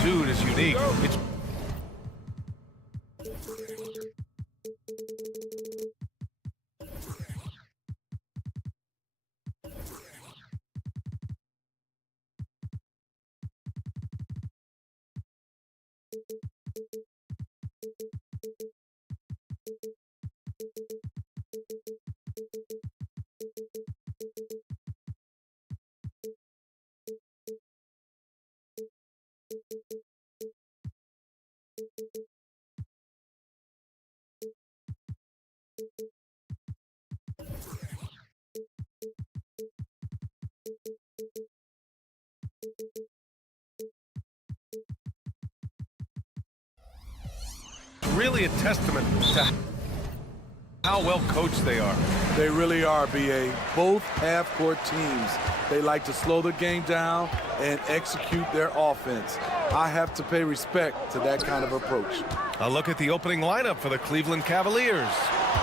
pursued is unique. It's really a testament to how well coached they are. They really are, B.A. Both half-court teams, they like to slow the game down and execute their offense. I have to pay respect to that kind of approach. A look at the opening lineup for the Cleveland Cavaliers.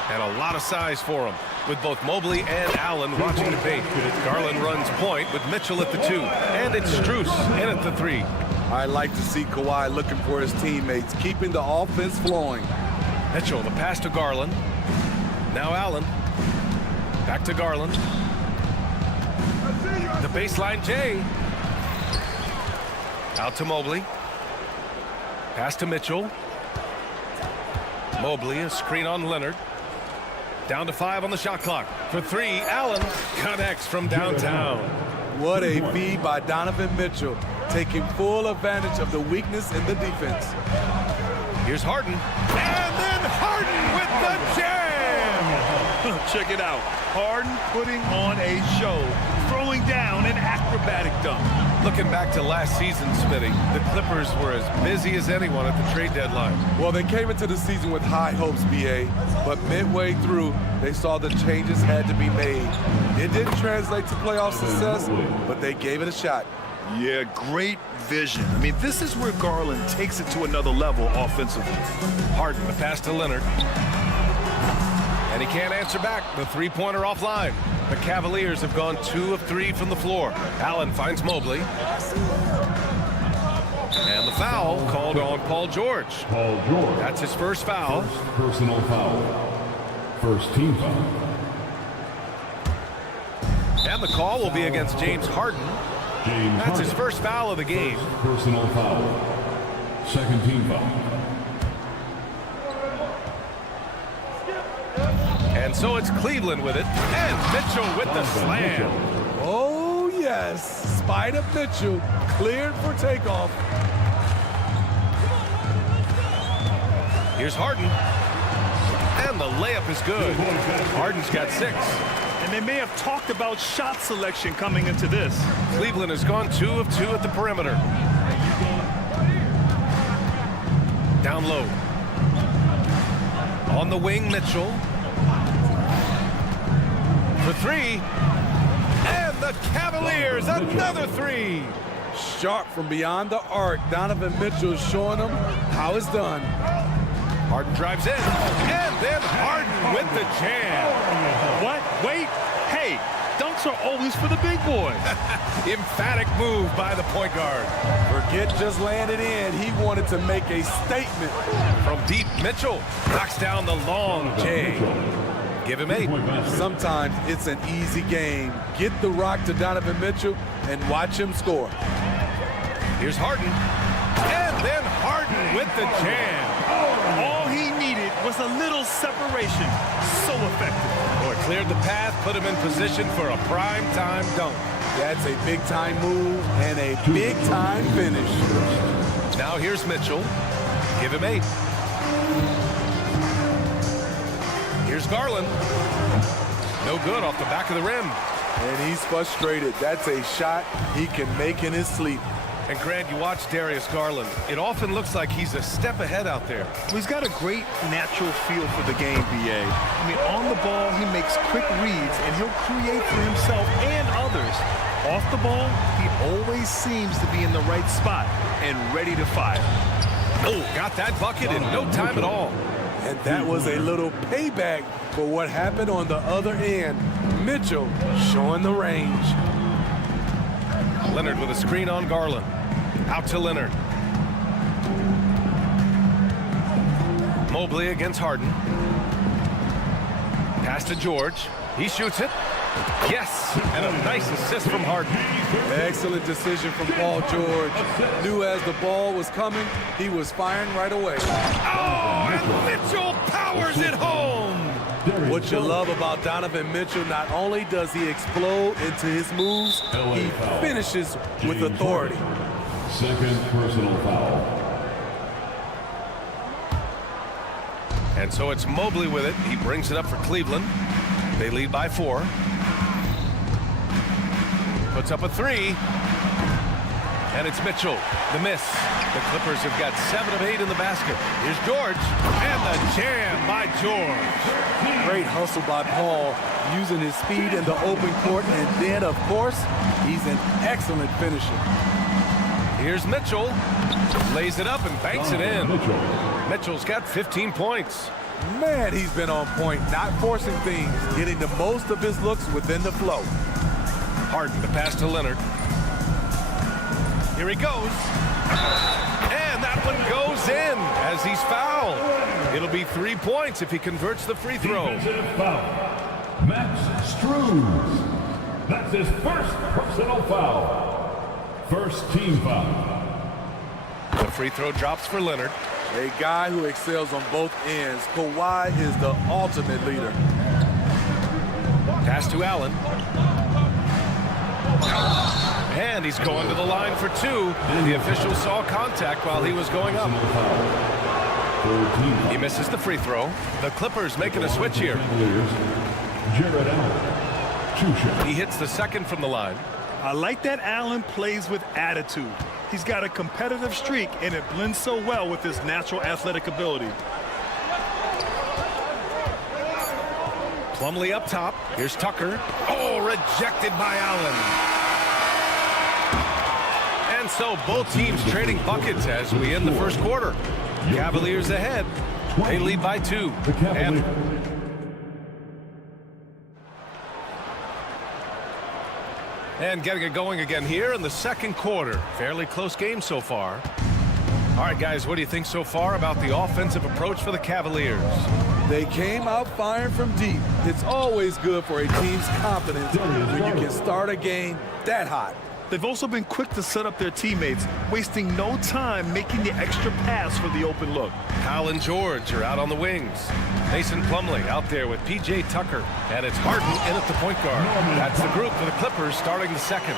And a lot of size for them, with both Mobley and Allen watching the paint. Garland runs point with Mitchell at the 2, and it's Strus in at the 3. I like to see Kawhi looking for his teammates, keeping the offense flowing. Mitchell, the pass to Garland. Now Allen. Back to Garland. The baseline J. Out to Mobley. Pass to Mitchell. Mobley, a screen on Leonard. Down to 5 on the shot clock. For 3, Allen connects from downtown. What a feed by Donovan Mitchell, taking full advantage of the weakness in the defense. Here's Harden. And then Harden with the jam! Check it out. Harden putting on a show, throwing down an acrobatic dunk. Looking back to last season, Smitty, the Clippers were as busy as anyone at the trade deadline. Well, they came into the season with high hopes, B.A., but midway through, they saw the changes had to be made. It didn't translate to playoff success, but they gave it a shot. Yeah, great vision. I mean, this is where Garland takes it to another level offensively. Harden, the pass to Leonard. And he can't answer back. The three-pointer offline. The Cavaliers have gone 2 of 3 from the floor. Allen finds Mobley. And the foul called on Paul George. Paul George. That's his first foul. Personal foul. First team foul. And the call will be against James Harden. That's his first foul of the game. Personal foul. Second team foul. And so it's Cleveland with it. And Mitchell with the slam. Oh, yes. Spider Mitchell cleared for takeoff. Here's Harden. And the layup is good. Harden's got 6. And they may have talked about shot selection coming into this. Cleveland has gone 2 of 2 at the perimeter. Down low. On the wing, Mitchell. For 3. And the Cavaliers, another 3. Sharp from beyond the arc. Donovan Mitchell is showing them how it's done. Harden drives in. And then Harden with the jam. What? Wait. Hey, dunks are always for the big boys. Emphatic move by the point guard. Forget just landed in. He wanted to make a statement. From deep, Mitchell knocks down the long J. Give him 8. Sometimes it's an easy game. Get the rock to Donovan Mitchell and watch him score. Here's Harden. And then Harden with the jam. All he needed was a little separation. So effective. Boy, cleared the path, put him in position for a prime-time dunk. That's a big-time move and a big-time finish. Now here's Mitchell. Give him 8. Here's Garland. No good off the back of the rim. And he's frustrated. That's a shot he can make in his sleep. And Grant, you watch Darius Garland. It often looks like he's a step ahead out there. Well, he's got a great natural feel for the game, B.A. I mean, on the ball, he makes quick reads, and he'll create for himself and others. Off the ball, he always seems to be in the right spot and ready to fire. Oh, got that bucket in no time at all. And that was a little payback for what happened on the other end. Mitchell showing the range. Leonard with a screen on Garland. Out to Leonard. Mobley against Harden. Pass to George. He shoots it. Yes, and a nice assist from Harden. Excellent decision from Paul George. Knew as the ball was coming, he was firing right away. Oh, and Mitchell powers it home. What you love about Donovan Mitchell, not only does he explode into his moves, he finishes with authority. Second personal foul. And so it's Mobley with it. He brings it up for Cleveland. They lead by 4. Puts up a 3. And it's Mitchell. The miss. The Clippers have got 7 of 8 in the basket. Here's George. And the jam by George. Great hustle by Paul, using his speed in the open court. And then, of course, he's an excellent finisher. Here's Mitchell. Lays it up and banks it in. Mitchell's got 15 points. Man, he's been on point, not forcing things, getting the most of his looks within the flow. Harden to pass to Leonard. Here he goes. And that one goes in as he's fouled. It'll be 3 points if he converts the free throw. Defensive foul. Max Struz. That's his first personal foul. First team foul. The free throw drops for Leonard. A guy who excels on both ends. Kawhi is the ultimate leader. Pass to Allen. And he's going to the line for 2. The official saw contact while he was going up. He misses the free throw. The Clippers making a switch here. Jared Allen. 2 shots. He hits the second from the line. I like that Allen plays with attitude. He's got a competitive streak, and it blends so well with his natural athletic ability. Plumlee up top. Here's Tucker. Oh, rejected by Allen. And so both teams trading buckets as we end the first quarter. Cavaliers ahead. They lead by 2. And getting it going again here in the second quarter. Fairly close game so far. All right, guys, what do you think so far about the offensive approach for the Cavaliers? They came out firing from deep. It's always good for a team's confidence when you can start a game that hot. They've also been quick to set up their teammates, wasting no time making the extra pass for the open look. Powell and George are out on the wings. Mason Plumlee out there with P.J. Tucker. And it's Harden in at the point guard. That's the group for the Clippers starting the second.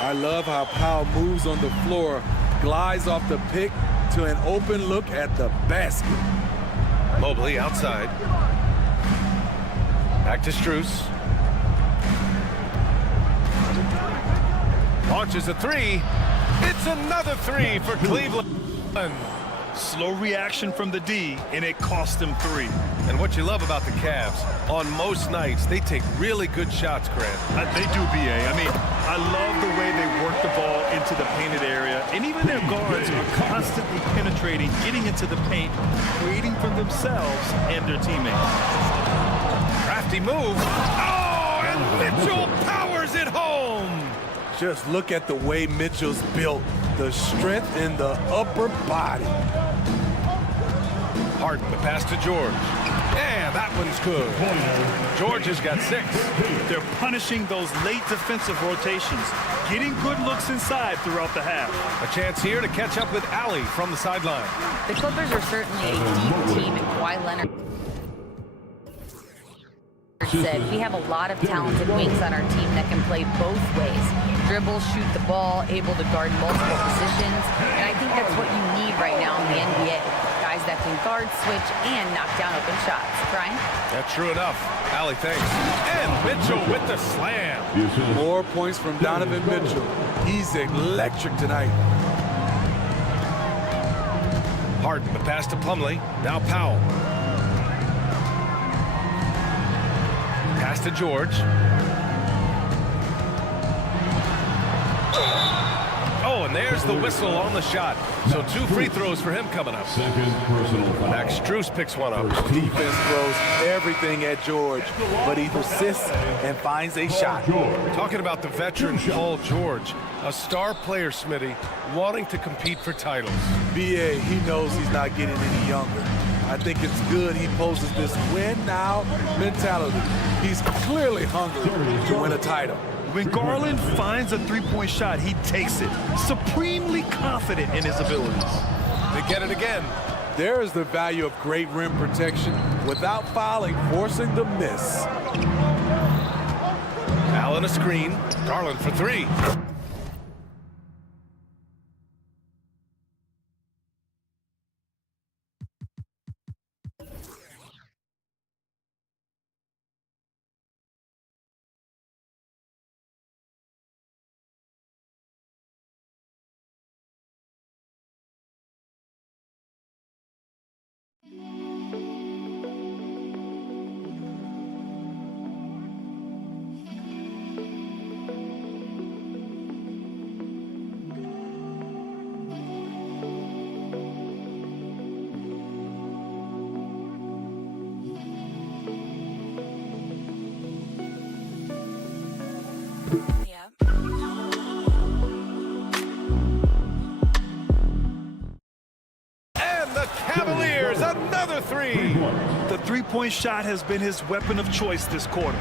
I love how Powell moves on the floor, glides off the pick to an open look at the basket. Mobley outside. Back to Strus. Launches a 3. It's another 3 for Cleveland. Slow reaction from the D, and it cost them 3. And what you love about the Cavs, on most nights, they take really good shots, Grant. They do, B.A. I mean, I love the way they work the ball into the painted area, and even their guards are constantly penetrating, getting into the paint, creating for themselves and their teammates. Crafty move. Oh, and Mitchell powers it home. Just look at the way Mitchell's built, the strength in the upper body. Harden, the pass to George. And that one's good. George has got 6. They're punishing those late defensive rotations, getting good looks inside throughout the half. A chance here to catch up with Allie from the sideline. The Clippers are certainly a deep team, and Kawhi Leonard said, we have a lot of talented wings on our team that can play both ways. Dribble, shoot the ball, able to guard multiple positions. And I think that's what you need right now in the NBA. Guys that can guard, switch, and knock down open shots. Brian? That's true enough. Allie, thanks. And Mitchell with the slam. More points from Donovan Mitchell. He's electric tonight. Harden, the pass to Plumlee. Now Powell. Pass to George. Oh, and there's the whistle on the shot. So 2 free throws for him coming up. Second personal foul. Max Strus picks one up. Defense throws everything at George, but he persists and finds a shot. Talking about the veteran Paul George, a star player, Smitty, wanting to compete for titles. B.A., he knows he's not getting any younger. I think it's good he poses this win-now mentality. He's clearly hungry to win a title. When Garland finds a three-point shot, he takes it, supremely confident in his abilities. They get it again. There is the value of great rim protection without fouling, forcing the miss. Allen a screen. Garland for three. Cavaliers, another three. The three-point shot has been his weapon of choice this quarter.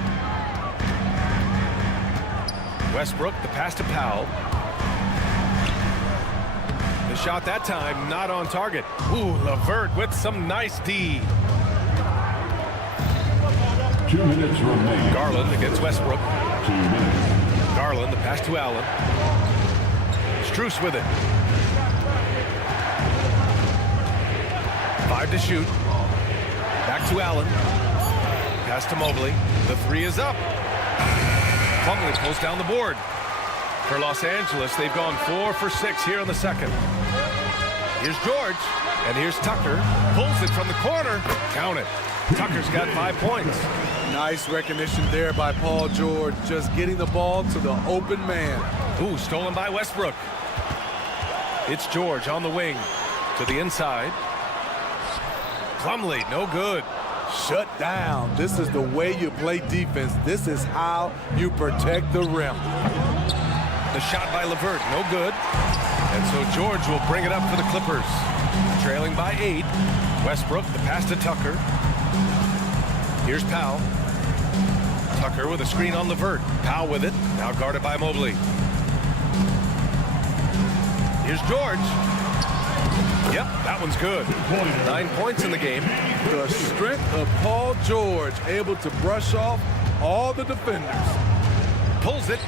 Westbrook, the pass to Powell. The shot that time not on target. Ooh, LeVert with some nice D. 2 minutes remaining. Garland against Westbrook. 2 minutes. Garland, the pass to Allen. Strus with it. 5 to shoot. Back to Allen. Pass to Mobley. The three is up. Plumlee pulls down the board. For Los Angeles, they've gone 4 for 6 here in the second. Here's George, and here's Tucker. Pulls it from the corner. Count it. Tucker's got 5 points. Nice recognition there by Paul George, just getting the ball to the open man. Ooh, stolen by Westbrook. It's George on the wing to the inside. Plumlee, no good. Shut down. This is the way you play defense. This is how you protect the rim. The shot by LeVert, no good. And so George will bring it up for the Clippers. Trailing by 8. Westbrook, the pass to Tucker. Here's Powell. Tucker with a screen on LeVert. Powell with it, now guarded by Mobley. Here's George. Yep, that one's good. 9 points in the game. The strength of Paul George, able to brush off all the defenders. Pulls it.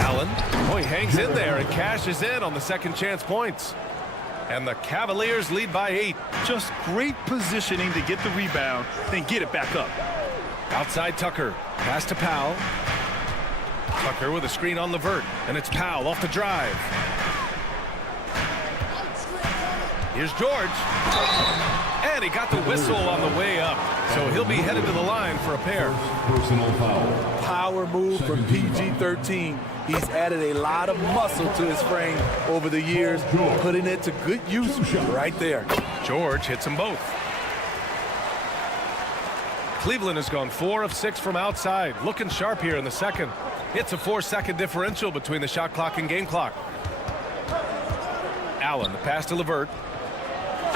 Allen, oh, he hangs in there and cashes in on the second chance points. And the Cavaliers lead by 8. Just great positioning to get the rebound, then get it back up. Outside Tucker, pass to Powell. Tucker with a screen on LeVert, and it's Powell off the drive. Here's George. And he got the whistle on the way up. So he'll be headed to the line for a pair. Personal foul. Power move from PG-13. He's added a lot of muscle to his frame over the years, putting it to good use right there. George hits them both. Cleveland has gone 4 of 6 from outside. Looking sharp here in the second. It's a 4-second differential between the shot clock and game clock. Allen, the pass to LeVert.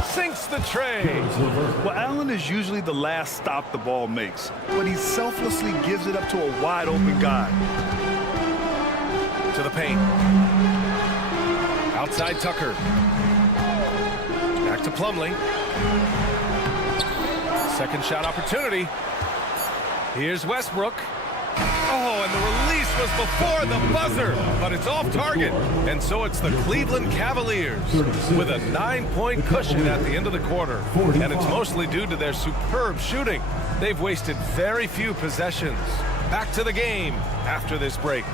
Sinks the tray. Well, Allen is usually the last stop the ball makes, but he selflessly gives it up to a wide open guy. To the paint. Outside Tucker. Back to Plumlee. Second shot opportunity. Here's Westbrook. Oh, and the release was before the buzzer, but it's off target. And so it's the Cleveland Cavaliers with a 9-point cushion at the end of the quarter. And it's mostly due to their superb shooting. They've wasted very few possessions. Back to the game after this break.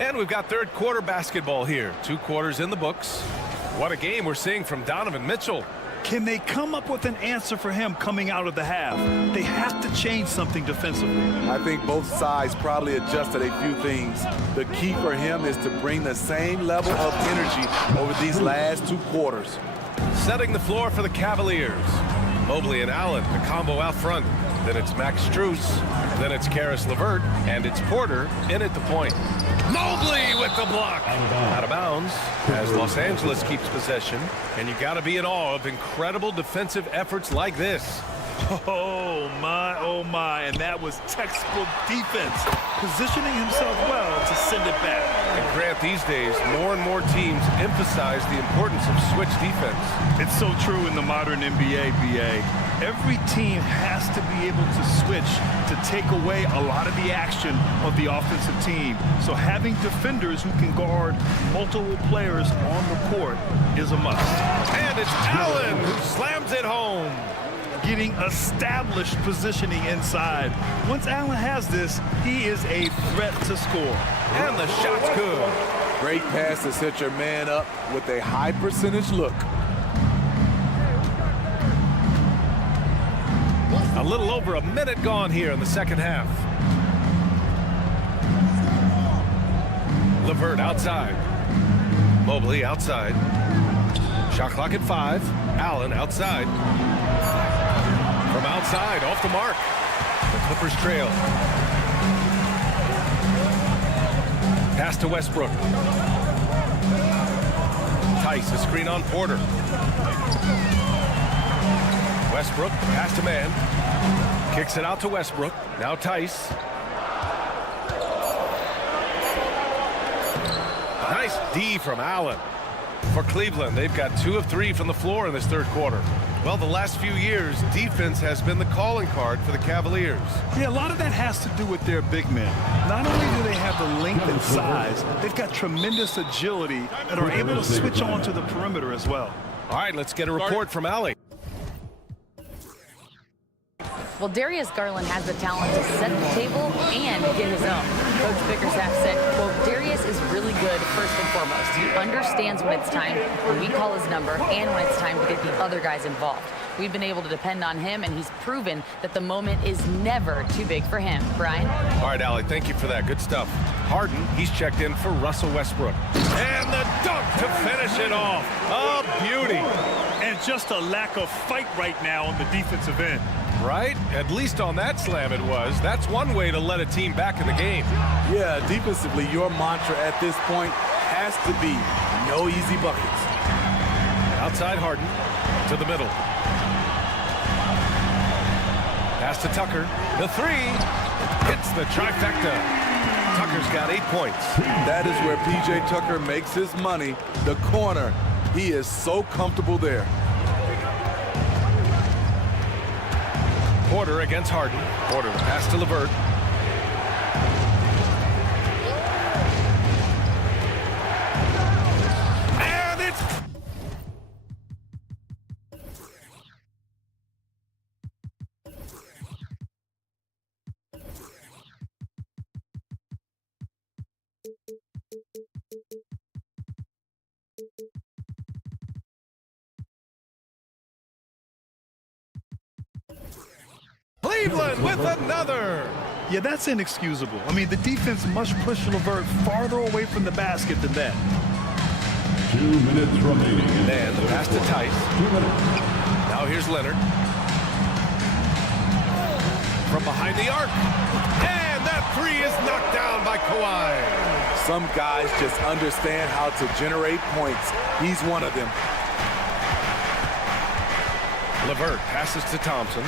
And we've got third quarter basketball here. 2 quarters in the books. What a game we're seeing from Donovan Mitchell. Can they come up with an answer for him coming out of the half? They have to change something defensively. I think both sides probably adjusted a few things. The key for him is to bring the same level of energy over these last 2 quarters. Setting the floor for the Cavaliers. Mobley and Allen, the combo out front. Then it's Max Strus. Then it's Caris LeVert. And it's Porter in at the point. Mobley with the block. Out of bounds as Los Angeles keeps possession. And you got to be in awe of incredible defensive efforts like this. Oh my, and that was textbook defense, positioning himself well to send it back. And Grant, these days, more and more teams emphasize the importance of switch defense. It's so true in the modern NBA, BA. Every team has to be able to switch to take away a lot of the action of the offensive team. So having defenders who can guard multiple players on the court is a must. And it's Allen who slams it home. Getting established positioning inside. Once Allen has this, he is a threat to score. And the shot's good. Great pass to set your man up with a high percentage look. A little over a minute gone here in the second half. LeVert outside. Mobley outside. Shot clock at 5. Allen outside. From outside, off the mark. The Clippers trail. Pass to Westbrook. Tice, a screen on Porter. Westbrook, pass to man. Kicks it out to Westbrook. Now Tice. Nice D from Allen. For Cleveland, they've got 2 of 3 from the floor in this third quarter. Well, the last few years, defense has been the calling card for the Cavaliers. Yeah, a lot of that has to do with their big men. Not only do they have the length and size, they've got tremendous agility and are able to switch on to the perimeter as well. All right, let's get a report from Allie. Well, Darius Garland has the talent to set the table and get his own. Coach Bickerstaff said, quote, Darius is really good first and foremost. He understands when it's time, when we call his number, and when it's time to get the other guys involved. We've been able to depend on him, and he's proven that the moment is never too big for him. Brian? All right, Allie, thank you for that. Good stuff. Harden, he's checked in for Russell Westbrook. And the dunk to finish it off. A beauty. And just a lack of fight right now on the defensive end. Right? At least on that slam it was. That's one way to let a team back in the game. Yeah, defensively, your mantra at this point has to be no easy buckets. Outside Harden to the middle. Pass to Tucker. The 3 hits the trifecta. Tucker's got 8 points. That is where P.J. Tucker makes his money. The corner, he is so comfortable there. Porter against Harden. Porter, the pass to LeVert. And it's... Cleveland with another. Yeah, that's inexcusable. I mean, the defense must push LeVert farther away from the basket than that. 2 minutes remaining. And the pass to Tice. 2 minutes. Now here's Leonard. From behind the arc. And that 3 is knocked down by Kawhi. Some guys just understand how to generate points. He's one of them. LeVert passes to Thompson.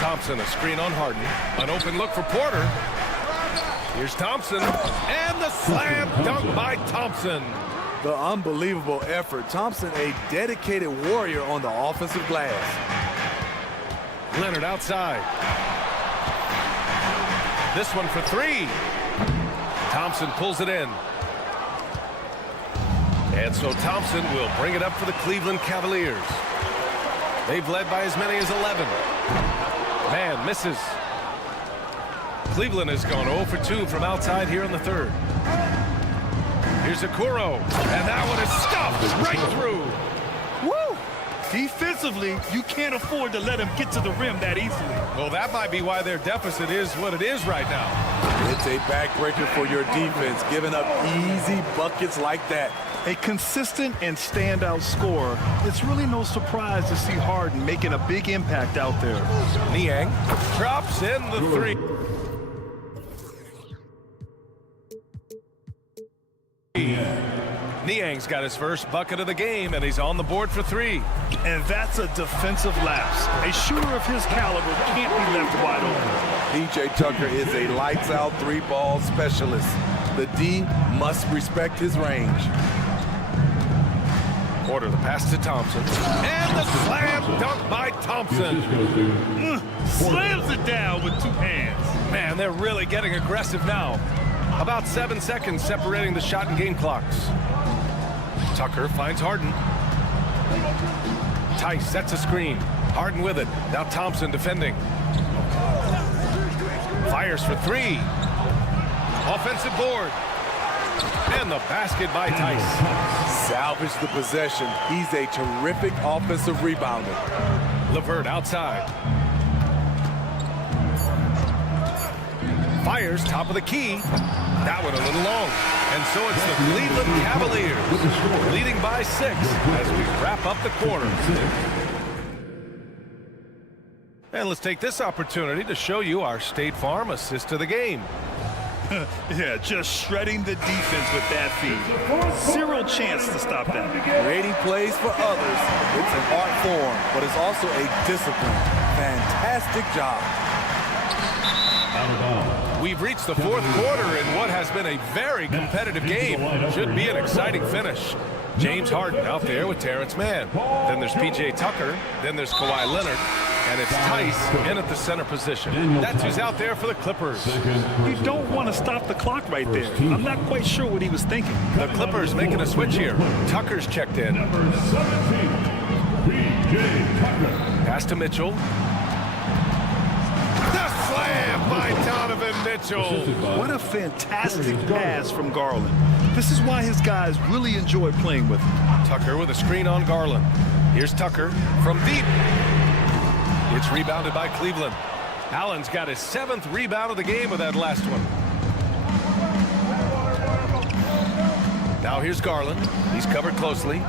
Thompson, a screen on Harden. An open look for Porter. Here's Thompson. And the slam dunk by Thompson. The unbelievable effort. Thompson, a dedicated warrior on the offensive glass. Leonard outside. This one for 3. Thompson pulls it in. And so Thompson will bring it up for the Cleveland Cavaliers. They've led by as many as 11. Man misses. Cleveland has gone 0 for 2 from outside here in the third. Here's Okoro. And that one is stuffed right through. Woo! Defensively, you can't afford to let him get to the rim that easily. Well, that might be why their deficit is what it is right now. It's a backbreaker for your defense, giving up easy buckets like that. A consistent and standout scorer. It's really no surprise to see Harden making a big impact out there. Niang drops in the three. Niang's got his first bucket of the game, and he's on the board for three. And that's a defensive lapse. A shooter of his caliber can't be left wide open. P.J. Tucker is a lights-out three-ball specialist. The D must respect his range. Porter, the pass to Thompson. And the slam dunk by Thompson. Slams it down with two hands. Man, they're really getting aggressive now. About 7 seconds separating the shot and game clocks. Tucker finds Harden. Tice sets a screen. Harden with it. Now Thompson defending. Fires for three. Offensive board. And the basket by Tice. Salvage the possession. He's a terrific offensive rebounder. LeVert outside. Fires top of the key. That one a little long. And so it's the Cleveland Cavaliers leading by 6 as we wrap up the quarter. And let's take this opportunity to show you our State Farm assist to the game. Yeah, just shredding the defense with that feed. Zero chance to stop that. Creating plays for others. It's an art form, but it's also a discipline. Fantastic job. We've reached the fourth quarter in what has been a very competitive game. Should be an exciting finish. James Harden out there with Terrence Mann. Then there's P.J. Tucker. Then there's Kawhi Leonard. And it's Tice in at the center position. That's who's out there for the Clippers. You don't want to stop the clock right there. I'm not quite sure what he was thinking. The Clippers making a switch here. Tucker's checked in. Number 17, P.J. Tucker. Pass to Mitchell. The slam by Donovan Mitchell. What a fantastic pass from Garland. This is why his guys really enjoy playing with him. Tucker with a screen on Garland. Here's Tucker from deep. It's rebounded by Cleveland. Allen's got his 7th rebound of the game with that last one. Now here's Garland. He's covered closely.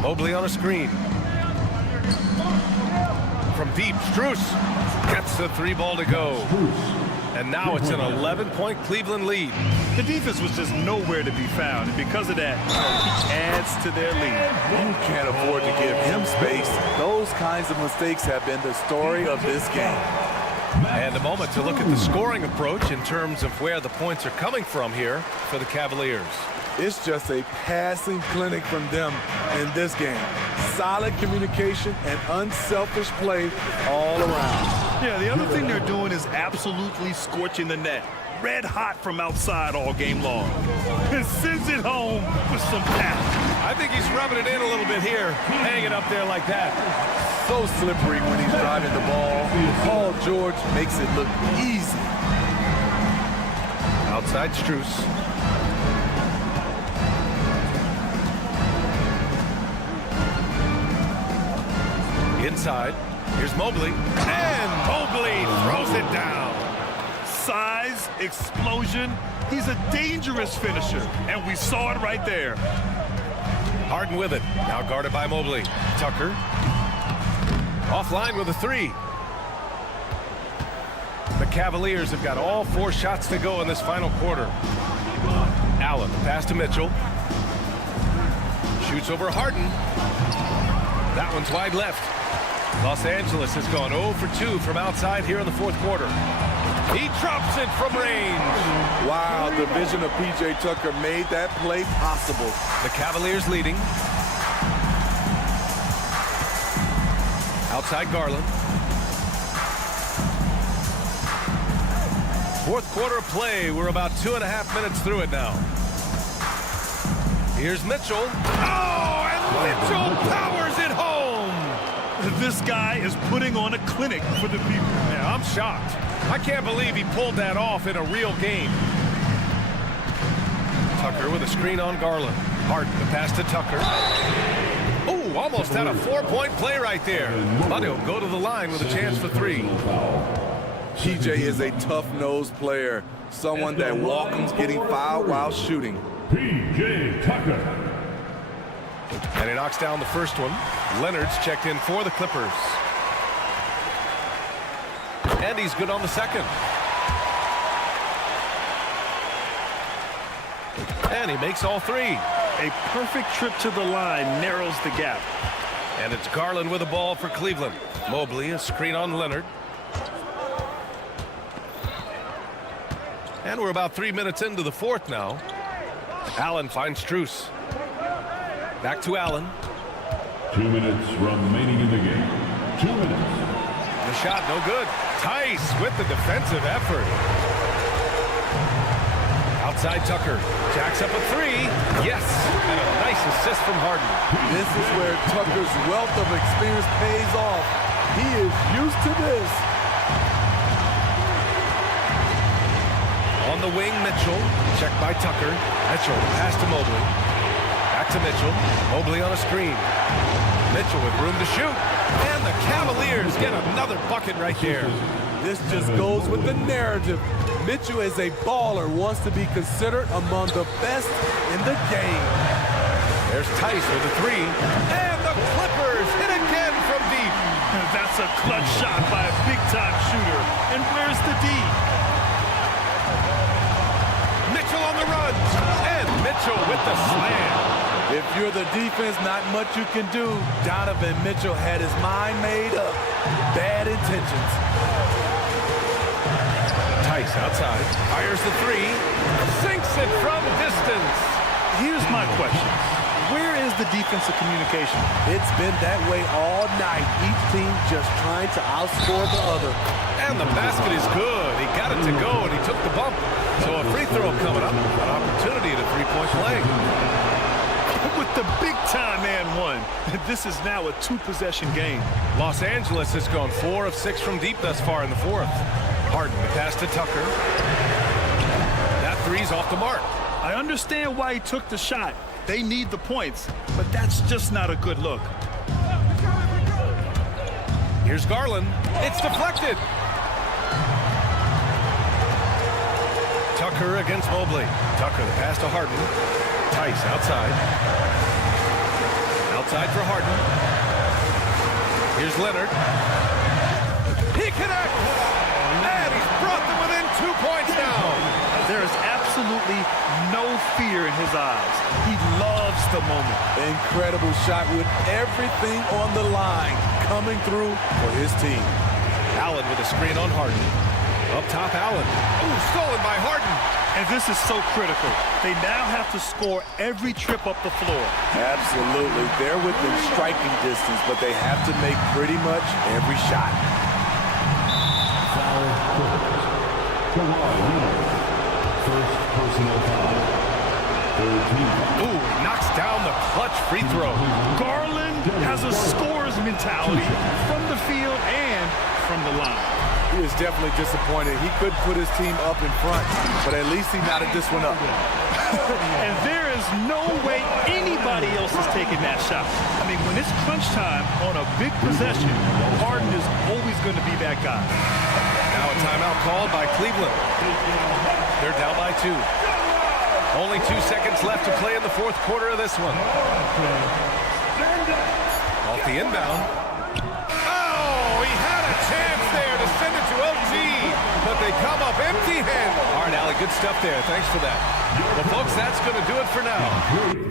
Mobley on a screen. From deep, Strus gets the 3 ball to go. And now it's an 11-point Cleveland lead. The defense was just nowhere to be found, and because of that, he adds to their lead. You can't afford to give him space. Those kinds of mistakes have been the story of this game. And a moment to look at the scoring approach in terms of where the points are coming from here for the Cavaliers. It's just a passing clinic from them in this game. Solid communication and unselfish play all around. Yeah, the other thing they're doing is absolutely scorching the net. Red hot from outside all game long. And sends it home with some power. I think he's rubbing it in a little bit here, hanging up there like that. So slippery when he's driving the ball. Paul George makes it look easy. Outside Strus. Inside, here's Mobley, and Mobley throws it down. Size, explosion, he's a dangerous finisher, and we saw it right there. Harden with it, now guarded by Mobley. Tucker, offline with a 3. The Cavaliers have got all 4 shots to go in this final quarter. Allen, pass to Mitchell. Shoots over Harden. That one's wide left. Los Angeles has gone 0 for 2 from outside here in the fourth quarter. He drops it from range. Wow, the vision of P.J. Tucker made that play possible. The Cavaliers leading. Outside Garland. Fourth quarter of play. We're about 2.5 minutes through it now. Here's Mitchell. Oh, and Mitchell powers it home. This guy is putting on a clinic for the people. Yeah, I'm shocked. I can't believe he pulled that off in a real game. Tucker with a screen on Garland. Harden, the pass to Tucker. Oh, almost had a 4-point play right there. But he'll go to the line with a chance for 3. TJ is a tough-nosed player, someone that welcomes getting fouled while shooting. P.J. Tucker. And he knocks down the first one. Leonard's checked in for the Clippers. And he's good on the second. And he makes all three. A perfect trip to the line narrows the gap. And it's Garland with the ball for Cleveland. Mobley, a screen on Leonard. And we're about 3 minutes into the fourth now. Allen finds Strus. Back to Allen. 2 minutes remaining in the game. 2 minutes. The shot no good. Tice with the defensive effort. Outside Tucker. Jacks up a three. Yes. And a nice assist from Harden. This is where Tucker's wealth of experience pays off. He is used to this. On the wing, Mitchell. Checked by Tucker. Mitchell pass to Mobley. Back to Mitchell. Mobley on a screen. Mitchell with room to shoot. And the Cavaliers get another bucket right there. This just goes with the narrative. Mitchell is a baller, wants to be considered among the best in the game. There's Tice with a three. And the Clippers hit again from deep. That's a clutch shot by a big-time shooter. And where's the D? Mitchell on the run. And Mitchell with the slam. If you're the defense, not much you can do. Donovan Mitchell had his mind made up. Bad intentions. Tice outside. Fires the three. Sinks it from distance. Here's my question. Where is the defensive communication? It's been that way all night. Each team just trying to outscore the other. And the basket is good. He got it to go, and he took the bump. So a free throw coming up. An opportunity at a three-point play. With the big-time and one. This is now a two-possession game. Los Angeles has gone 4 of 6 from deep thus far in the fourth. Harden, the pass to Tucker. That three's off the mark. I understand why he took the shot. They need the points, but that's just not a good look. Here's Garland. It's deflected. Tucker against Mobley. Tucker, the pass to Harden. Tice outside. Outside for Harden. Here's Leonard. He connects. And he's brought them within 2 points now. There is absolutely no fear in his eyes. He loves the moment. Incredible shot with everything on the line coming through for his team. Allen with a screen on Harden. Up top, Allen. Ooh, stolen by Harden. And this is so critical. They now have to score every trip up the floor. Absolutely. They're within striking distance, but they have to make pretty much every shot. Foul Clippers. Kawhi Leonard. First personal foul. Third team foul. Ooh, knocks down the clutch free throw. Garland has a scorer's mentality from the field and from the line. He is definitely disappointed. He couldn't put his team up in front, but at least he knotted this one up. And there is no way anybody else is taking that shot. I mean, when it's crunch time on a big possession, Harden is always going to be that guy. Now a timeout called by Cleveland. They're down by 2. Only 2 seconds left to play in the fourth quarter of this one. Off the inbound. Oh, he had a chance there to send it to OT, but they come up empty-handed. All right, Allie, good stuff there. Thanks for that. Well, folks, that's going to do it for now.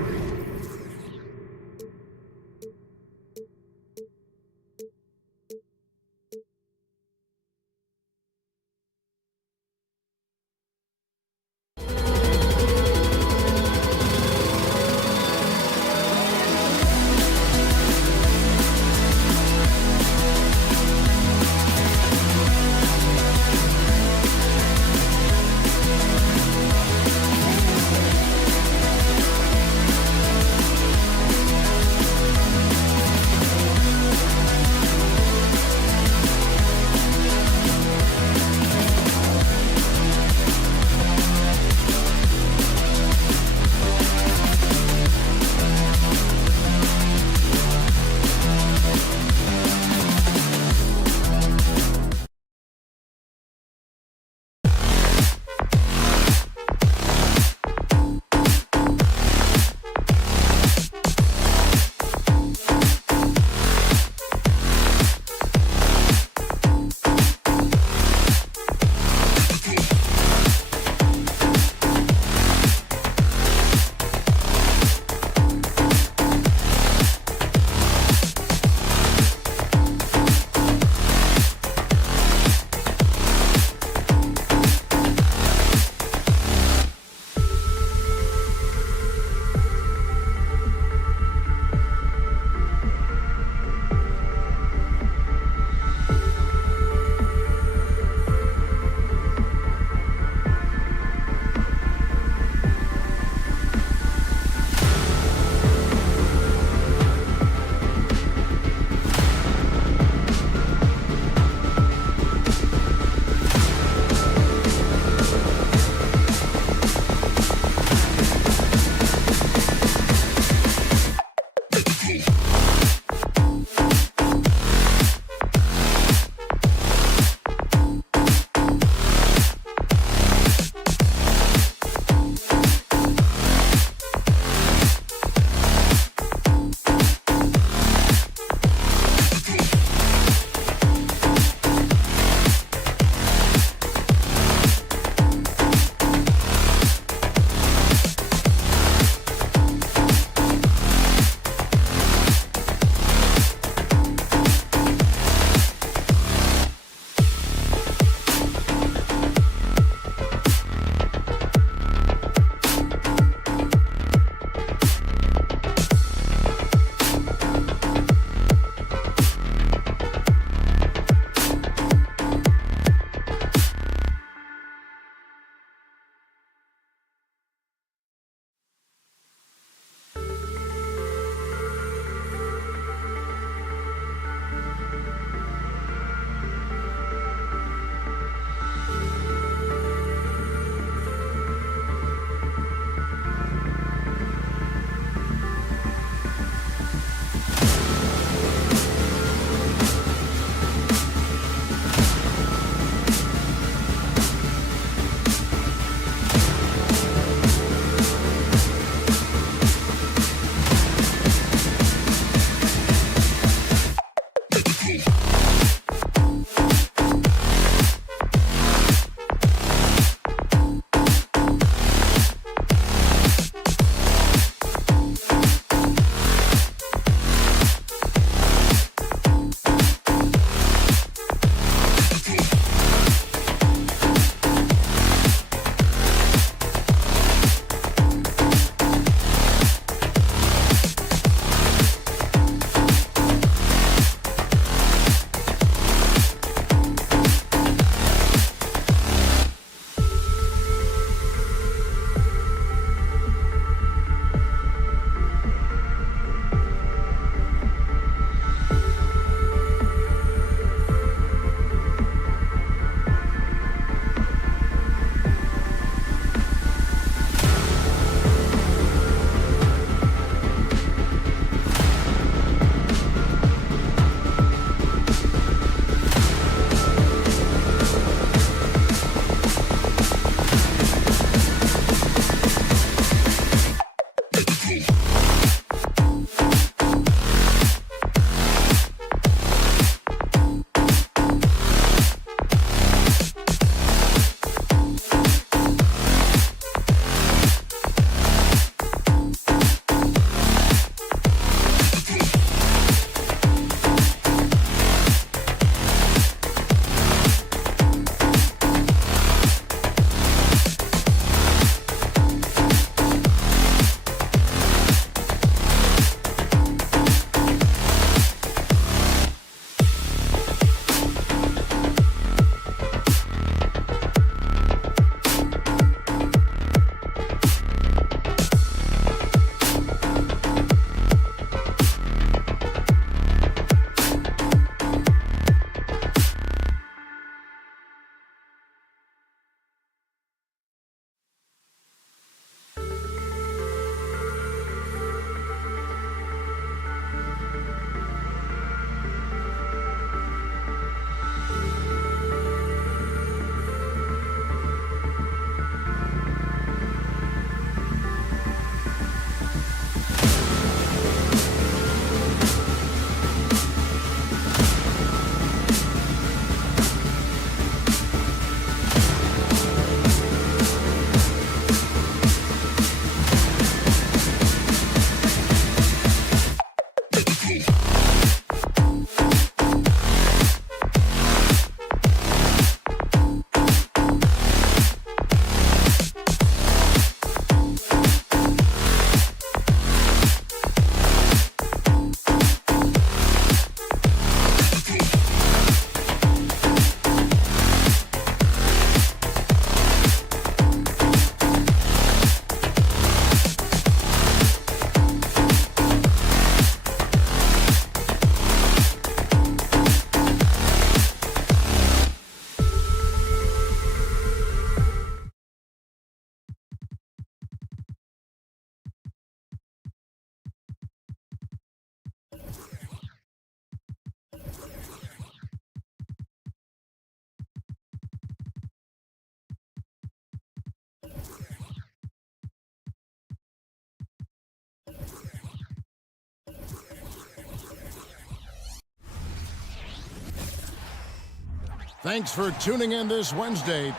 Thanks for tuning in this Wednesday.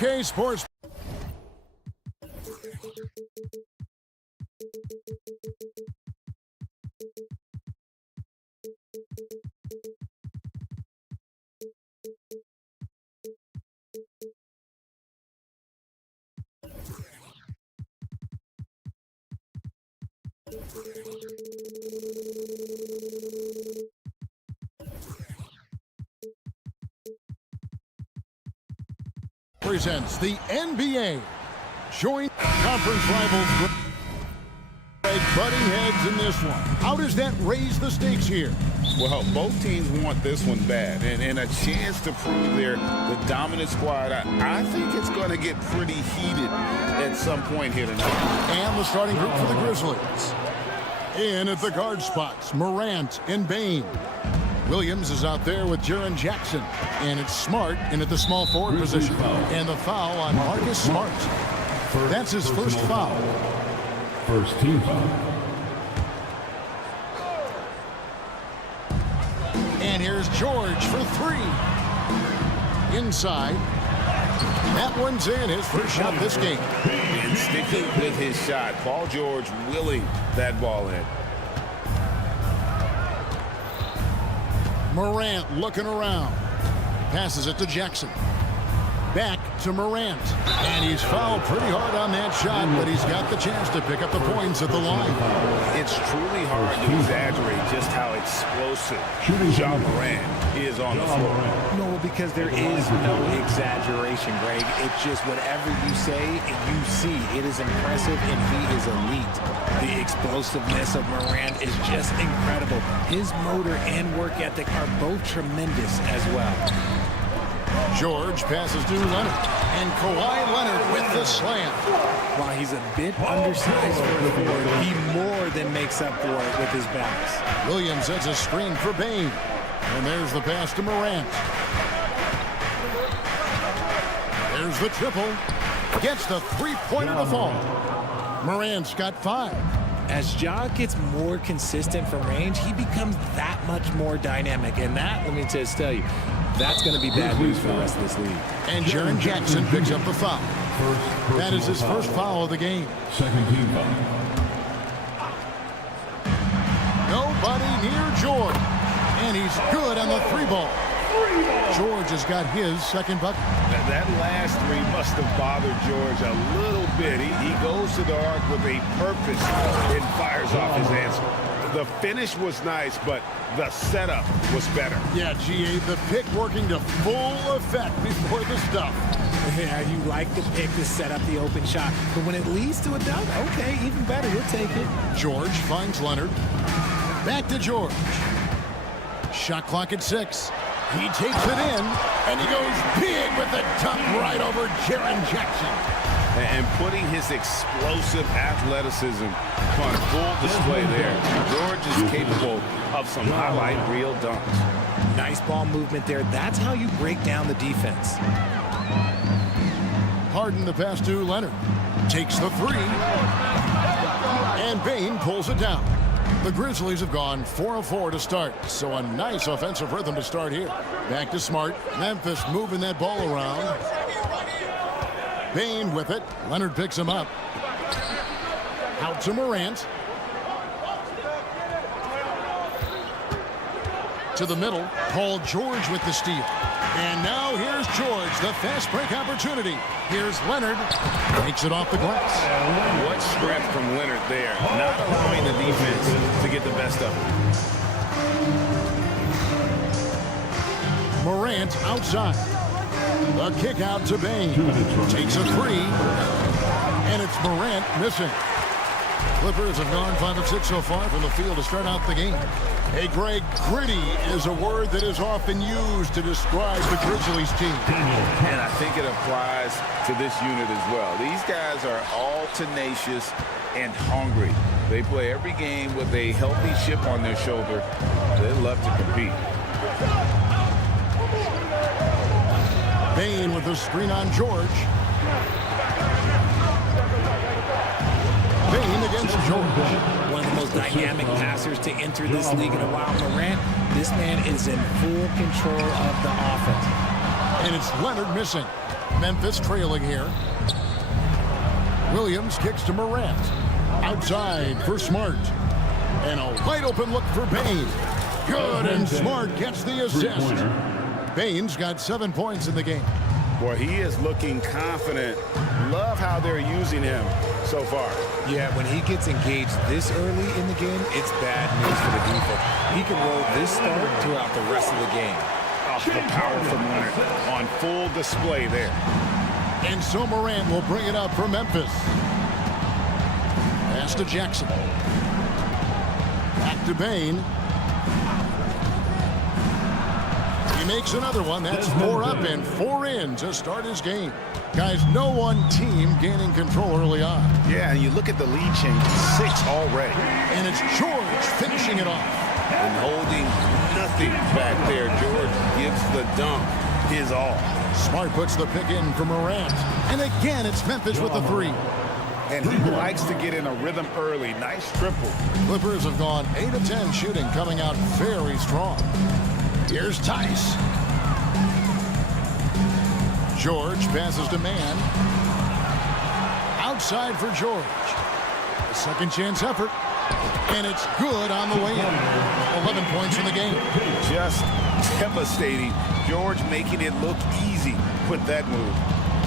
UK Sports. Presents the NBA. Join conference rivals. Butting heads in this one. How does that raise the stakes here? Well, both teams want this one bad, and a chance to prove they're the dominant squad. I think it's going to get pretty heated at some point here tonight. And the starting group for the Grizzlies. In at the guard spots, Morant and Bane. Williams is out there with Jaren Jackson. And it's Smart in at the small forward position. And the foul on Marcus Smart. That's his first foul. First team foul. And here's George for three. Inside. That one's in, his first shot this game. And sticking with his shot. Paul George willing that ball in. Morant looking around. Passes it to Jackson. Back to Morant. And he's fouled pretty hard on that shot, but he's got the chance to pick up the points at the line. It's truly hard to exaggerate just how explosive Ja Morant is on the floor. No, because there is no exaggeration, Greg. It's just whatever you say, you see. It is impressive, and he is elite. The explosiveness of Morant is just incredible. His motor and work ethic are both tremendous as well. George passes to Leonard. And Kawhi Leonard with the slam. While he's a bit undersized for a forward, he more than makes up for it with his bounce. Williams sets a screen for Bane. And there's the pass to Morant. There's the triple. Gets the three-pointer to fall. Morant's got 5. As Ja gets more consistent from range, he becomes that much more dynamic. And that, let me just tell you, that's going to be bad news for the rest of this league. And Jaren Jackson picks up the foul. That is his first foul of the game. Second team foul. Nobody near George. And he's good on the 3-ball. George has got his second bucket. That last three must have bothered George a little bit. He goes to the arc with a purpose and fires off his answer. The finish was nice, but the setup was better. Yeah, GA, the pick working to full effect before the stuff. Yeah, you like the pick to set up the open shot. But when it leads to a dunk, okay, even better. You'll take it. George finds Leonard. Back to George. Shot clock at 6. He takes it in, and he goes big with the dunk right over Jaren Jackson. And putting his explosive athleticism on full display there. George is capable of some highlight reel dunks. Nice ball movement there. That's how you break down the defense. Harden the pass to Leonard. Takes the 3. And Bane pulls it down. The Grizzlies have gone 4 of 4 to start, so a nice offensive rhythm to start here. Back to Smart. Memphis moving that ball around. Bane with it. Leonard picks him up. Out to Morant. To the middle. Paul George with the steal. And now here's George, the fast break opportunity. Here's Leonard. Takes it off the glass. What strength from Leonard there. Not allowing the defense to get the best of it. Morant outside. The kick out to Bane. Takes a 3. And it's Morant missing. Clippers have gone 5 of 6 so far from the field to start out the game. Hey, Greg, gritty is a word that is often used to describe the Grizzlies team. And I think it applies to this unit as well. These guys are all tenacious and hungry. They play every game with a healthy chip on their shoulder. They love to compete. Bane with the screen on George. Bane against George. One of the most dynamic passers to enter this league in a while. Morant, this man is in full control of the offense. And it's Leonard missing. Memphis trailing here. Williams kicks to Morant. Outside for Smart. And a wide open look for Bane. Good, and Smart gets the assist. Bane's got 7 points in the game. Boy, he is looking confident. Love how they're using him so far. Yeah, when he gets engaged this early in the game, it's bad news for the defense. He can roll this start throughout the rest of the game. Oh, the power from Leonard on full display there. And so Morant will bring it up for Memphis. Pass to Jackson. Back to Bane. He makes another one. That's 4 up and 4 in to start his game. Guys, no one team gaining control early on. Yeah, and you look at the lead change, 6 already. And it's George finishing it off. And holding nothing back there. George gives the dunk his all. Smart puts the pick in for Morant. And again, it's Memphis with the 3. And he likes to get in a rhythm early. Nice triple. Clippers have gone 8 of 10 shooting, coming out very strong. Here's Tice. George passes to Man. Outside for George. A second chance effort. And it's good on the way in. 11 points in the game. Just devastating. George making it look easy. Put that move.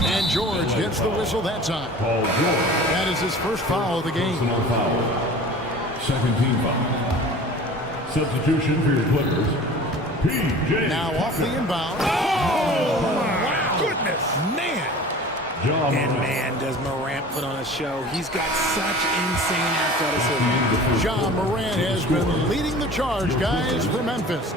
And George gets the whistle that time. That is his first foul of the game. Second team foul. Substitution for your Clippers. PJ. Now off the inbound. Wow. Goodness. Man. And man, does Morant put on a show. He's got such insane athleticism. Ja Morant has been leading the charge, guys, for Memphis.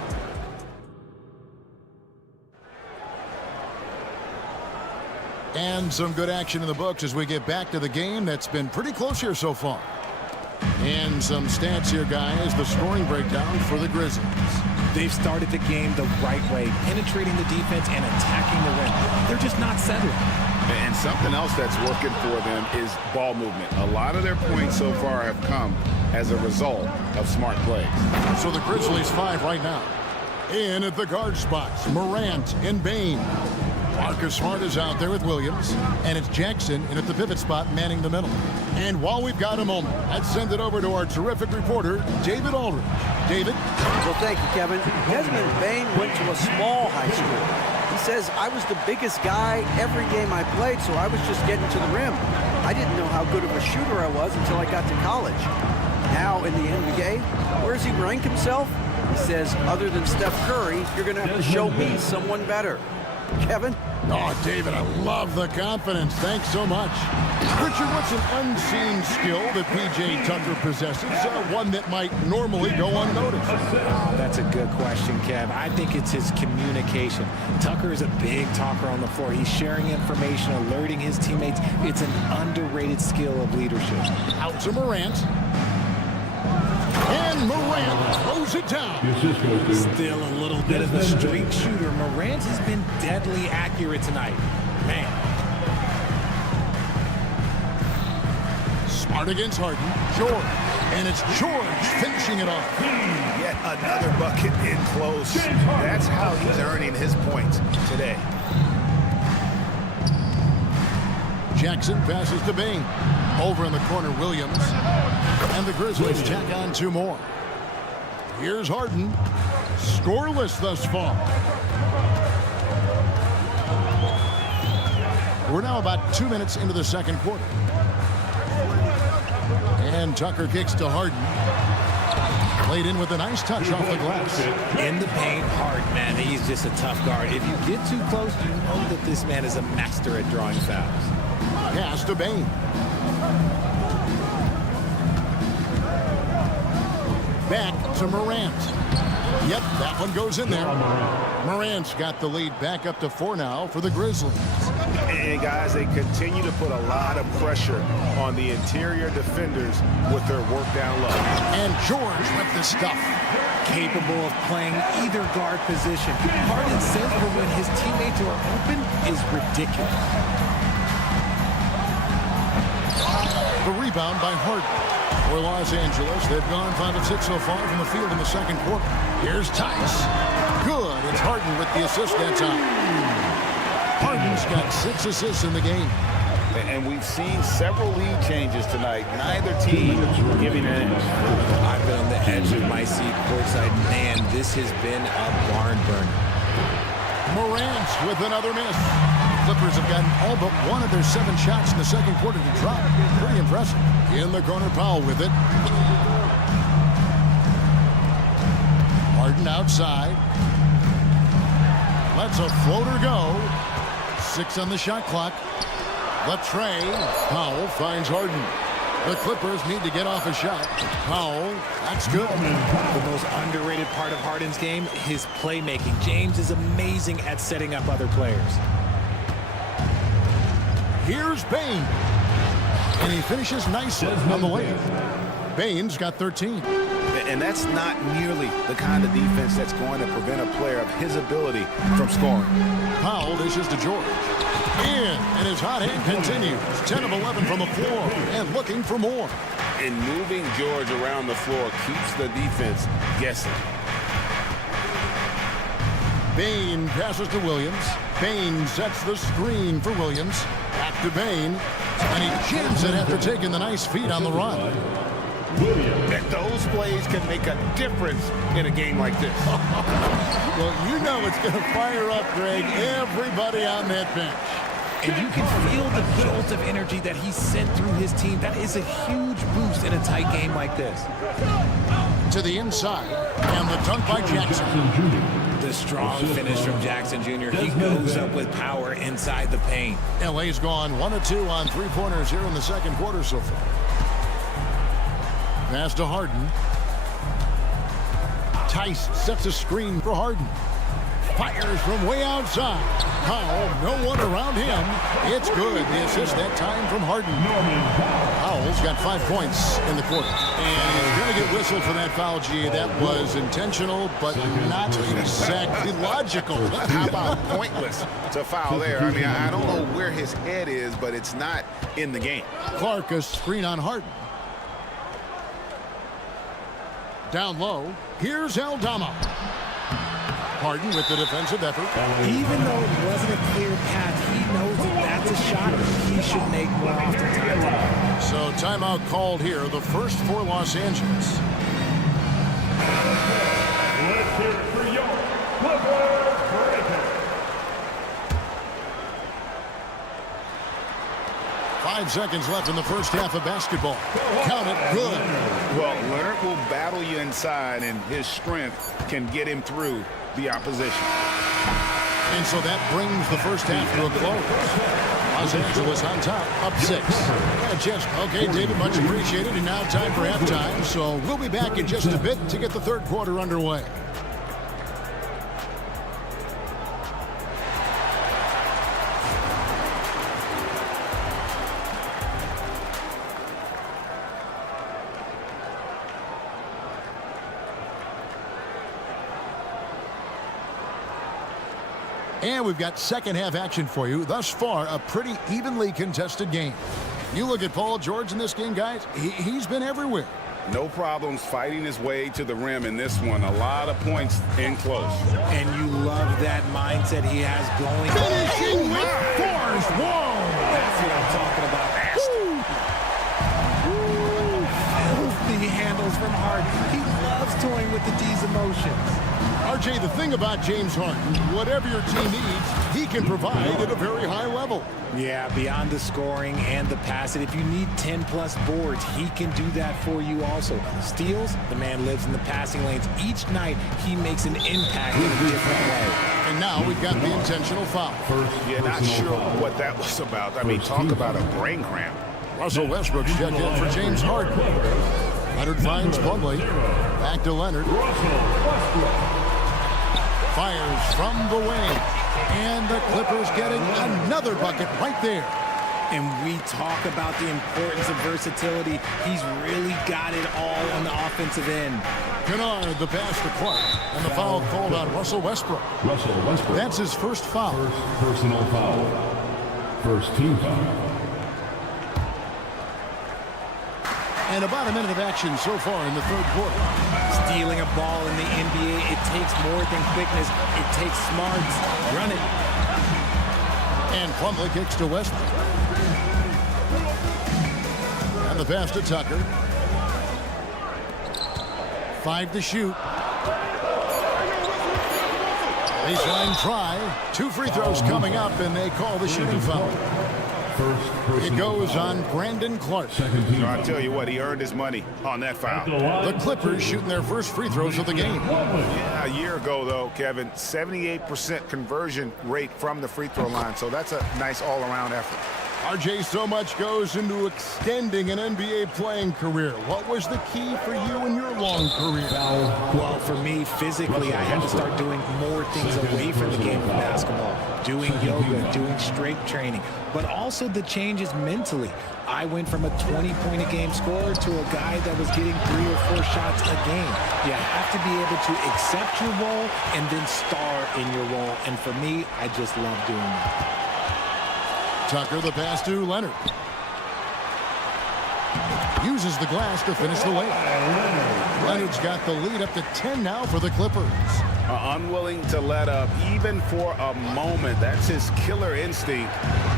And some good action in the books as we get back to the game that's been pretty close here so far. And some stats here, guys. The scoring breakdown for the Grizzlies. They've started the game the right way, penetrating the defense and attacking the rim. They're just not settling. And something else that's working for them is ball movement. A lot of their points so far have come as a result of smart plays. So the Grizzlies 5 right now. In at the guard spots, Morant and Bane. Marcus Smart is out there with Williams. And it's Jackson in at the pivot spot, manning the middle. And while we've got a moment, let's send it over to our terrific reporter, David Aldridge. David? Well, thank you, Kevin. Desmond Bane went to a small high school. He says, I was the biggest guy every game I played, so I was just getting to the rim. I didn't know how good of a shooter I was until I got to college. Now in the NBA, where does he rank himself? He says, other than Steph Curry, you're going to have to show me someone better. Kevin? Oh, David, I love the confidence. Thanks so much. Richard, what's an unseen skill that P.J. Tucker possesses, one that might normally go unnoticed? Oh, that's a good question, Kev. I think it's his communication. Tucker is a big talker on the floor. He's sharing information, alerting his teammates. It's an underrated skill of leadership. Out to Morant. And Morant throws it down. Still a little bit of a streak shooter. Morant has been deadly accurate tonight. Man. Smart against Harden. George. And it's George finishing it off. Yet another bucket in close. That's how he's earning his points today. Jackson passes to Bane. Over in the corner, Williams. And the Grizzlies tack on 2 more. Here's Harden. Scoreless thus far. We're now about 2 minutes into the second quarter. And Tucker kicks to Harden. Played in with a nice touch off the glass. In the paint, Harden, man, he's just a tough guard. If you get too close, you know that this man is a master at drawing fouls. Pass to Bane. Back to Morant. Yep, that one goes in there. Morant's got the lead back up to 4 now for the Grizzlies. And guys, they continue to put a lot of pressure on the interior defenders with their work down low. And George with the stuff. Capable of playing either guard position. Harden's sense for when his teammates are open is ridiculous. The rebound by Harden. For Los Angeles, they've gone 5 of 6 so far from the field in the second quarter. Here's Tice. Good. It's Harden with the assist that time. Harden's got 6 assists in the game. And we've seen several lead changes tonight. Neither team giving an edge. I've been on the edge of my seat courtside. Man, this has been a barn burner. Morant with another miss. Clippers have gotten all but 1 of their 7 shots in the second quarter to drop. Pretty impressive. In the corner, Powell with it. Harden outside. Lets a floater go. 6 on the shot clock. Latrey. Powell finds Harden. The Clippers need to get off a shot. Powell, that's good. The most underrated part of Harden's game, his playmaking. James is amazing at setting up other players. Here's Bane. And he finishes nicely on the layup. Bane's got 13. And that's not nearly the kind of defense that's going to prevent a player of his ability from scoring. Powell dishes to George. In, and his hot hand continues. 10 of 11 from the floor and looking for more. And moving George around the floor keeps the defense guessing. Bane passes to Williams. Bane sets the screen for Williams. Back to Bane. And he jams it after taking the nice feed on the run. And those plays can make a difference in a game like this. Well, you know it's going to fire up, Greg, everybody on that bench. And you can feel the jolt of energy that he sent through his team. That is a huge boost in a tight game like this. To the inside, and the dunk by Jackson. The strong finish from Jackson Jr. He goes up with power inside the paint. LA's gone 1 of 2 on 3-pointers here in the second quarter so far. Pass to Harden. Tice sets a screen for Harden. Fires from way outside. Powell, no one around him. It's good. The assist that time from Harden. Powell's got 5 points in the quarter. And he's going to get whistled for that foul, G. That was intentional, but not exactly logical. How about pointless to foul there? I mean, I don't know where his head is, but it's not in the game. Clark, a screen on Harden. Down low, here's Aldama. Harden with the defensive effort. Even though it wasn't a clear path, he knows that that's a shot he should make more often. So timeout called here, the first for Los Angeles. Let's hear it for your Clippers Breakers. 5 seconds left in the first half of basketball. Count it, good. Well, Leonard will battle you inside, and his strength can get him through the opposition. And so that brings the first half to a close. Los Angeles on top, up 6. Okay, David, much appreciated. And now time for halftime. So we'll be back in just a bit to get the third quarter underway. And we've got second half action for you. Thus far, a pretty evenly contested game. You look at Paul George in this game, guys, he's been everywhere. No problems fighting his way to the rim in this one. A lot of points in close. And you love that mindset he has going. Finishing with force. Whoa! That's what I'm talking about. Filthy handles from Harden. He loves toying with the D's emotions. RJ, the thing about James Harden, whatever your team needs, he can provide at a very high level. Yeah, beyond the scoring and the passing, if you need 10-plus boards, he can do that for you also. Steals, the man lives in the passing lanes. Each night, he makes an impact in a different way. And now we've got the intentional foul. Yeah, not sure what that was about. I mean, talk about a brain cramp. Russell Westbrook's checked in for James Harden. Leonard finds Plumlee. Back to Leonard. Fires from the wing. And the Clippers getting another bucket right there. And we talk about the importance of versatility. He's really got it all on the offensive end. Kennard, the pass to Clark. And the foul called on Russell Westbrook. That's his first foul. First personal foul. First team foul. And about a minute of action so far in the third quarter. Stealing a ball in the NBA, it takes more than quickness. It takes smarts. Run it. And Plumlee kicks to Westbrook. And the pass to Tucker. 5 to shoot. Baseline try. 2 free throws coming up, and they call the shooting foul. It goes on Brandon Clark. I'll tell you what, he earned his money on that foul. The Clippers shooting their first free throws of the game. Yeah, a year ago, though, Kevin, 78% conversion rate from the free throw line. So that's a nice all-around effort. RJ, so much goes into extending an NBA playing career. What was the key for you in your long career? Well, for me, physically, I had to start doing more things away from the game of basketball. Doing yoga, doing strength training, but also the changes mentally. I went from a 20-point-a-game scorer to a guy that was getting 3 or 4 shots a game. You have to be able to accept your role and then star in your role. And for me, I just love doing that. Tucker, the pass to Leonard. Uses the glass to finish the layup. Leonard's got the lead up to 10 now for the Clippers. Unwilling to let up even for a moment. That's his killer instinct,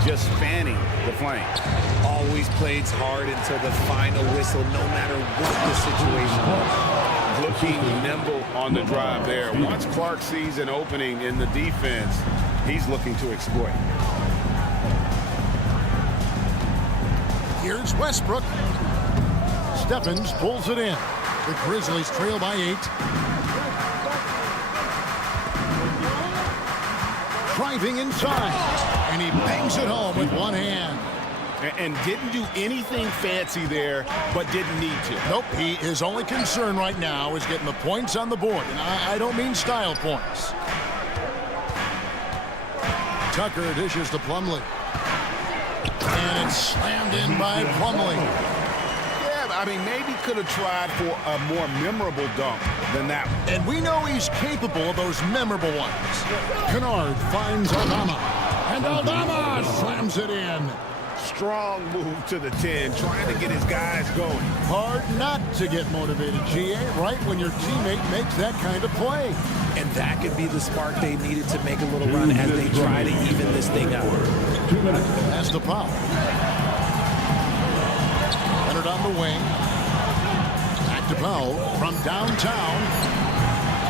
just fanning the flames. Always plays hard until the final whistle, no matter what the situation was. Looking nimble on the drive there. Once Clark sees an opening in the defense, he's looking to exploit. Here's Westbrook. Stephens pulls it in. The Grizzlies trail by 8. Driving inside. And he bangs it home with one hand. And didn't do anything fancy there, but didn't need to. Nope, his only concern right now is getting the points on the board. And I don't mean style points. Tucker dishes to Plumlee. And it's slammed in by Plumlee. Yeah, I mean, maybe could have tried for a more memorable dunk than that one. And we know he's capable of those memorable ones. Kennard finds Aldama. And Aldama slams it in. Strong move to the 10, trying to get his guys going. Hard not to get motivated, GA, right when your teammate makes that kind of play. And that could be the spark they needed to make a little run as they try to even this thing out. That's the foul. Leonard on the wing. Back to Powell from downtown.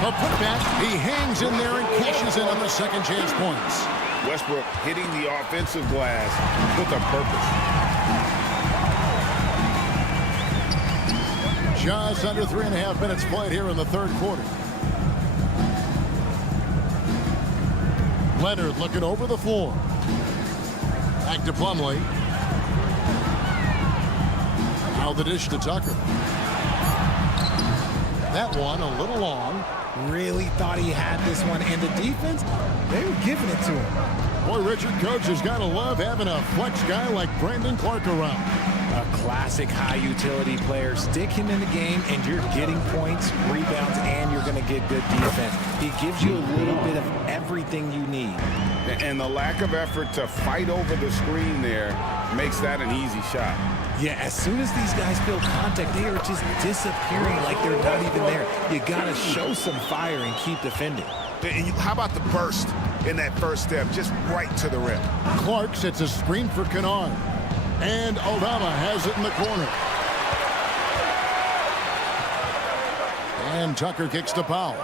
A putback. He hangs in there and cashes in on the second chance points. Westbrook hitting the offensive glass with a purpose. Just under 3.5 minutes played here in the third quarter. Leonard looking over the floor. Back to Plumlee. Now the dish to Tucker. That one a little long. Really thought he had this one, and the defense, they were giving it to him. Boy, Richard, coach has got to love having a flex guy like Brandon Clark around. A classic high utility player. Stick him in the game and you're getting points, rebounds, and you're going to get good defense. He gives you a little bit of everything you need. And the lack of effort to fight over the screen there makes that an easy shot. Yeah, as soon as these guys feel contact, they are just disappearing like they're not even there. You got to show some fire and keep defending. And how about the burst in that first step, just right to the rim? Clark sets a screen for Kennard. And Aldama has it in the corner. And Tucker kicks to Powell.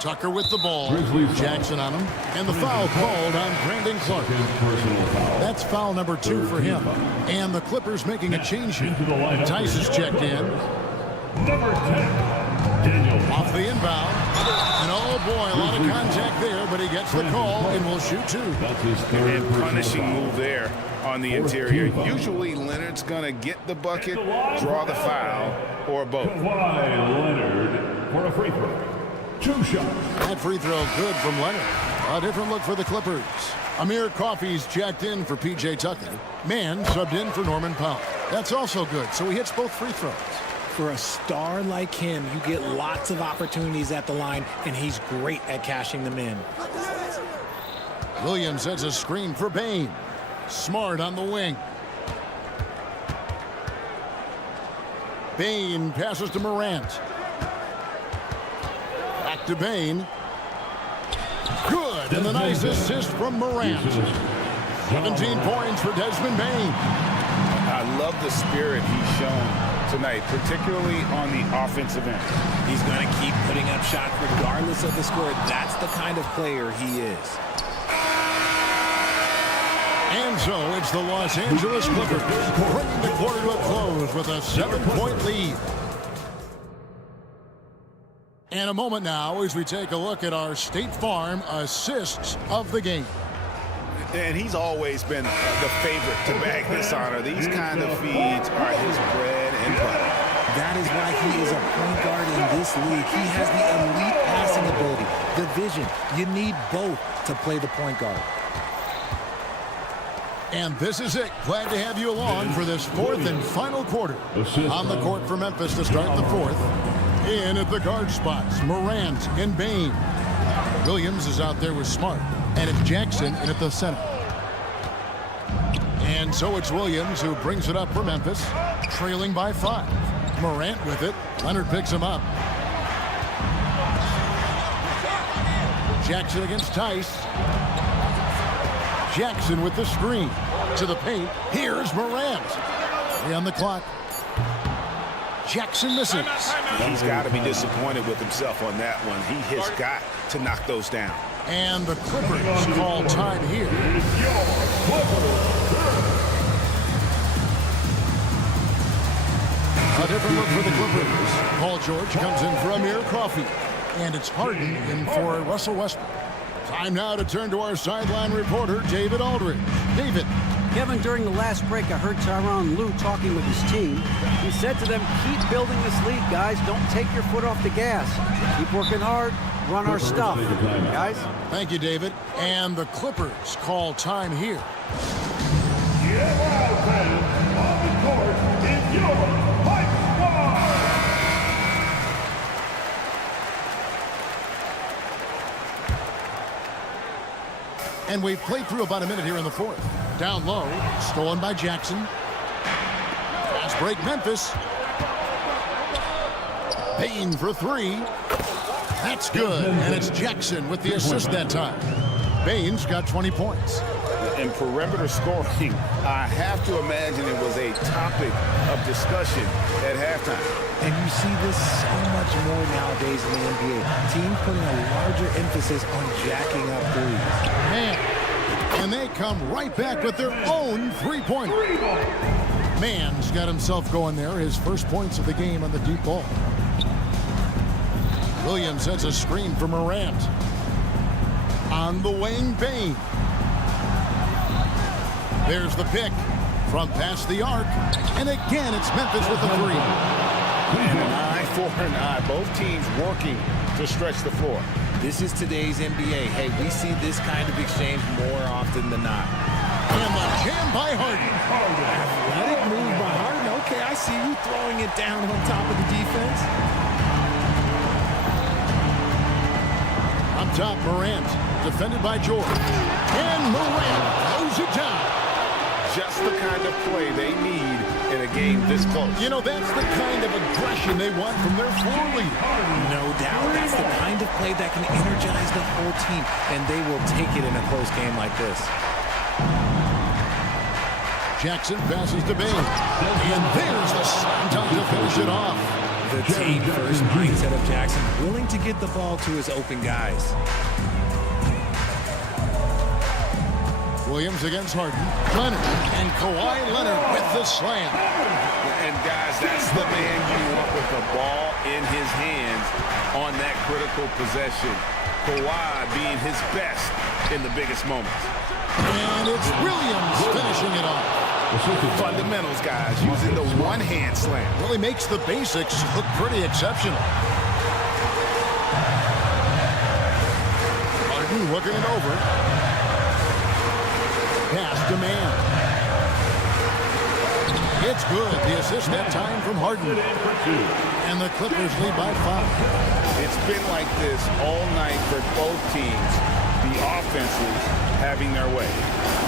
Tucker with the ball. Jackson on him. And the foul called on Brandon Clark. That's foul number 2 for him. And the Clippers making a change here. Tice is checked in. Number 10. Daniel. Off the inbound. And oh boy, a lot of contact there, but he gets the call and will shoot two. That's his third And punishing personal move there on the interior. Usually Leonard's going to get the bucket, draw the foul, or both. Kawhi Leonard for a free throw. 2 shots. That free throw good from Leonard. A different look for the Clippers. Amir Coffey's checked in for P.J. Tucker. Mann subbed in for Norman Powell. That's also good, so he hits both free throws. For a star like him, you get lots of opportunities at the line, and he's great at cashing them in. Williams sets a screen for Bane. Smart on the wing. Bane passes to Morant. Back to Bane. Good, and the nice assist from Morant. 17 points for Desmond Bane. I love the spirit he's shown tonight, particularly on the offensive end. He's going to keep putting up shots regardless of the score. That's the kind of player he is. And so it's the Los Angeles Clippers bringing the quarter to a close with a 7-point lead. And a moment now as we take a look at our State Farm assists of the game. And he's always been the favorite to bag this honor. These kind of feeds are his bread and butter. That is why he is a point guard in this league. He has the elite passing ability, the vision. You need both to play the point guard. And this is it. Glad to have you along for this fourth and final quarter. On the court for Memphis to start the fourth. In at the guard spots, Morant and Bane. Williams is out there with Smart. And it's Jackson in at the center. And so it's Williams who brings it up for Memphis, trailing by 5. Morant with it. Leonard picks him up. Jackson against Tice. Jackson with the screen. To the paint. Here's Morant. 3 on the clock. Jackson misses. He's got to be disappointed with himself on that one. He has got to knock those down. And the Clippers call time here. A different look for the Clippers. Paul George comes in for Amir Coffey. And it's Harden in for Russell Westbrook. Time now to turn to our sideline reporter, David Aldridge. David. Kevin, during the last break, I heard Tyronn Lue talking with his team. He said to them, keep building this lead, guys. Don't take your foot off the gas. Keep working hard. Run our stuff. Guys? Thank you, David. And the Clippers call time here. Get loud, fans. On the court is your Hype Squad. And we've played through about a minute here in the fourth. Down low, stolen by Jackson. Fast break, Memphis. Bane for 3. That's good, and it's Jackson with the assist that time. Bane's got 20 points. And perimeter scoring, I have to imagine it was a topic of discussion at halftime. And you see this so much more nowadays in the NBA. Teams putting a larger emphasis on jacking up threes. Man, and they come right back with their own three-pointer. Mann's got himself going there, his first points of the game on the deep ball. Williams sets a screen for Morant. On the wing, Bane. There's the pick from past the arc. And again, it's Memphis with the 3. And an eye for an eye. Both teams working to stretch the floor. This is today's NBA. Hey, we see this kind of exchange more often than not. And the jam by Harden. Athletic move by Harden. Okay, I see you throwing it down on top of the defense. Up top, Morant. Defended by George. And Morant throws it down. Just the kind of play they need in a game this close. You know, that's the kind of aggression they want from their floor leader. No doubt. That's the kind of play that can energize the whole team, and they will take it in a close game like this. Jackson passes to Bane. And there's the slam dunk to finish it off. The team-first mindset of Jackson, willing to get the ball to his open guys. Williams against Harden. Leonard and Kawhi Leonard with the slam. And guys, that's the man you want with the ball in his hands on that critical possession. Kawhi being his best in the biggest moments. And it's Williams finishing it off. Fundamentals, guys, using the one-hand slam. Really makes the basics look pretty exceptional. Harden looking it over. Pass to man. It's good. The assist that time from Harden. And the Clippers lead by 5. It's been like this all night for both teams. The offenses having their way.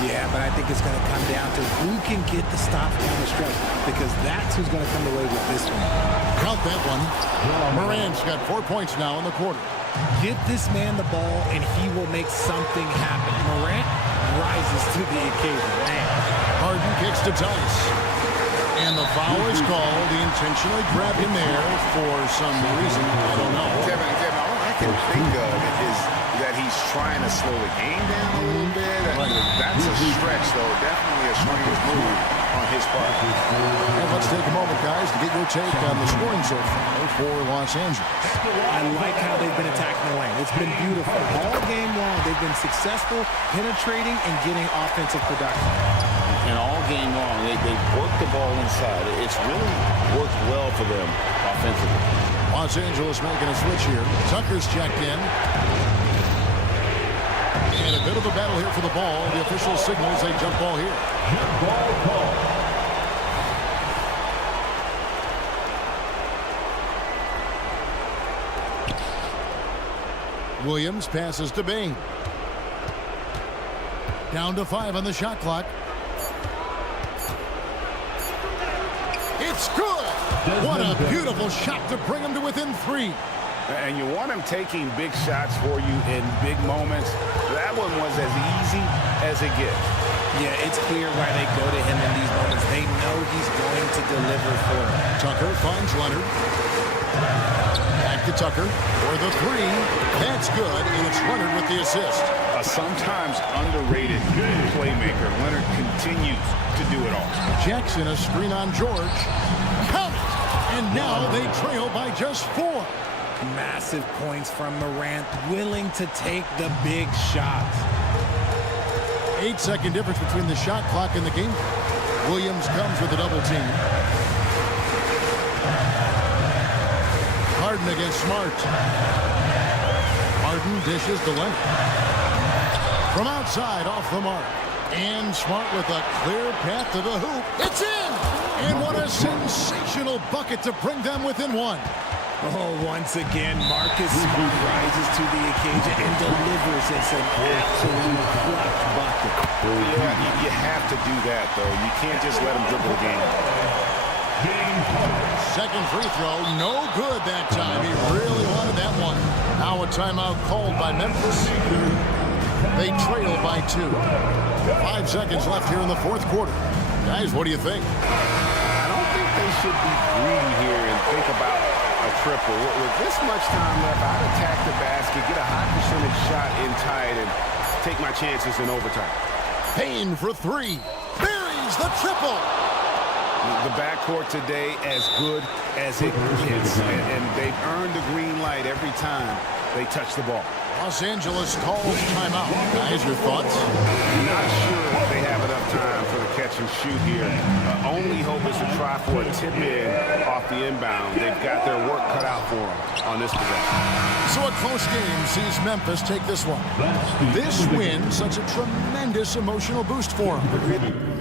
Yeah, but I think it's going to come down to who can get the stops down the stretch, because that's who's going to come away with this one. Count that one. Morant's got 4 points now in the quarter. Get this man the ball, and he will make something happen. Morant rises to the occasion. Man. Harden kicks to Tice. And the foul is called. He intentionally grabbed him there for some reason. I don't know. Kevin, all I can think of is that he's trying to slow the game down a little bit. That's a stretch, though. Definitely a strange move on his part. And let's take a moment, guys, to get your take on the scoring so far for Los Angeles. I like how they've been attacking the lane. It's been beautiful. All game long, they've been successful penetrating and getting offensive production. And all game long, they've worked the ball inside. It's really worked well for them offensively. Los Angeles making a switch here. Tucker's checked in. And a bit of a battle here for the ball. The official signals a jump ball here. Ball call. Williams passes to Bane. Down to 5 on the shot clock. It's good. What a beautiful shot to bring him to within 3. And you want him taking big shots for you in big moments. That one was as easy as it gets. Yeah, it's clear why they go to him in these moments. They know he's going to deliver for them. Tucker finds Leonard. Back to Tucker for the 3. That's good, and it's Leonard with the assist. A sometimes underrated playmaker. Leonard continues to do it all. Jackson, a screen on George. Count it! And now they trail by just 4. Massive points from Morant, willing to take the big shots. 8-second difference between the shot clock and the game. Williams comes with a double team. Harden against Smart. Harden dishes to Leonard. From outside, off the mark. And Smart with a clear path to the hoop. It's in! And what a sensational bucket to bring them within 1. Oh, once again, Marcus Smart rises to the occasion and delivers us an absolute clutch bucket. Yeah, you have to do that, though. You can't just let him dribble the game. Second free throw, no good that time. He really wanted that one. Now a timeout called by Memphis. They trail by 2. 5 seconds left here in the fourth quarter. Guys, what do you think? I don't think they should be greedy here and think about a triple. With this much time left, I'd attack the basket, get a high percentage shot in tight, and take my chances in overtime. Payne for 3. Buries the triple. The backcourt today as good as it gets, and they've earned the green light every time they touch the ball. Los Angeles calls timeout. Guys, your thoughts? Not sure if they have enough time for the catch and shoot here. Only hope is to try for a tip in off the inbound. They've got their work cut out for them on this possession. So a close game sees Memphis take this one. This win, such a tremendous emotional boost for them.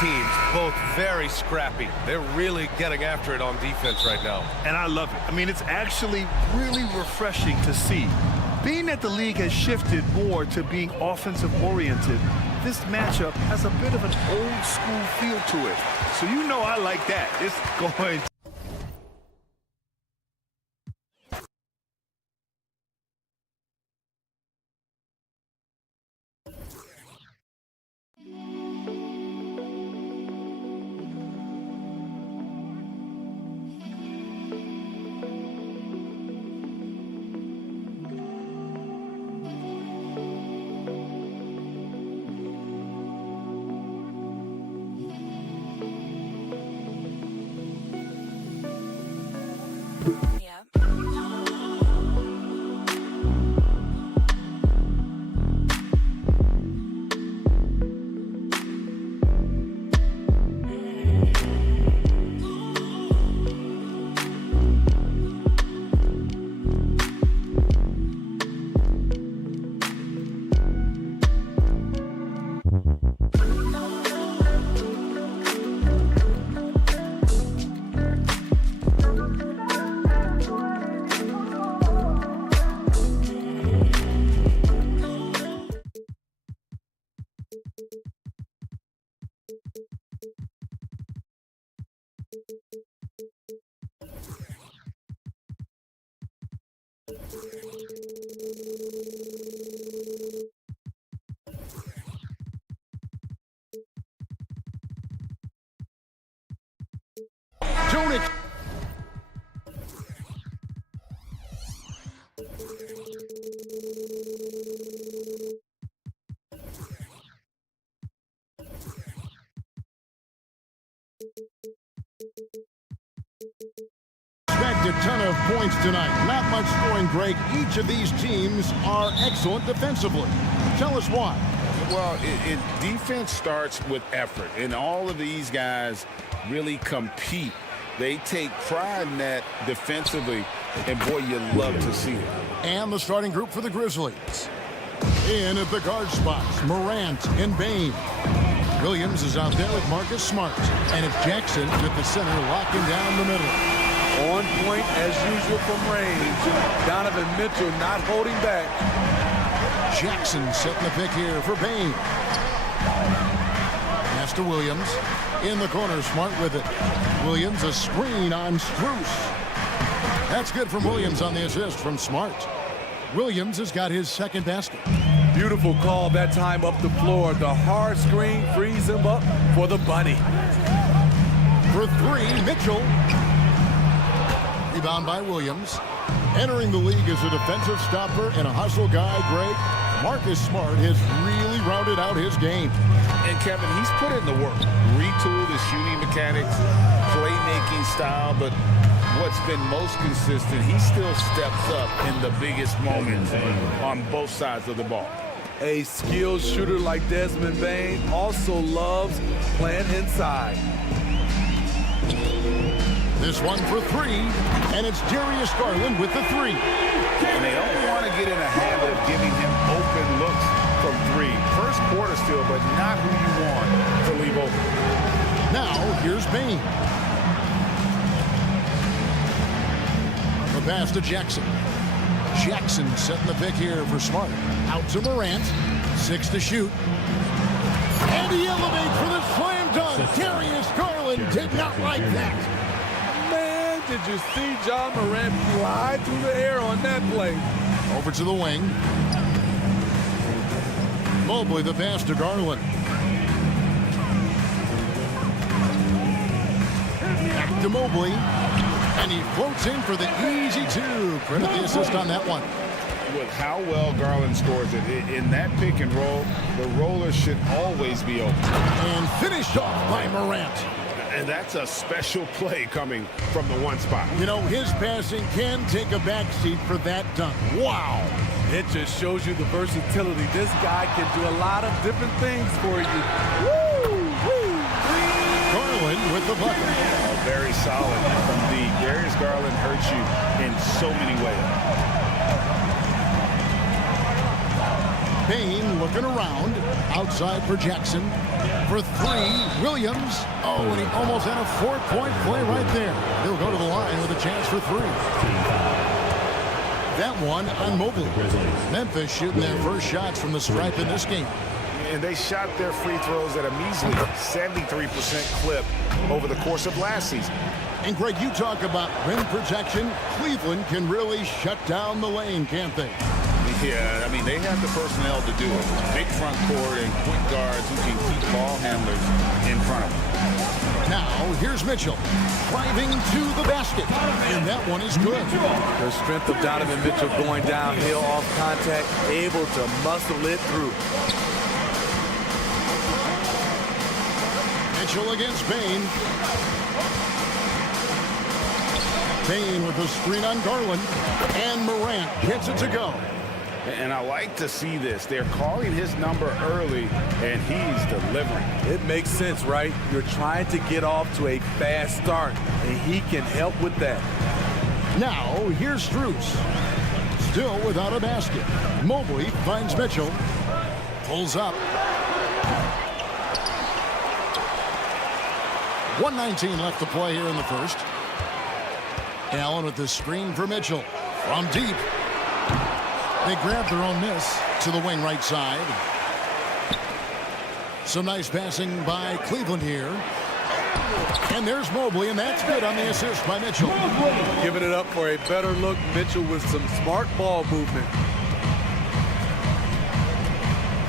teams, both very scrappy. They're really getting after it on defense right now. And I love it. I mean, it's actually really refreshing to see. Being that the league has shifted more to being offensive-oriented, this matchup has a bit of an old-school feel to it. So you know I like that. It's going to... Don't expect a ton of points tonight. Not much scoring, Greg. Each of these teams are excellent defensively. Tell us why. Well, defense starts with effort, and all of these guys really compete. They take pride in that defensively, and boy, you love to see it. And the starting group for the Grizzlies. In at the guard spots, Morant and Bane. Williams is out there with Marcus Smart. And it's Jackson at the center, locking down the middle. On point as usual from range. Donovan Mitchell not holding back. Jackson setting the pick here for Bane. Pass to Williams. In the corner, Smart with it. Williams, a screen on Strus. That's good from Williams on the assist from Smart. Williams has got his second basket. Beautiful call that time up the floor. The hard screen frees him up for the bunny. For three, Mitchell. Rebound by Williams. Entering the league as a defensive stopper and a hustle guy, Greg, Marcus Smart has really rounded out his game. And Kevin, he's put in the work. Retooled his shooting mechanics, playmaking style, but what's been most consistent, he still steps up in the biggest moments on both sides of the ball. A skilled shooter like Desmond Bane also loves playing inside. This one for three, and it's Darius Garland with the three. And they don't want to get in a habit of giving him open looks from three. First quarter still, but not who you want to leave open. Now, here's Bane. The pass to Jackson. Jackson setting the pick here for Smart. Out to Morant. 6 to shoot. And he elevates for the slam dunk. Darius Garland did not like that. Man, did you see John Morant fly through the air on that play? Over to the wing. Mobley the pass to Garland. Back to Mobley. And he floats in for the easy two. Credit the assist on that one. With how well Garland scores it, in that pick and roll, the roller should always be open. And finished off by Morant. And that's a special play coming from the one spot. You know, his passing can take a backseat for that dunk. Wow. It just shows you the versatility. This guy can do a lot of different things for you. Woo! Woo! Garland with the bucket. Very solid from deep. Darius Garland hurts you in so many ways. Bain looking around. Outside for Jackson. For three, Williams. Oh, and he almost had a 4-point play right there. He'll go to the line with a chance for three. That one on Mobley. Memphis shooting their first shots from the stripe in this game. And they shot their free throws at a measly 73% clip over the course of last season. And Greg, you talk about rim protection. Cleveland can really shut down the lane, can't they? Yeah, I mean, they have the personnel to do it. Big front court and quick guards who can keep ball handlers in front of them. Now, here's Mitchell driving to the basket. And that one is good. The strength of Donovan Mitchell going downhill off contact, able to muscle it through. Mitchell against Bain. Bain with a screen on Garland. And Morant gets it to go. And I like to see this. They're calling his number early, and he's delivering. It makes sense, right? You're trying to get off to a fast start, and he can help with that. Now, here's Strus. Still without a basket. Mobley finds Mitchell. Pulls up. 1:19 left to play here in the first. Allen with the screen for Mitchell. From deep. They grab their own miss to the wing right side. Some nice passing by Cleveland here. And there's Mobley, and that's good on the assist by Mitchell. Giving it up for a better look. Mitchell with some smart ball movement.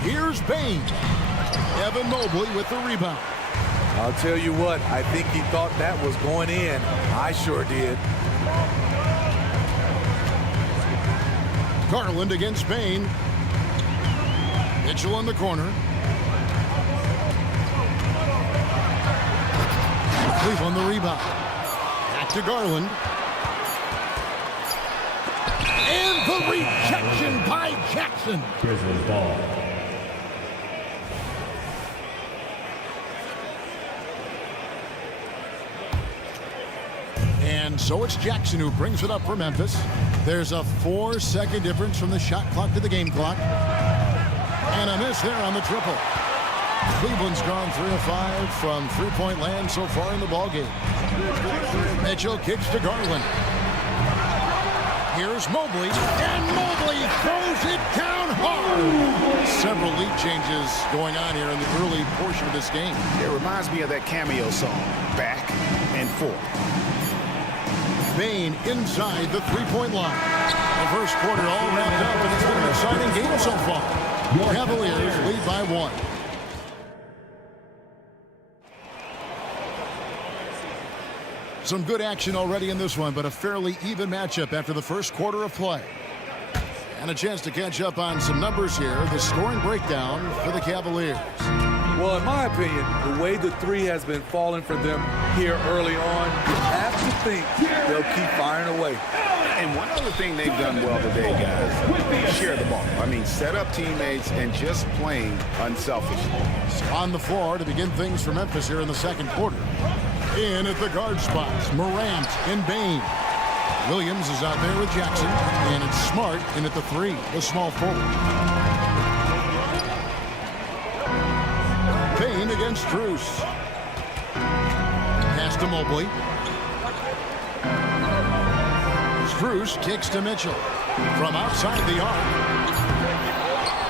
Here's Bain. Evan Mobley with the rebound. I'll tell you what, I think he thought that was going in. I sure did. Garland against Bain. Mitchell in the corner. Cleveland the rebound. Back to Garland. And the rejection by Jackson. Grizzlies ball. And so it's Jackson who brings it up for Memphis. There's a 4-second difference from the shot clock to the game clock. And a miss there on the triple. Cleveland's gone 3 of 5 from three-point land so far in the ballgame. Mitchell kicks to Garland. Here's Mobley. And Mobley throws it down hard. Several lead changes going on here in the early portion of this game. It reminds me of that Cameo song, Back and Forth. Bain inside the three-point line. The first quarter all wrapped up, and it's been an exciting game so far. Cavaliers lead by 1. Some good action already in this one, but a fairly even matchup after the first quarter of play. And a chance to catch up on some numbers here. The scoring breakdown for the Cavaliers. Well, in my opinion, the way the three has been falling for them here early on, you have to think they'll keep firing away. And one other thing they've done well today, guys, share the ball. I mean, set up teammates and just playing unselfishly. On the floor to begin things for Memphis here in the second quarter. In at the guard spots, Morant and Bain. Williams is out there with Jackson, and it's Smart in at the 3, the small forward. Bain against Strus. Pass to Mobley. Strus kicks to Mitchell. From outside the arc.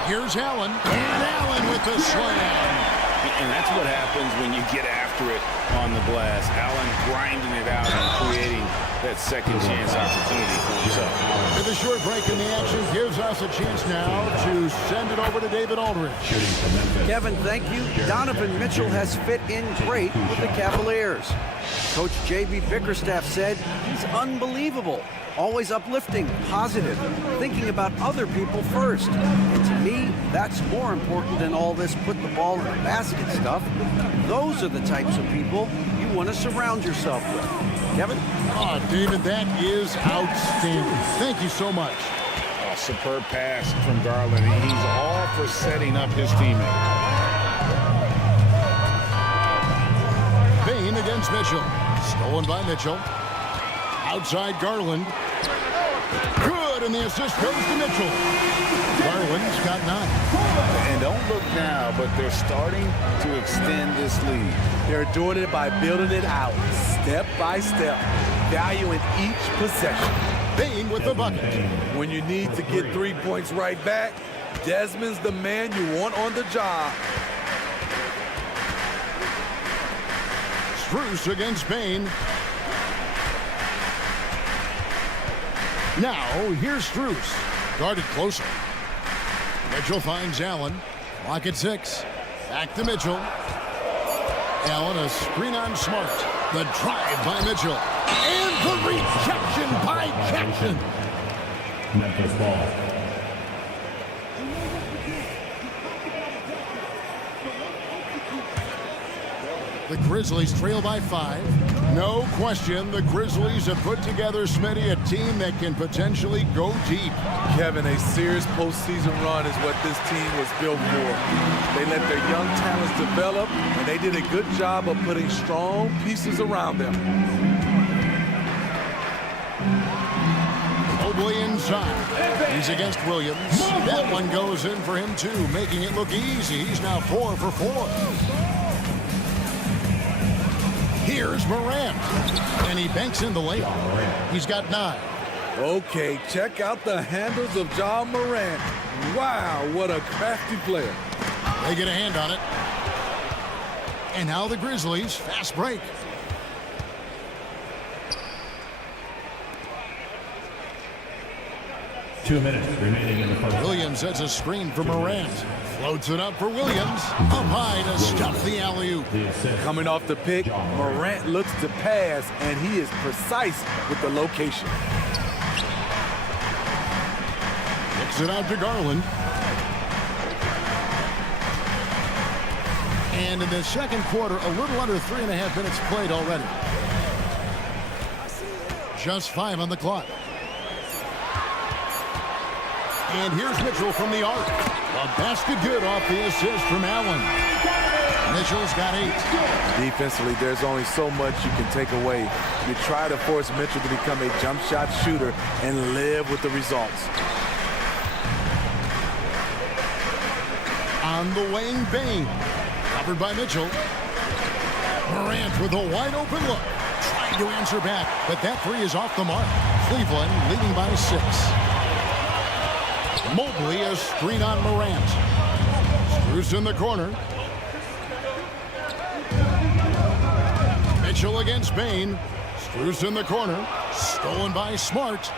Here's Allen. And Allen with the slam. And that's what happens when you get after it on the glass. Allen grinding it out and creating that second chance opportunity for himself. With a short break in the action gives us a chance now to send it over to David Aldridge. Kevin, thank you. Donovan Mitchell has fit in great with the Cavaliers. Coach J.B. Bickerstaff said he's unbelievable, always uplifting, positive, thinking about other people first. And to me, that's more important than all this put the ball in the basket stuff. Those are the types of people you want to surround yourself with. Kevin? Oh, David, that is outstanding. Thank you so much. A superb pass from Garland. He's all for setting up his teammate. Bain against Mitchell. Stolen by Mitchell. Outside Garland. Good and the assist goes to Mitchell. Garland's got 9. And don't look now, but they're starting to extend this lead. They're doing it by building it out, step by step, valuing each possession. Bane with the bucket. When you need to get 3 points right back, Desmond's the man you want on the job. Strus against Bane. Now, here's Strus. Guarded closer. Mitchell finds Allen. Clock at 6. Back to Mitchell. Allen, a screen on Smart. The drive by Mitchell. And the rejection by Jackson. Memphis ball. The Grizzlies trail by 5. No question, the Grizzlies have put together, Smitty, a team that can potentially go deep. Kevin, a serious postseason run is what this team was built for. They let their young talents develop, and they did a good job of putting strong pieces around them. Mobley inside. He's against Williams. That one goes in for him, too, making it look easy. He's now 4 for 4. Here's Morant, and he banks in the layup. He's got 9. Okay, check out the handles of Ja Morant. Wow, what a crafty player. They get a hand on it. And now the Grizzlies, fast break. Two minutes remaining in the first. Williams has a screen for Morant. Floats it up for Williams. Up high to stuff the alley-oop. Coming off the pick, Morant looks to pass, and he is precise with the location. Kicks it out to Garland. And in the second quarter, a little under 3.5 minutes played already. Just 5 on the clock. And here's Mitchell from the arc. A basket good off the assist from Allen. Mitchell's got 8. Defensively, there's only so much you can take away. You try to force Mitchell to become a jump shot shooter and live with the results. On the wing, Bane. Covered by Mitchell. Morant with a wide open look. Trying to answer back, but that 3 is off the mark. Cleveland leading by 6. Mobley, a screen on Morant. Strus in the corner. Mitchell against Bane. Strus in the corner. Stolen by Smart.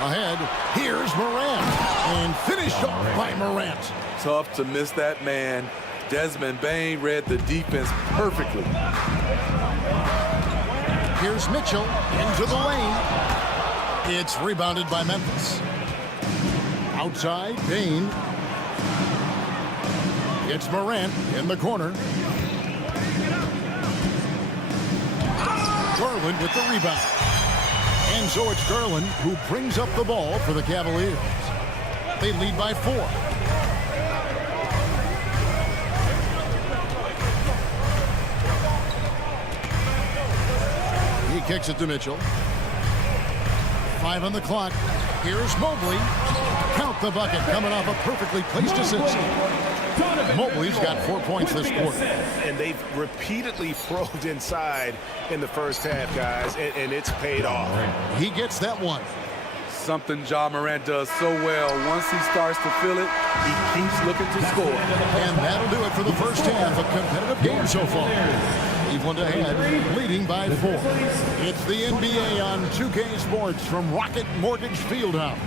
Ahead, here's Morant. And finished off by Morant. Tough to miss that man. Desmond Bane read the defense perfectly. Here's Mitchell into the lane. It's rebounded by Memphis. Outside, Bane. It's Morant in the corner. Garland with the rebound. And so it's Garland who brings up the ball for the Cavaliers. They lead by 4. He kicks it to Mitchell. 5 on the clock. Here's Mobley. Count the bucket coming off a perfectly placed assist. Mobley's got 4 points this quarter. And they've repeatedly probed inside in the first half, guys, and it's paid off. He gets that one. Something Ja Morant does so well. Once he starts to feel it, he keeps looking to score. And that'll do it for the first half. A competitive game so far. Cleveland ahead, leading by 4. It's the NBA on 2K Sports from Rocket Mortgage Fieldhouse.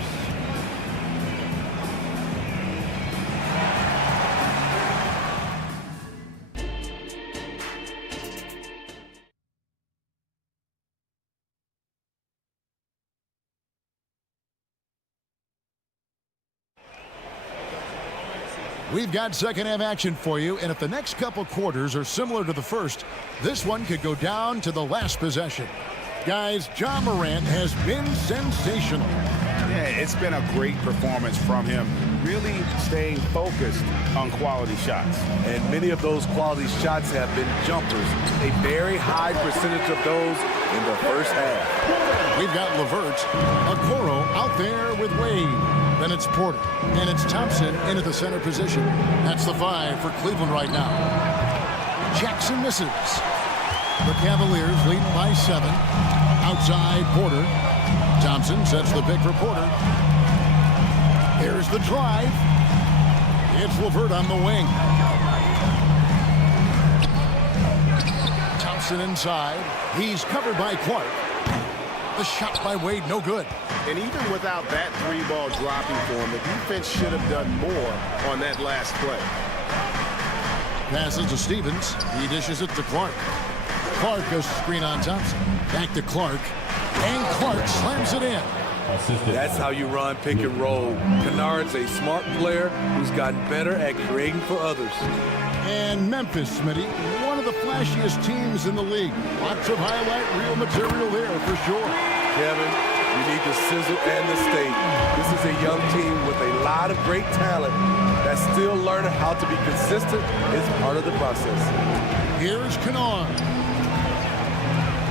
We've got second half action for you, and if the next couple quarters are similar to the first, this one could go down to the last possession. Guys, Ja Morant has been sensational. Yeah, it's been a great performance from him, really staying focused on quality shots. And many of those quality shots have been jumpers. A very high percentage of those in the first half. We've got LeVert, Okoro out there with Wade. Then it's Porter, and it's Thompson into the center position. That's the 5 for Cleveland right now. Jackson misses. The Cavaliers lead by 7. Outside Porter. Thompson sets the pick for Porter. Here's the drive. It's LeVert on the wing. Thompson inside. He's covered by Clark. The shot by Wade, no good. And even without that 3-ball dropping for him, the defense should have done more on that last play. Passes to Stevens. He dishes it to Clark. Clark goes to screen on Thompson. Back to Clark. And Clark slams it in. That's how you run pick and roll. Kennard's a smart player who's gotten better at creating for others. And Memphis, Smitty, one of the flashiest teams in the league. Lots of highlight reel material there for sure. Kevin, you need the sizzle and the steak. This is a young team with a lot of great talent that's still learning how to be consistent. It's part of the process. Here's Kennard.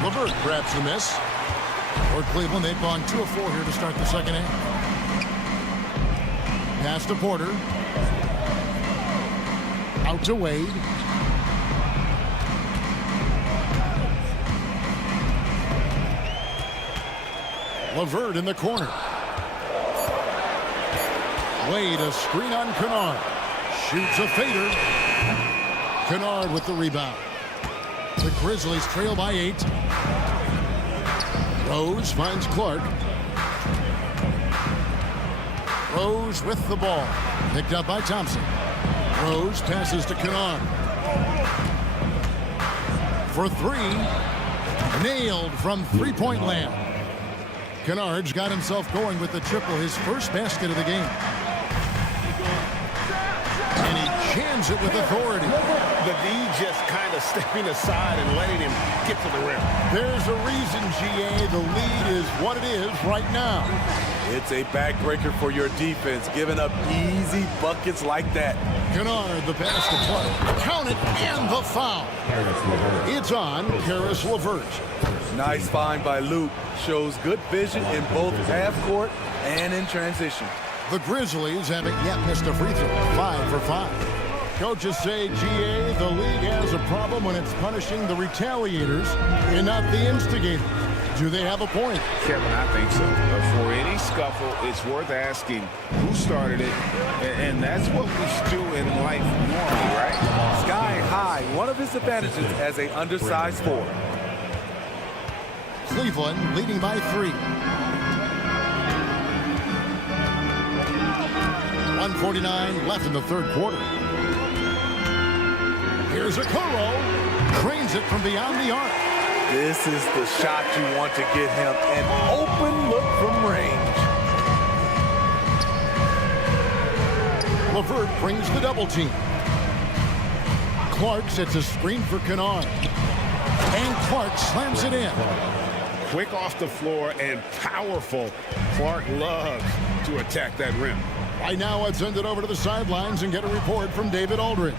LeVert grabs the miss. For Cleveland, they've gone 2 of 4 here to start the second half. Pass to Porter. Out to Wade. LeVert in the corner. Wade, a screen on Kennard. Shoots a fader. Kennard with the rebound. The Grizzlies trail by 8. Rose finds Clark. Rose with the ball. Picked up by Thompson. Rose passes to Kennard. For 3. Nailed from three-point land. Kennard's got himself going with the triple, his first basket of the game. And he jams it with authority. The D just kind of stepping aside and letting him get to the rim. There's a reason, GA, the lead is what it is right now. It's a backbreaker for your defense, giving up easy buckets like that. Kennard, the pass to Clark. Count it, and the foul. It's on Caris LeVert. Nice find by Luke. Shows good vision in both half court and in transition. The Grizzlies haven't yet missed a free throw. 5 for 5. Coaches say, GA, the league has a problem when it's punishing the retaliators and not the instigators. Do they have a point? Kevin, I think so. But for any scuffle, it's worth asking who started it, and that's what we do in life normally, right? Sky high, one of his advantages as an undersized forward. Cleveland leading by 3. 1:49 left in the third quarter. Here's Okoro. Trains it from beyond the arc. This is the shot you want to get him. An open look from range. LeVert brings the double team. Clark sets a screen for Kennard. And Clark slams it in. Quick off the floor and powerful. Clark loves to attack that rim. Right now, let's send it over to the sidelines and get a report from David Aldridge.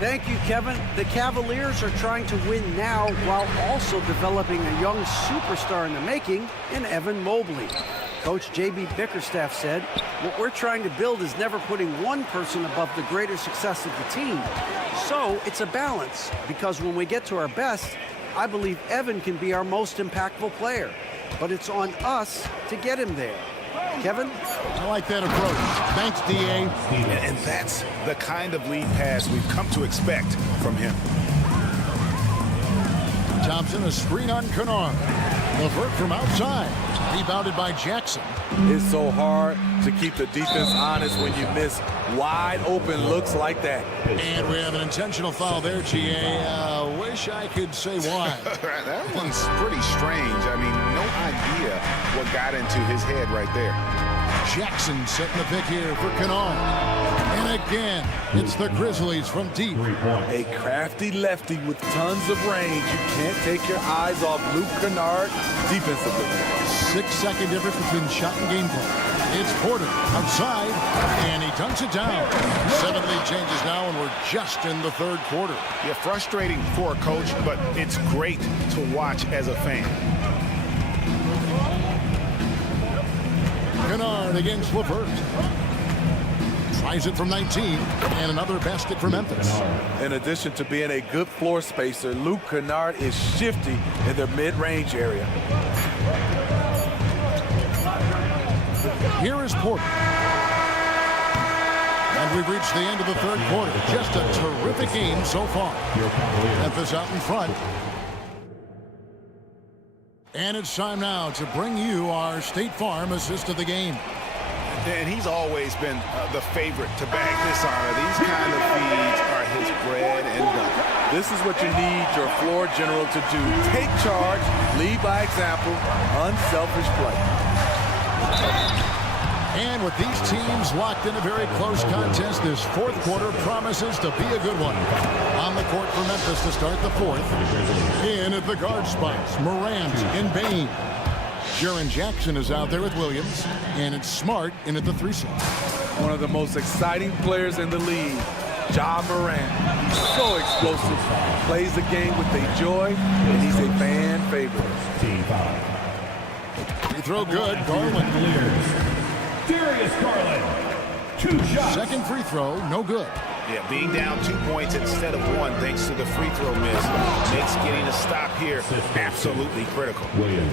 Thank you, Kevin. The Cavaliers are trying to win now while also developing a young superstar in the making in Evan Mobley. Coach J.B. Bickerstaff said, what we're trying to build is never putting one person above the greater success of the team. So it's a balance, because when we get to our best, I believe Evan can be our most impactful player. But it's on us to get him there. Kevin? I like that approach. Thanks, D.A. And that's the kind of lead pass we've come to expect from him. Thompson, a screen on Kennard. LeVert from outside. Rebounded by Jackson. It's so hard to keep the defense honest when you miss wide open looks like that. And we have an intentional foul there, G.A. Wish I could say why. That one's pretty strange. I mean, no idea what got into his head right there. Jackson setting the pick here for Kennard. And again, it's the Grizzlies from deep. A crafty lefty with tons of range. You can't take your eyes off Luke Kennard defensively. 6-second difference between shot and gameplay. It's Porter outside. And he dunks it down. 7 lead changes now, and we're just in the third quarter. Yeah, frustrating for a coach, but it's great to watch as a fan. Kennard against LeVert. Tries it from 19, and another basket for Memphis. In addition to being a good floor spacer, Luke Kennard is shifty in the mid-range area. Here is Porter. And we've reached the end of the third quarter. Just a terrific game so far. Memphis out in front. And it's time now to bring you our State Farm assist of the game. And he's always been the favorite to bag this honor. These kind of feeds are his bread and butter. This is what you need your floor general to do. Take charge, lead by example, unselfish play. And with these teams locked in a very close contest, this fourth quarter promises to be a good one. On the court for Memphis to start the fourth. In at the guard spots, Morant and Bane. Jaren Jackson is out there with Williams, and it's Smart in at the 3 slot. One of the most exciting players in the league, Ja Morant. He's so explosive, plays the game with a joy, and he's a fan favorite. Free throw good, Garland. Darius Garland. 2 shots. Second free throw, no good. Yeah, being down 2 points instead of 1 thanks to the free throw miss makes getting a stop here absolutely critical.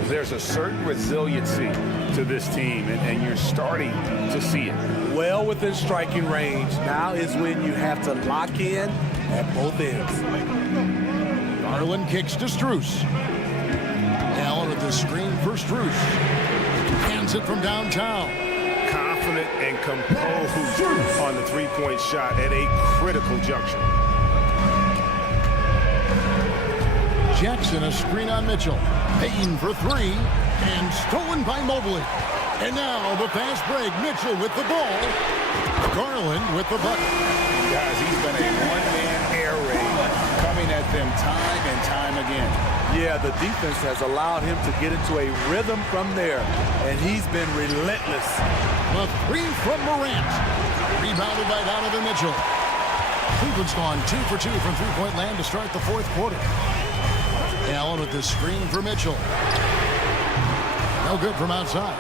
There's a certain resiliency to this team, and you're starting to see it. Well within striking range. Now is when you have to lock in at both ends. Garland kicks to Strus. Allen with the screen for Strus. Hands it from downtown. Confident and composed on the three-point shot at a critical juncture. Jackson a screen on Mitchell. Payton for 3, and stolen by Mobley. And now the fast break. Mitchell with the ball. Garland with the bucket. Guys, he's been a one-man air raid coming at them time and time again. Yeah, the defense has allowed him to get into a rhythm from there, and he's been relentless. The 3 from Morant. Rebounded by Donovan Mitchell. Cleveland's gone 2 for 2 from three-point land to start the fourth quarter. Allen with the screen for Mitchell. No good from outside.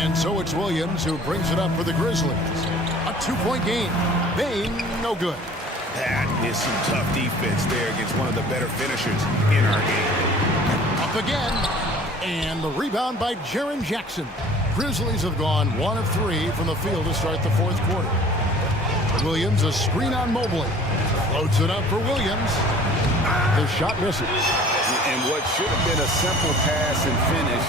And so it's Williams who brings it up for the Grizzlies. A 2-point game. Bane, no good. That is some tough defense there against one of the better finishers in our game. Up again. And the rebound by Jaren Jackson. Grizzlies have gone 1 of 3 from the field to start the fourth quarter. Williams a screen on Mobley. Floats it up for Williams. The shot misses. And what should have been a simple pass and finish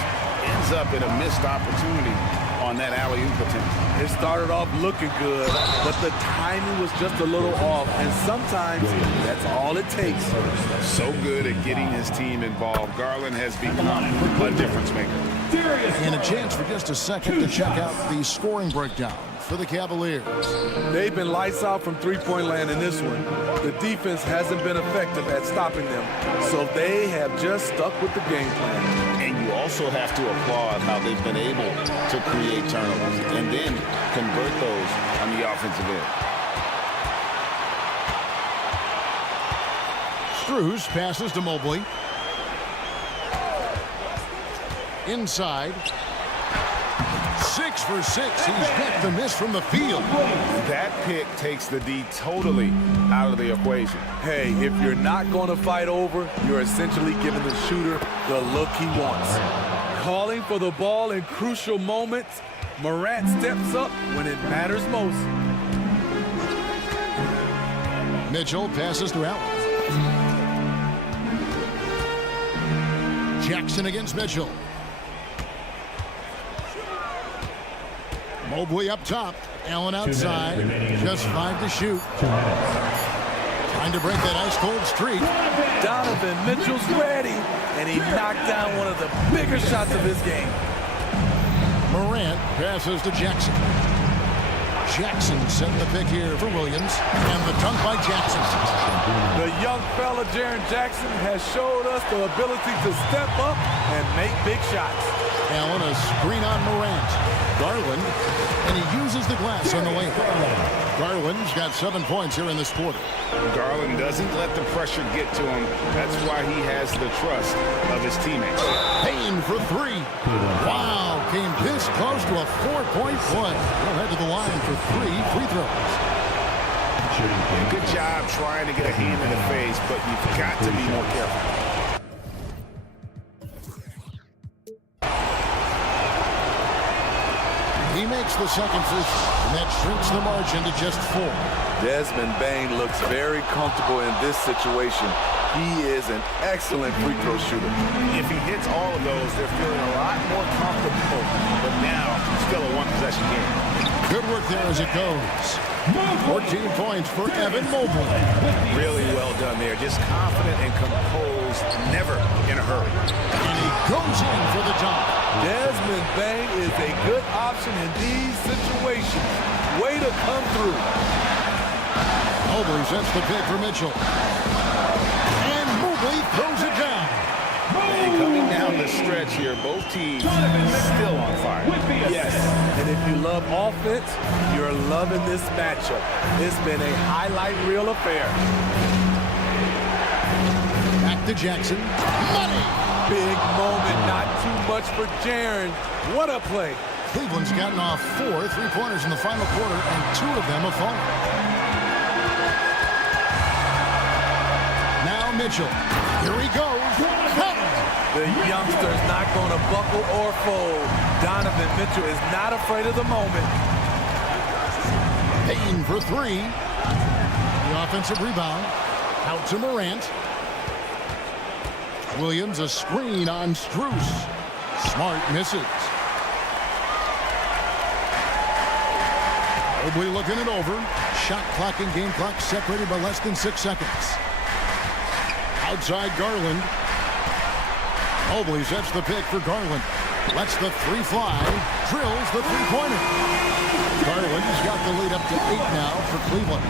ends up in a missed opportunity on that alley-oop attempt. It started off looking good, but the timing was just a little off, and sometimes that's all it takes. So good at getting his team involved. Garland has become a difference maker. And a chance for just a second to check out the scoring breakdown for the Cavaliers. They've been lights out from three-point land in this one. The defense hasn't been effective at stopping them, so they have just stuck with the game plan. And you also have to applaud how they've been able to create turnovers and then convert those on the offensive end. Strus passes to Mobley. Inside. 6 for 6. He's got the miss from the field. That pick takes the D totally out of the equation. Hey, if you're not going to fight over, you're essentially giving the shooter the look he wants. Calling for the ball in crucial moments. Morant steps up when it matters most. Mitchell passes to Allen. Jackson against Mitchell. Mobley up top. Allen outside. Just 5 to shoot. Trying to break that ice-cold streak. Donovan Mitchell's ready, and he knocked down one of the bigger shots of his game. Morant passes to Jackson. Jackson setting the pick here for Williams. And the dunk by Jackson. The young fella, Jaren Jackson, has showed us the ability to step up and make big shots. Allen, a screen on Morant. Garland, and he uses the glass on the layup. Garland's got 7 points here in this quarter. Garland doesn't let the pressure get to him. That's why he has the trust of his teammates. Payne for 3. Wow, came this close to a 4-point play. He'll head to the line for 3 free throws. Good job trying to get a hand in the face, but you've got to be more careful. He makes the second free throw, and that shrinks the margin to just 4. Desmond Bane looks very comfortable in this situation. He is an excellent free throw shooter. If he hits all of those, they're feeling a lot more comfortable. But now, still a one-possession game. Good work there as it goes. 14 points for Evan Mobley. Really well done there. Just confident and composed, never in a hurry. And he goes in for the dunk. Desmond Bane is a good option in these situations. Way to come through. Mobley sets the pick for Mitchell. And Mobley throws it down. And coming down the stretch here, both teams still on fire. Yes, and if you love offense, you're loving this matchup. It's been a highlight reel affair. Back to Jackson. Money! Big moment, not too much for Jaren. What a play. Cleveland's gotten off 4 3-pointers in the final quarter, and 2 of them have fallen. Now Mitchell. Here he goes. The youngster's not going to buckle or fold. Donovan Mitchell is not afraid of the moment. Payne for 3. The offensive rebound. Out to Morant. Williams, a screen on Strus. Smart misses. Mobley looking it over. Shot clock and game clock separated by less than 6 seconds. Outside Garland. Mobley sets the pick for Garland. Lets the 3 fly. Drills the 3-pointer. Garland's got the lead up to 8 now for Cleveland.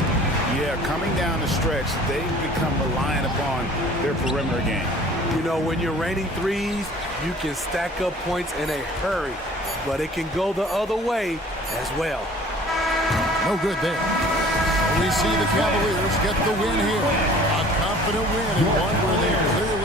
Yeah, coming down the stretch, they've become reliant upon their perimeter game. You know, when you're raining threes, you can stack up points in a hurry, but it can go the other way as well. No good there. We see the Cavaliers get the win here. A confident win and one where they clearly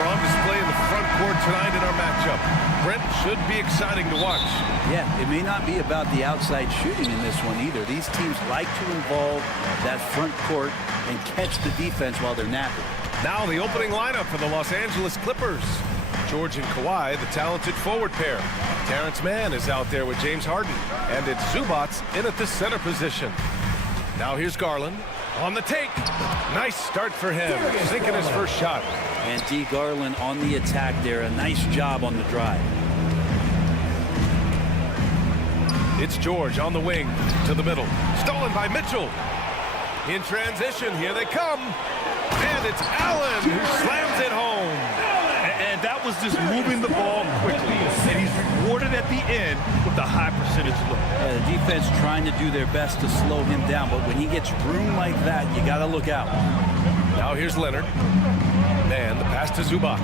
On display in the front court tonight in our matchup. Brent, should be exciting to watch. Yeah, it may not be about the outside shooting in this one either. These teams like to involve that front court and catch the defense while they're napping. Now the opening lineup for the Los Angeles Clippers. George and Kawhi, the talented forward pair. Terrence Mann is out there with James Harden. And it's Zubac in at the center position. Now here's Garland on the take. Nice start for him, sinking his first shot. And D. Garland on the attack there. A nice job on the drive. It's George on the wing to the middle. Stolen by Mitchell. In transition, here they come. And it's Allen who slams it home. And that was just moving the ball quickly. And he's rewarded at the end with a high percentage look. The defense trying to do their best to slow him down, but when he gets room like that, you got to look out. Now here's Leonard. Man, the pass to Zubac.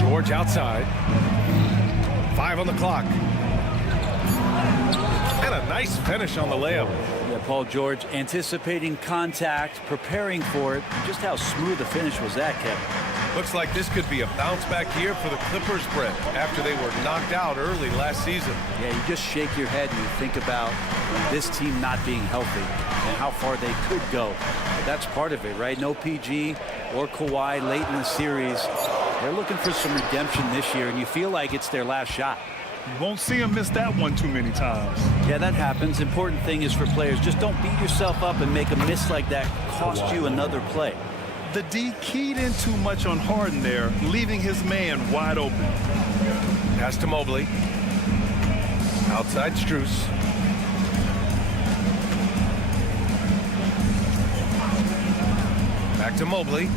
George outside. 5 on the clock. And a nice finish on the layup. Yeah, Paul George anticipating contact, preparing for it. Just how smooth the finish was that, Kevin. Looks like this could be a bounce back year for the Clippers, Brent, after they were knocked out early last season. Yeah, you just shake your head and you think about this team not being healthy and how far they could go. That's part of it, right? No PG or Kawhi late in the series. They're looking for some redemption this year, and you feel like it's their last shot. You won't see him miss that one too many times. Yeah, that happens. Important thing is for players, just don't beat yourself up and make a miss like that cost you another play. The D keyed in too much on Harden there, leaving his man wide open. Pass to Mobley. Outside Strus. Back to Mobley.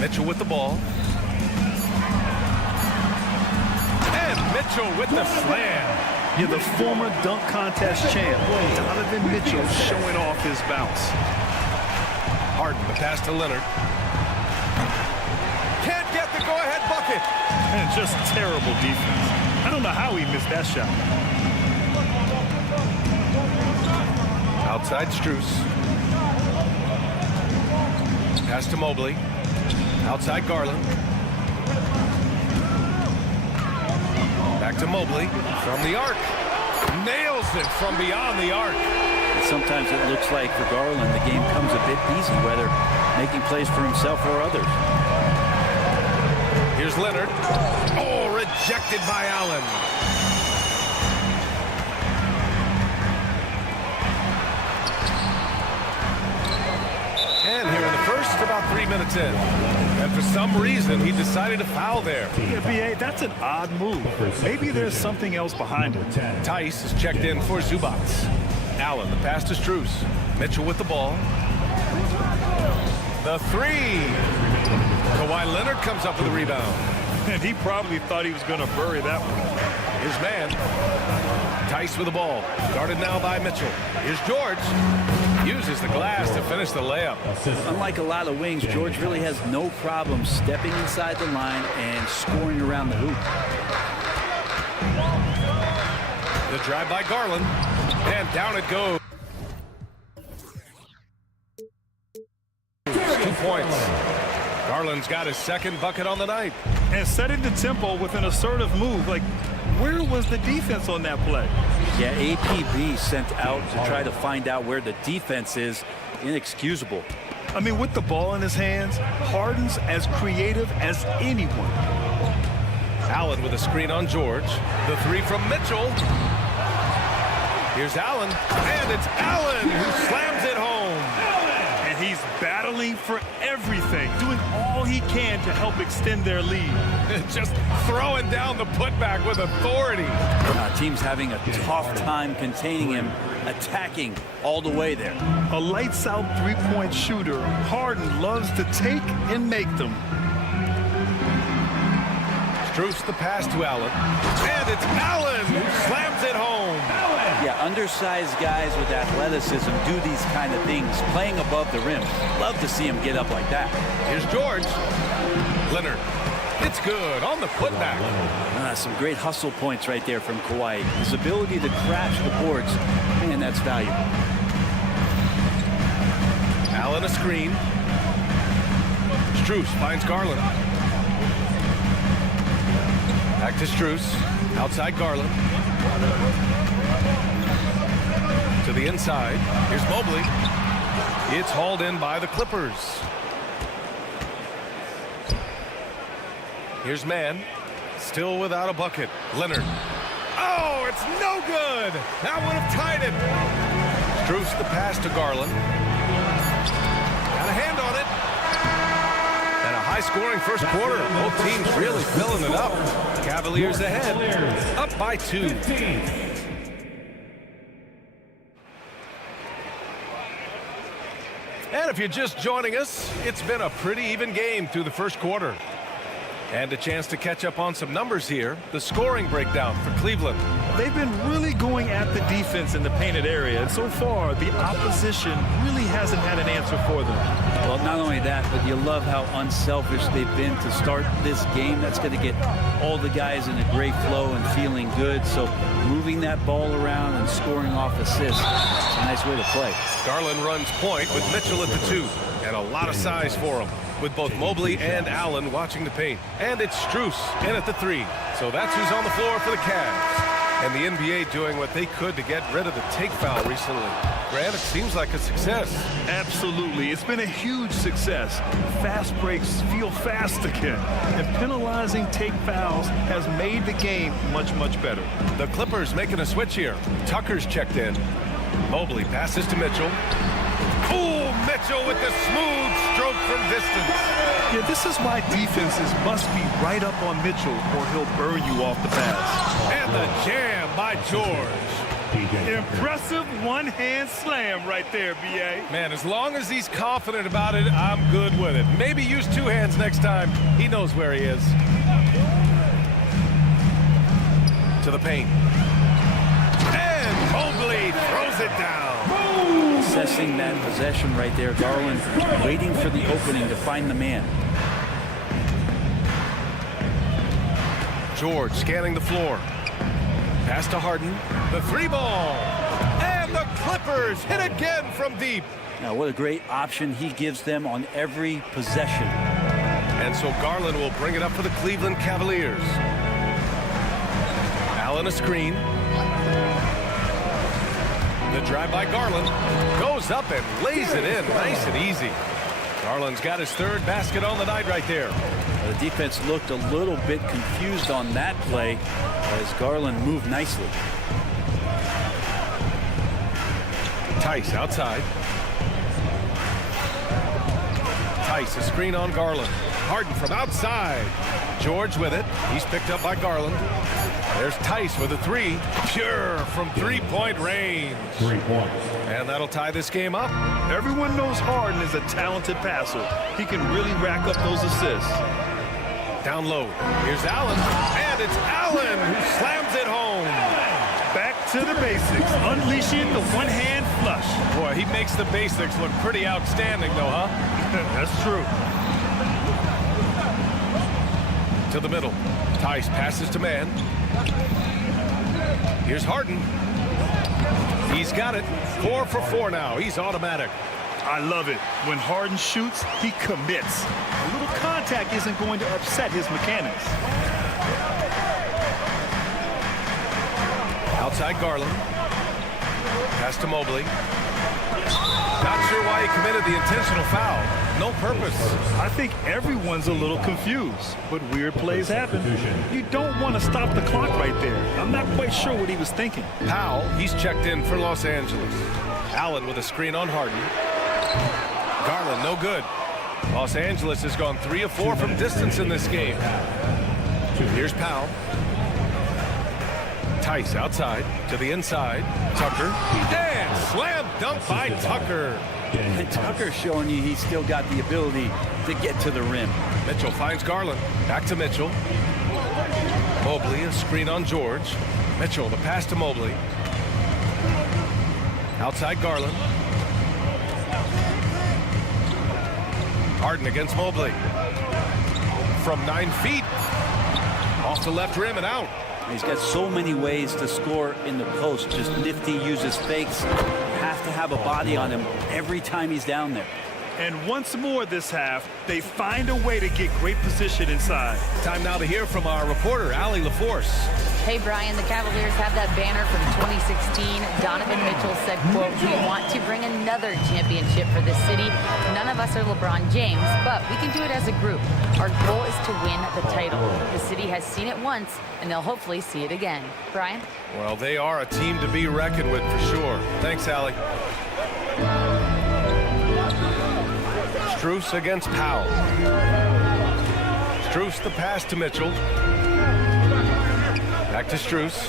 Mitchell with the ball. And Mitchell with the slam. Yeah, the former dunk contest champ, Donovan Mitchell, showing off his bounce. Harden, the pass to Leonard. Can't get the go-ahead bucket. And just terrible defense. I don't know how he missed that shot. Outside Strus. Pass to Mobley. Outside Garland. Back to Mobley from the arc. Nails it from beyond the arc. And sometimes it looks like for Garland the game comes a bit easy, whether making plays for himself or others. Here's Leonard. Oh, rejected by Allen. And here in the first, about 3 minutes in. And for some reason, he decided to foul there. Yeah, B.A., that's an odd move. Maybe there's something else behind it. Tice is checked in for Zubac. Allen, the pass to Strus. Mitchell with the ball. The three. Kawhi Leonard comes up with a rebound. And he probably thought he was going to bury that one. His man. Tice with the ball. Guarded now by Mitchell. Here's George. Uses the glass to finish the layup. Unlike a lot of wings, George really has no problem stepping inside the line and scoring around the hoop. The drive by Garland. And down it goes. 2 points. Garland's got his second bucket on the night. And setting the tempo with an assertive move. Like, where was the defense on that play? Yeah, APB sent out to try to find out where the defense is. Inexcusable. I mean, with the ball in his hands, Harden's as creative as anyone. Allen with a screen on George. The three from Mitchell. Here's Allen. And it's Allen who slams it home. And And he's battling for everything, doing all he can to help extend their lead. Just throwing down the putback with authority. Team's having a tough time containing him, attacking all the way there. A lights-out three-point shooter, Harden loves to take and make them. Strus the pass to Allen. And it's Allen who slams it home. Yeah, undersized guys with athleticism do these kind of things, playing above the rim. Love to see him get up like that. Here's George. Leonard. It's good on the putback. Some great hustle points right there from Kawhi. His ability to crash the boards, man, that's valuable. Allen a screen. Strus finds Garland. Back to Strus. Outside Garland. To the inside. Here's Mobley. It's hauled in by the Clippers. Here's Mann. Still without a bucket. Leonard. Oh, it's no good. That would have tied it. Strus the pass to Garland. Got a hand on it. And a high-scoring first quarter. Both teams really filling it up. Cavaliers ahead. Up by 2. And if you're just joining us, it's been a pretty even game through the first quarter. And a chance to catch up on some numbers here. The scoring breakdown for Cleveland. They've been really going at the defense in the painted area, and so far the opposition really hasn't had an answer for them. Well, not only that, but you love how unselfish they've been to start this game. That's going to get all the guys in a great flow and feeling good. So moving that ball around and scoring off assists, it's a nice way to play. Garland runs point with Mitchell at the 2. And a lot of size for him, with both Mobley and Allen watching the paint. And it's Strus in at the 3. So that's who's on the floor for the Cavs. And the NBA doing what they could to get rid of the take foul recently. Grant, it seems like a success. Absolutely. It's been a huge success. Fast breaks feel fast again. And penalizing take fouls has made the game much, much better. The Clippers making a switch here. Tucker's checked in. Mobley passes to Mitchell. Oh, Mitchell with the smooth stroke from distance. Yeah, this is why defenses must be right up on Mitchell or he'll burn you off the pass. And the jam by George. Impressive one-hand slam right there, B.A. Man, as long as he's confident about it, I'm good with it. Maybe use 2 hands next time. He knows where he is. To the paint. And Mobley throws it down. Assessing that possession right there. Garland waiting for the opening to find the man. George scanning the floor. Pass to Harden. The 3 ball. And the Clippers hit again from deep. Now, what a great option he gives them on every possession. And so Garland will bring it up for the Cleveland Cavaliers. Allen a screen. The drive by Garland goes up and lays it in nice and easy. Garland's got his 3rd basket on the night right there. The defense looked a little bit confused on that play as Garland moved nicely. Tice outside. Tice a screen on Garland. Harden from outside. George with it. He's picked up by Garland. There's Tice with a 3. Pure from 3-point range. 3 points. And that'll tie this game up. Everyone knows Harden is a talented passer. He can really rack up those assists. Down low. Here's Allen. And it's Allen who slams it home. Back to the basics. Unleashing the one-hand flush. Boy, he makes the basics look pretty outstanding, though, huh? That's true. To the middle. Tice passes to Mann. Here's Harden. He's got it. 4 for 4 now. He's automatic. I love it. When Harden shoots, he commits. A little contact isn't going to upset his mechanics. Outside Garland. Pass to Mobley. Not sure why he committed the intentional foul. No purpose. I think everyone's a little confused, but weird plays happen. You don't want to stop the clock right there. I'm not quite sure what he was thinking. Powell, he's checked in for Los Angeles. Allen with a screen on Harden. Garland, no good. Los Angeles has gone 3 of 4 from distance in this game. Here's Powell. Tice outside to the inside. Tucker. And slam dunk by Tucker. And Tucker showing you he's still got the ability to get to the rim. Mitchell finds Garland. Back to Mitchell. Mobley, a screen on George. Mitchell, the pass to Mobley. Outside Garland. Harden against Mobley. From 9 feet. Off the left rim and out. He's got so many ways to score in the post. Just nifty, uses fakes. You have to have a body on him every time he's down there. And once more this half, they find a way to get great position inside. Time now to hear from our reporter, Allie LaForce. Hey, Brian, the Cavaliers have that banner from 2016. Donovan Mitchell said, quote, "We want to bring another championship for this city. None of us are LeBron James, but we can do it as a group. Our goal is to win the title. The city has seen it once, and they'll hopefully see it again." Brian? Well, they are a team to be reckoned with for sure. Thanks, Allie. Strus against Powell. Strus the pass to Mitchell. Back to Strus.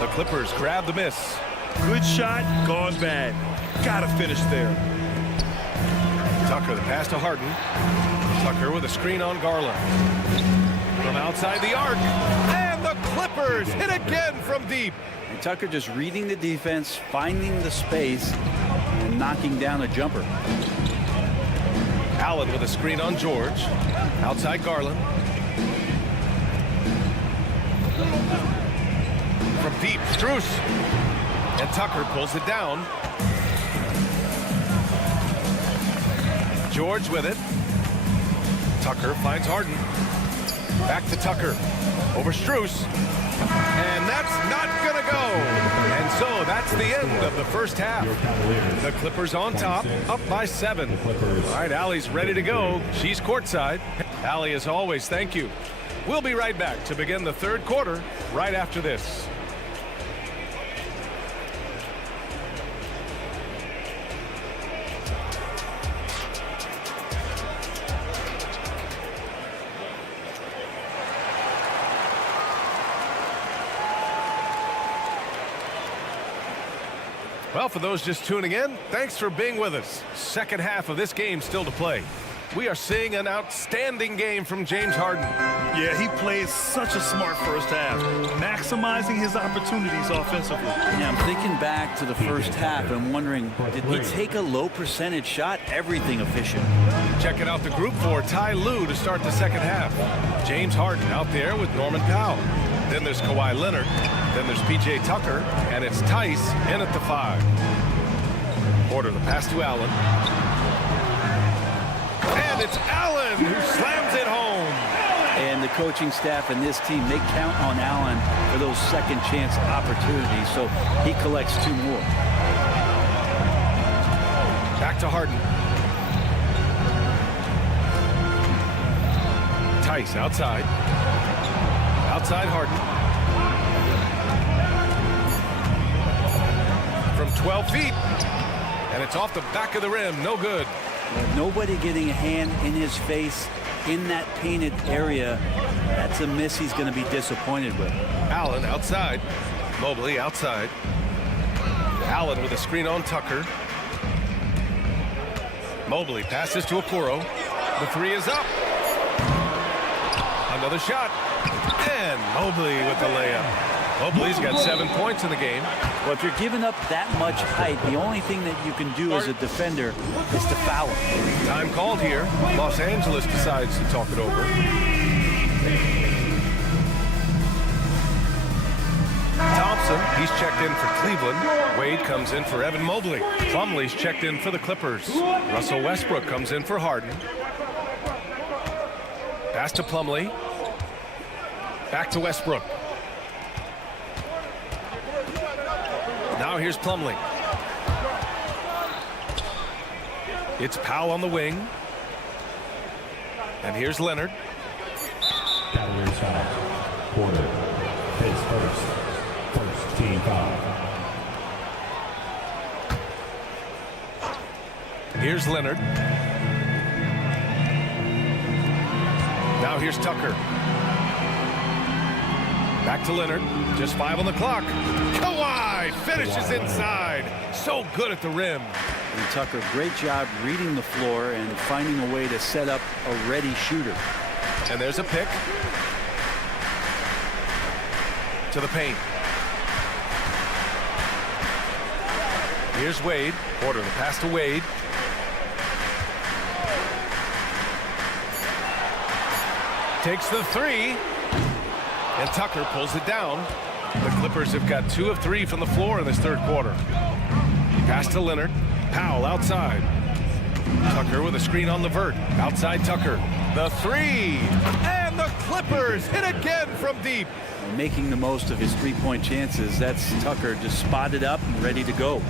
The Clippers grab the miss. Good shot, gone bad. Gotta finish there. Tucker, the pass to Harden. Tucker with a screen on Garland. From outside the arc. And the Clippers hit again from deep. And Tucker just reading the defense, finding the space, and knocking down a jumper. Allen with a screen on George. Outside Garland. From deep, Strus. And Tucker pulls it down. George with it. Tucker finds Harden. Back to Tucker. Over Strus. And that's not going to go. And so that's the end of the first half. The Clippers on top, up by 7. All right, Allie's ready to go. She's courtside. Allie, as always, thank you. We'll be right back to begin the third quarter right after this. Well, for those just tuning in, thanks for being with us. Second half of this game still to play. We are seeing an outstanding game from James Harden. Yeah, he played such a smart first half, maximizing his opportunities offensively. Yeah, I'm thinking back to the first half and wondering, did he take a low percentage shot? Everything efficient. Checking out the group for Ty Lue to start the second half. James Harden out there with Norman Powell. Then there's Kawhi Leonard. Then there's P.J. Tucker. And it's Tice in at the 5. Porter, the pass to Allen. And it's Allen who slams it home. And the coaching staff and this team, they count on Allen for those second chance opportunities. So he collects 2 more. Back to Harden. Tice outside. Outside Harden. From 12 feet. And it's off the back of the rim. No good. Nobody getting a hand in his face in that painted area. That's a miss he's going to be disappointed with. Allen outside. Mobley outside. Allen with a screen on Tucker. Mobley passes to Okoro. The 3 is up. Another shot. And Mobley with the layup. Mobley's got 7 points in the game. Well, if you're giving up that much height, the only thing that you can do as a defender is to foul him. Time called here. Los Angeles decides to talk it over. Thompson, he's checked in for Cleveland. Wade comes in for Evan Mobley. Plumlee's checked in for the Clippers. Russell Westbrook comes in for Harden. Pass to Plumlee. Back to Westbrook. Now here's Plumlee. It's Powell on the wing. And here's Leonard. Cavaliers foul. Porter. His first team foul. Here's Leonard. Now here's Tucker. Back to Leonard. Just 5 on the clock. Kawhi finishes inside. So good at the rim. And Tucker, great job reading the floor and finding a way to set up a ready shooter. And there's a pick. To the paint. Here's Wade. Porter, the pass to Wade. Takes the three. And Tucker pulls it down. The Clippers have got 2 of 3 from the floor in this third quarter. Pass to Leonard. Powell outside. Tucker with a screen on LeVert. Outside Tucker. The three. And the Clippers hit again from deep. Making the most of his three-point chances. That's Tucker just spotted up and ready to go.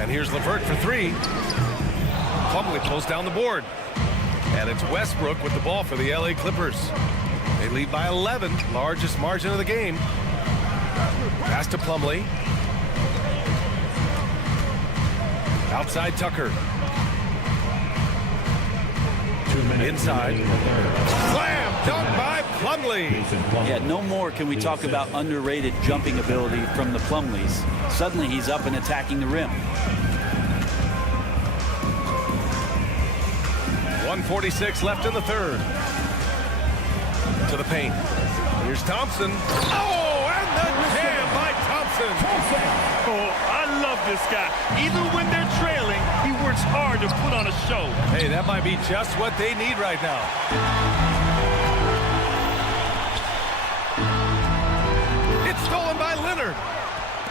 And here's LeVert for 3. Plumlee pulls down the board. And it's Westbrook with the ball for the LA Clippers. They lead by 11, largest margin of the game. Pass to Plumlee. Outside Tucker. Inside. Slam dunk by Plumlee. Yeah, no more can we talk about underrated jumping ability from the Plumlees. Suddenly he's up and attacking the rim. 1:46 left in the third. To the paint. Here's Thompson. Oh, and the jam by Thompson. Oh, I love this guy. Even when they're trailing, he works hard to put on a show. Hey, that might be just what they need right now. It's stolen by Leonard.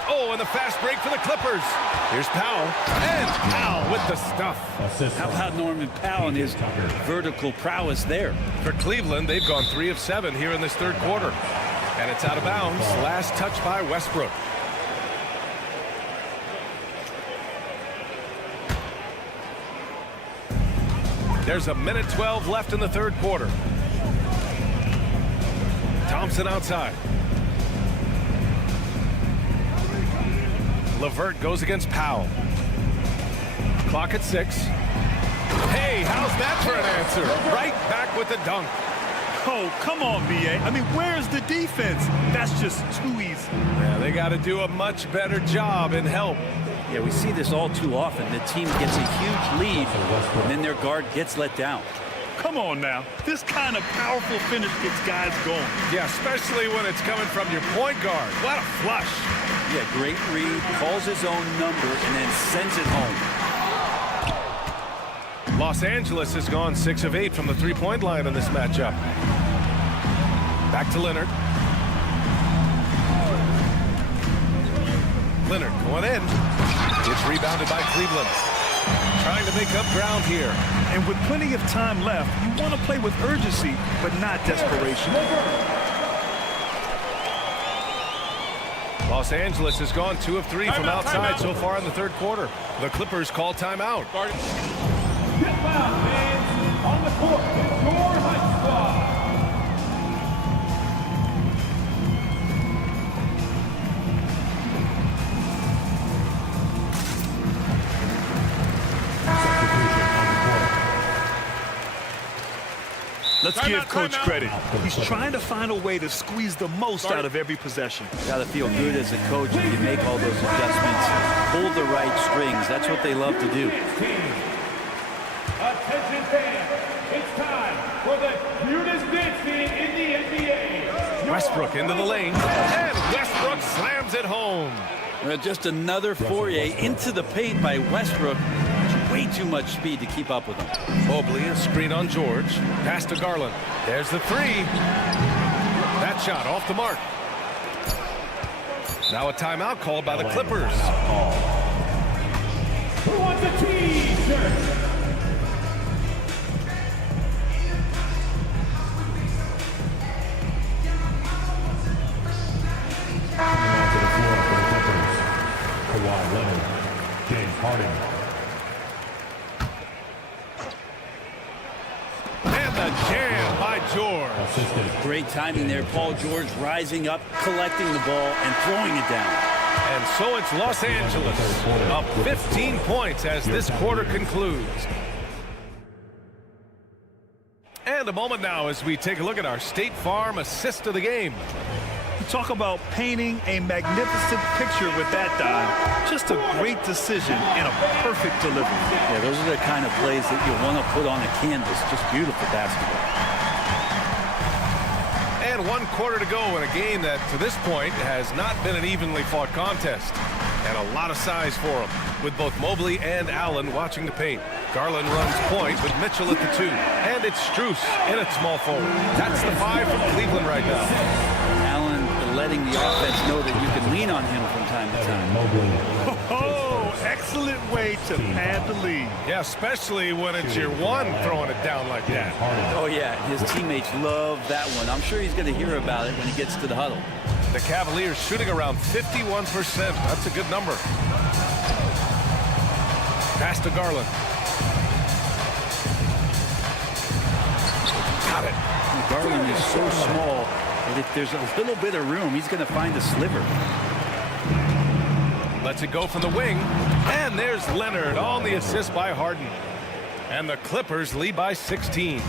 Oh, and the fast break for the Clippers. Here's Powell. And Powell with the stuff. How about Norman Powell and his vertical prowess there? For Cleveland, they've gone 3 of 7 here in this third quarter. And it's out of bounds. Last touch by Westbrook. There's 1:12 left in the third quarter. Thompson outside. LeVert goes against Powell. Clock at 6. Hey, how's that for an answer? Right back with the dunk. Oh, come on, B.A. I mean, where's the defense? That's just too easy. Yeah, they got to do a much better job in help. Yeah, we see this all too often. The team gets a huge lead, and then their guard gets let down. Come on now. This kind of powerful finish gets guys going. Yeah, especially when it's coming from your point guard. What a flush. Yeah, great read, calls his own number, and then sends it home. Los Angeles has gone 6 of 8 from the three-point line in this matchup. Back to Leonard. Leonard going in. It's rebounded by Cleveland. Trying to make up ground here. And with plenty of time left, you want to play with urgency, but not desperation. Los Angeles has gone 2 of 3 from outside so far in the third quarter. The Clippers call timeout. Get foul, fans. On the court, your high squad. Let's give Coach credit. He's trying to find a way to squeeze the most out of every possession. Got to feel good as a coach if you make all those adjustments. Hold the right strings. That's what they love to do. Attention fans, it's time for the cutest dance team in the NBA. Westbrook into the lane. And Westbrook slams it home. Just another foray into the paint by Westbrook. Way too much speed to keep up with him. Mobley, a screen on George. Pass to Garland. There's the three. That shot off the mark. Now a timeout called by the Clippers. Who wants a T-shirt? To the floor for the Clippers. Kawhi Leonard, James Harden. And the jam by George. Great timing there. Paul George rising up, collecting the ball, and throwing it down. And so it's Los Angeles up 15 points as this quarter concludes. And a moment now as we take a look at our State Farm assist of the game. You talk about painting a magnificent picture with that dive. Just a great decision and a perfect delivery. Yeah, those are the kind of plays that you want to put on a canvas. Just beautiful basketball. And 1 quarter to go in a game that, to this point, has not been an evenly fought contest. And a lot of size for him, with both Mobley and Allen watching the paint. Garland runs point with Mitchell at the 2. And it's Strus in at small forward. That's the 5 from Cleveland right now. Allen letting the offense know that you can lean on him from time to time. Oh, excellent way to pad the lead. Yeah, especially when it's your one throwing it down like that. Oh, yeah, his teammates love that one. I'm sure he's going to hear about it when he gets to the huddle. The Cavaliers shooting around 51%. That's a good number. Pass to Garland. Got it. Garland is so small that if there's a little bit of room, he's going to find a sliver. Lets it go from the wing. And there's Leonard on the assist by Harden. And the Clippers lead by 16.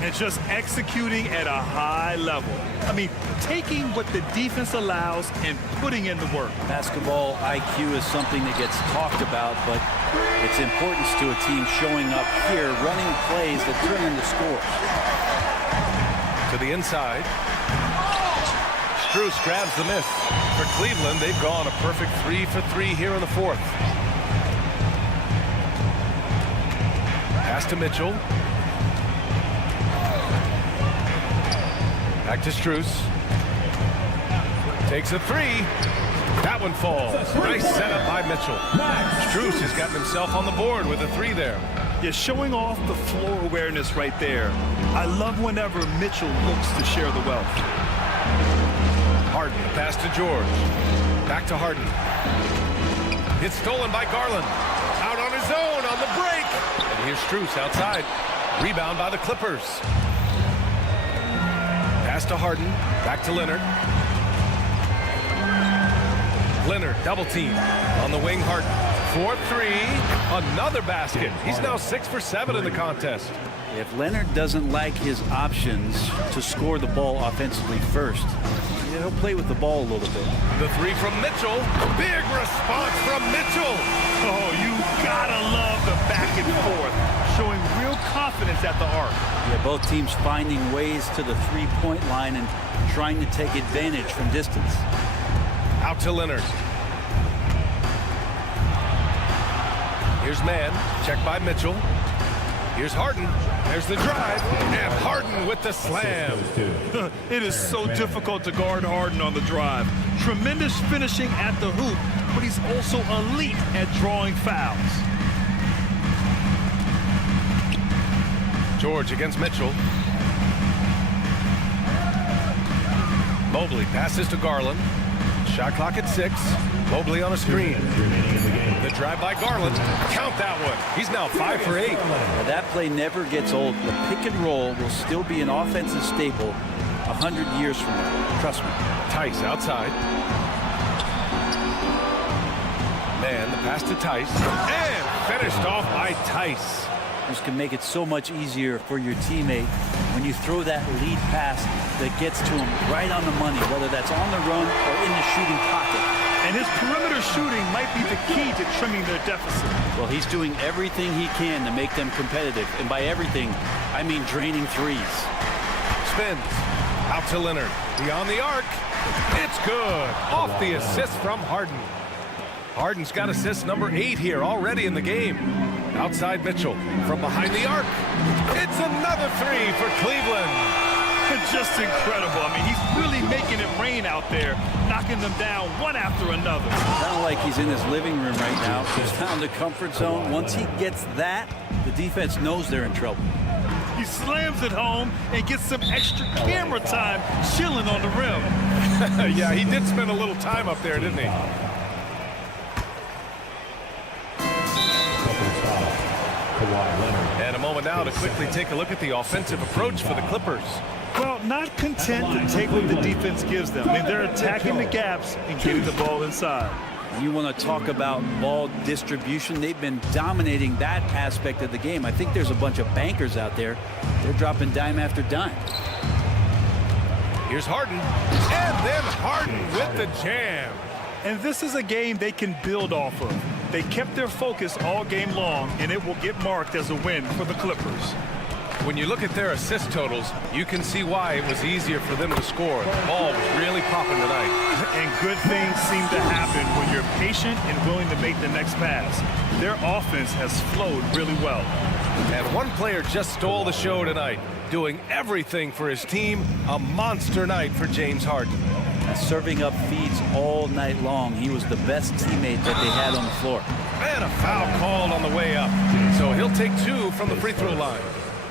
And just executing at a high level. I mean, taking what the defense allows and putting in the work. Basketball IQ is something that gets talked about, but its importance to a team showing up here, running plays that turn into scores. To the inside. Strus grabs the miss. For Cleveland, they've gone a perfect 3 for 3 here in the 4th. Pass to Mitchell. Back to Strus. Takes a 3. That one falls. Nice setup by Mitchell. Strus has gotten himself on the board with a 3 there. Yeah, showing off the floor awareness right there. I love whenever Mitchell looks to share the wealth. Harden, pass to George. Back to Harden. It's stolen by Garland. Out on his own on the break. And here's Strus outside. Rebound by the Clippers. Pass to Harden. Back to Leonard. Leonard, double team. On the wing, Harden. 4-3. Another basket. He's now 6 for 7 in the contest. If Leonard doesn't like his options to score the ball offensively first, he'll play with the ball a little bit. The 3 from Mitchell. Big response from Mitchell. Oh, you gotta love the back and forth. Showing real confidence at the arc. Yeah, both teams finding ways to the three-point line and trying to take advantage from distance. Out to Leonard. Here's Mann. Checked by Mitchell. Here's Harden. There's the drive. And Harden with the slam. It is so difficult to guard Harden on the drive. Tremendous finishing at the hoop, but he's also elite at drawing fouls. George against Mitchell. Mobley passes to Garland. Shot clock at 6. Mobley on a screen. The drive by Garland. Count that one. He's now 5 for 8. Now that play never gets old. The pick and roll will still be an offensive staple 100 years from now. Trust me. Tice outside. Man, the pass to Tice. And finished off by Tice. This can make it so much easier for your teammate when you throw that lead pass that gets to him right on the money, whether that's on the run or in the shooting pocket. And his perimeter shooting might be the key to trimming their deficit. Well, he's doing everything he can to make them competitive. And by everything, I mean draining threes. Spins. Out to Leonard. Beyond the arc. It's good. Off the assist from Harden. Harden's got assist number 8 here already in the game. Outside Mitchell. From behind the arc. It's another 3 for Cleveland. Just incredible. I mean, he's really making it rain out there, knocking them down one after another. Kind of like he's in his living room right now. He's found the comfort zone. Once he gets that, the defense knows they're in trouble. He slams it home and gets some extra camera time chilling on the rim. Yeah, he did spend a little time up there, didn't he? And a moment now to quickly take a look at the offensive approach for the Clippers. Well, not content to take what the defense gives them. I mean, they're attacking the gaps and getting the ball inside. You want to talk about ball distribution. They've been dominating that aspect of the game. I think there's a bunch of bankers out there. They're dropping dime after dime. Here's Harden. And then Harden with the jam. And this is a game they can build off of. They kept their focus all game long, and it will get marked as a win for the Clippers. When you look at their assist totals, you can see why it was easier for them to score. The ball was really popping tonight. And good things seem to happen when you're patient and willing to make the next pass. Their offense has flowed really well. And one player just stole the show tonight, doing everything for his team. A monster night for James Harden. Serving up feeds all night long. He was the best teammate that they had on the floor. And a foul called on the way up. So he'll take 2 from the free throw line.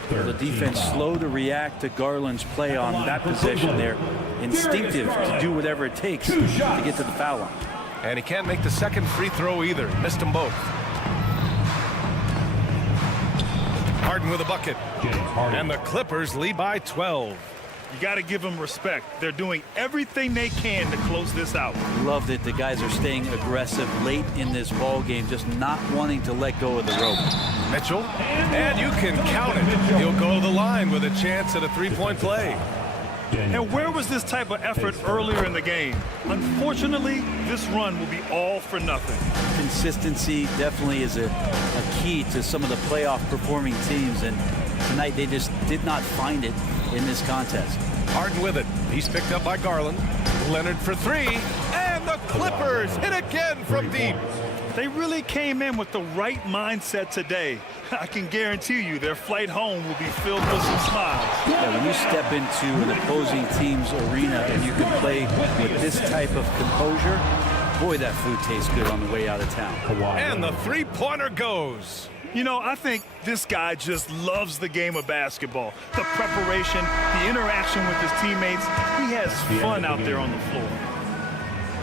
The defense slow to react to Garland's play on that possession there. Instinctive to do whatever it takes to get to the foul line. And he can't make the second free throw either. Missed them both. Harden with a bucket. And the Clippers lead by 12. You got to give them respect. They're doing everything they can to close this out. Love that the guys are staying aggressive late in this ball game, just not wanting to let go of the rope. Mitchell, and you can count it. He'll go to the line with a chance at a three-point play. And where was this type of effort earlier in the game? Unfortunately, this run will be all for nothing. Consistency definitely is a key to some of the playoff performing teams, and tonight they just did not find it in this contest. Harden with it. He's picked up by Garland. Leonard for 3. And the Clippers hit again from deep. They really came in with the right mindset today. I can guarantee you their flight home will be filled with some smiles. Yeah, when you step into an opposing team's arena and you can play with this type of composure, boy, that food tastes good on the way out of town. And the three-pointer goes. You know, I think this guy just loves the game of basketball. The preparation, the interaction with his teammates. He has fun out there on the floor.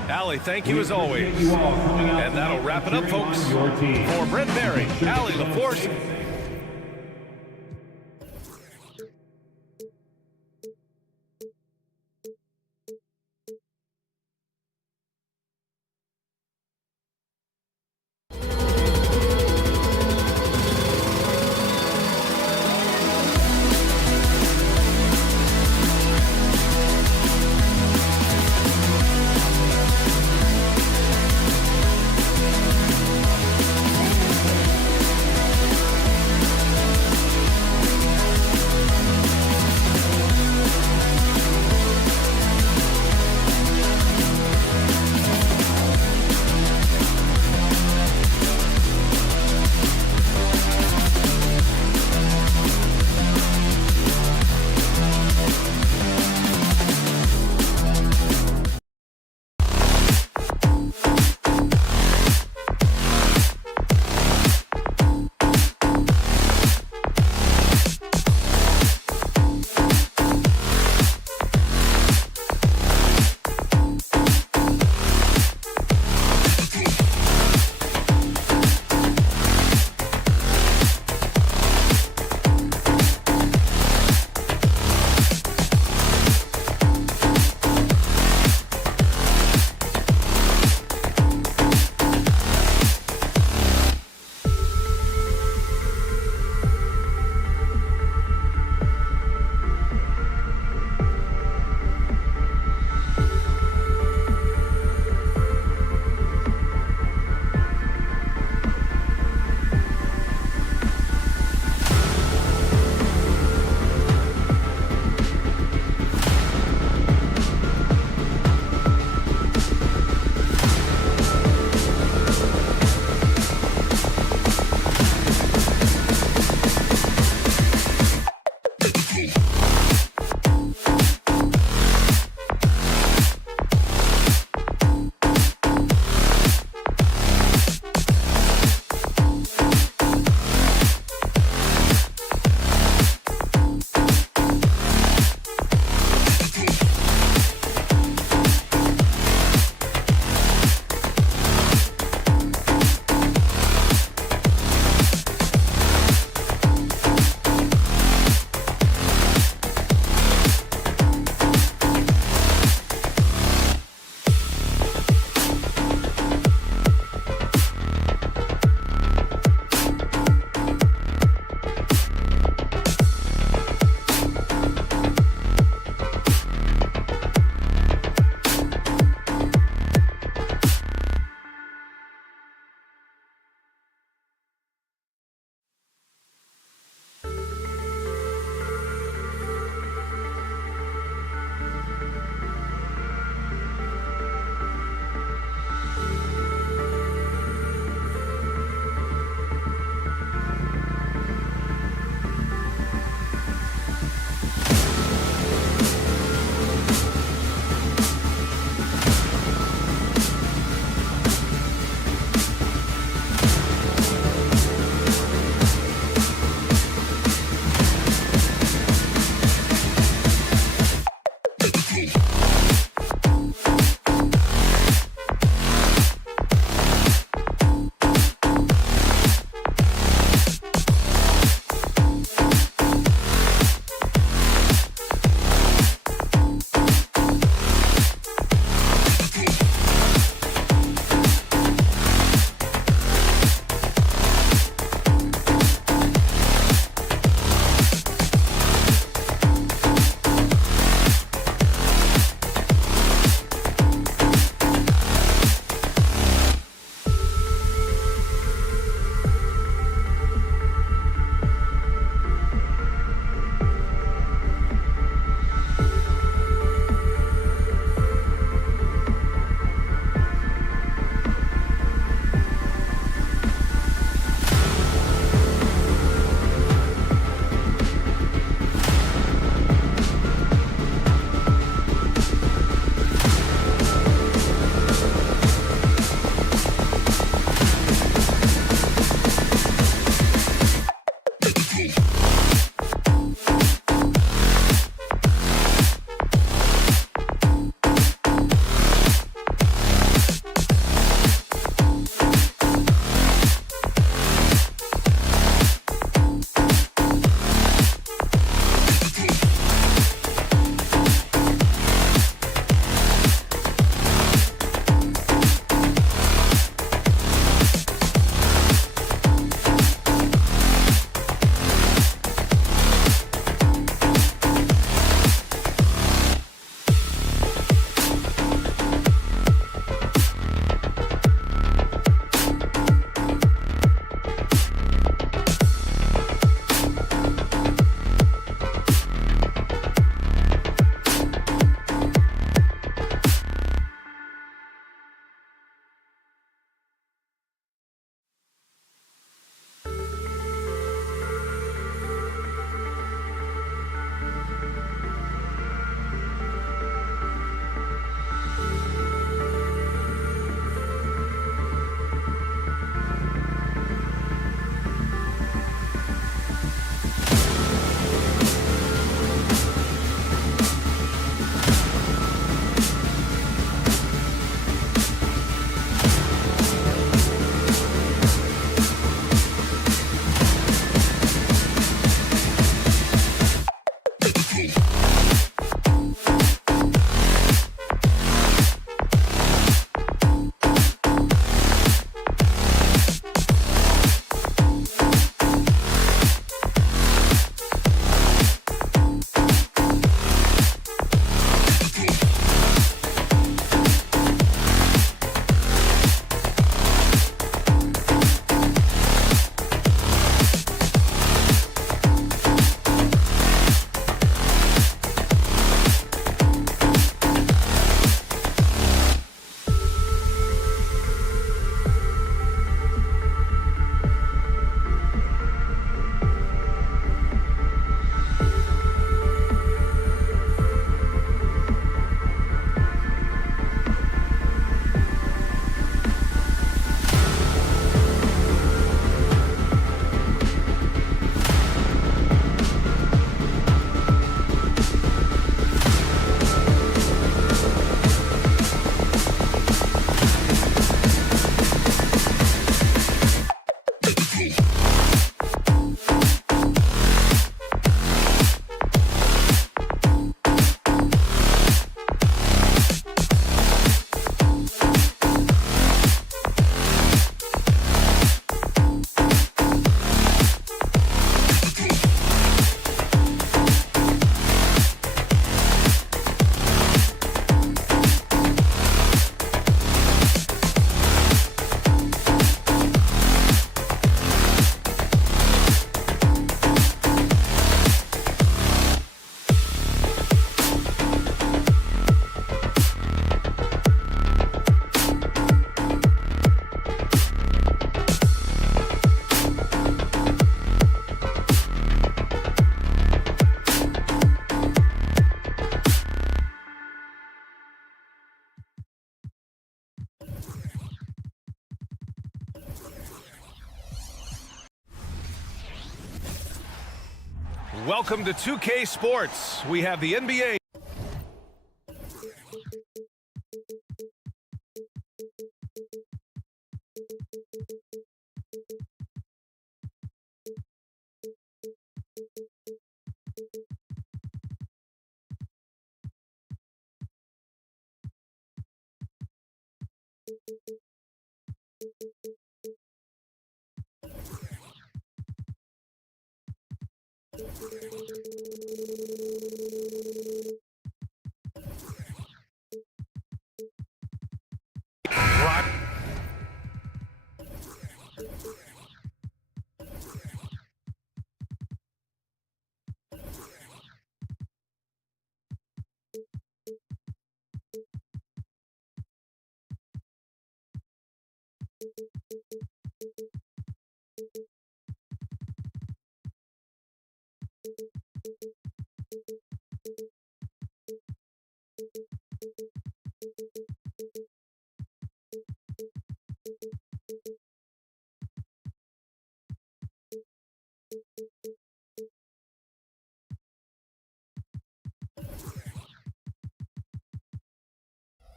Allie, thank you as always. And that'll wrap it up, folks. For Brent Barry, Allie LaForce. welcome to 2K Sports. We have the NBA.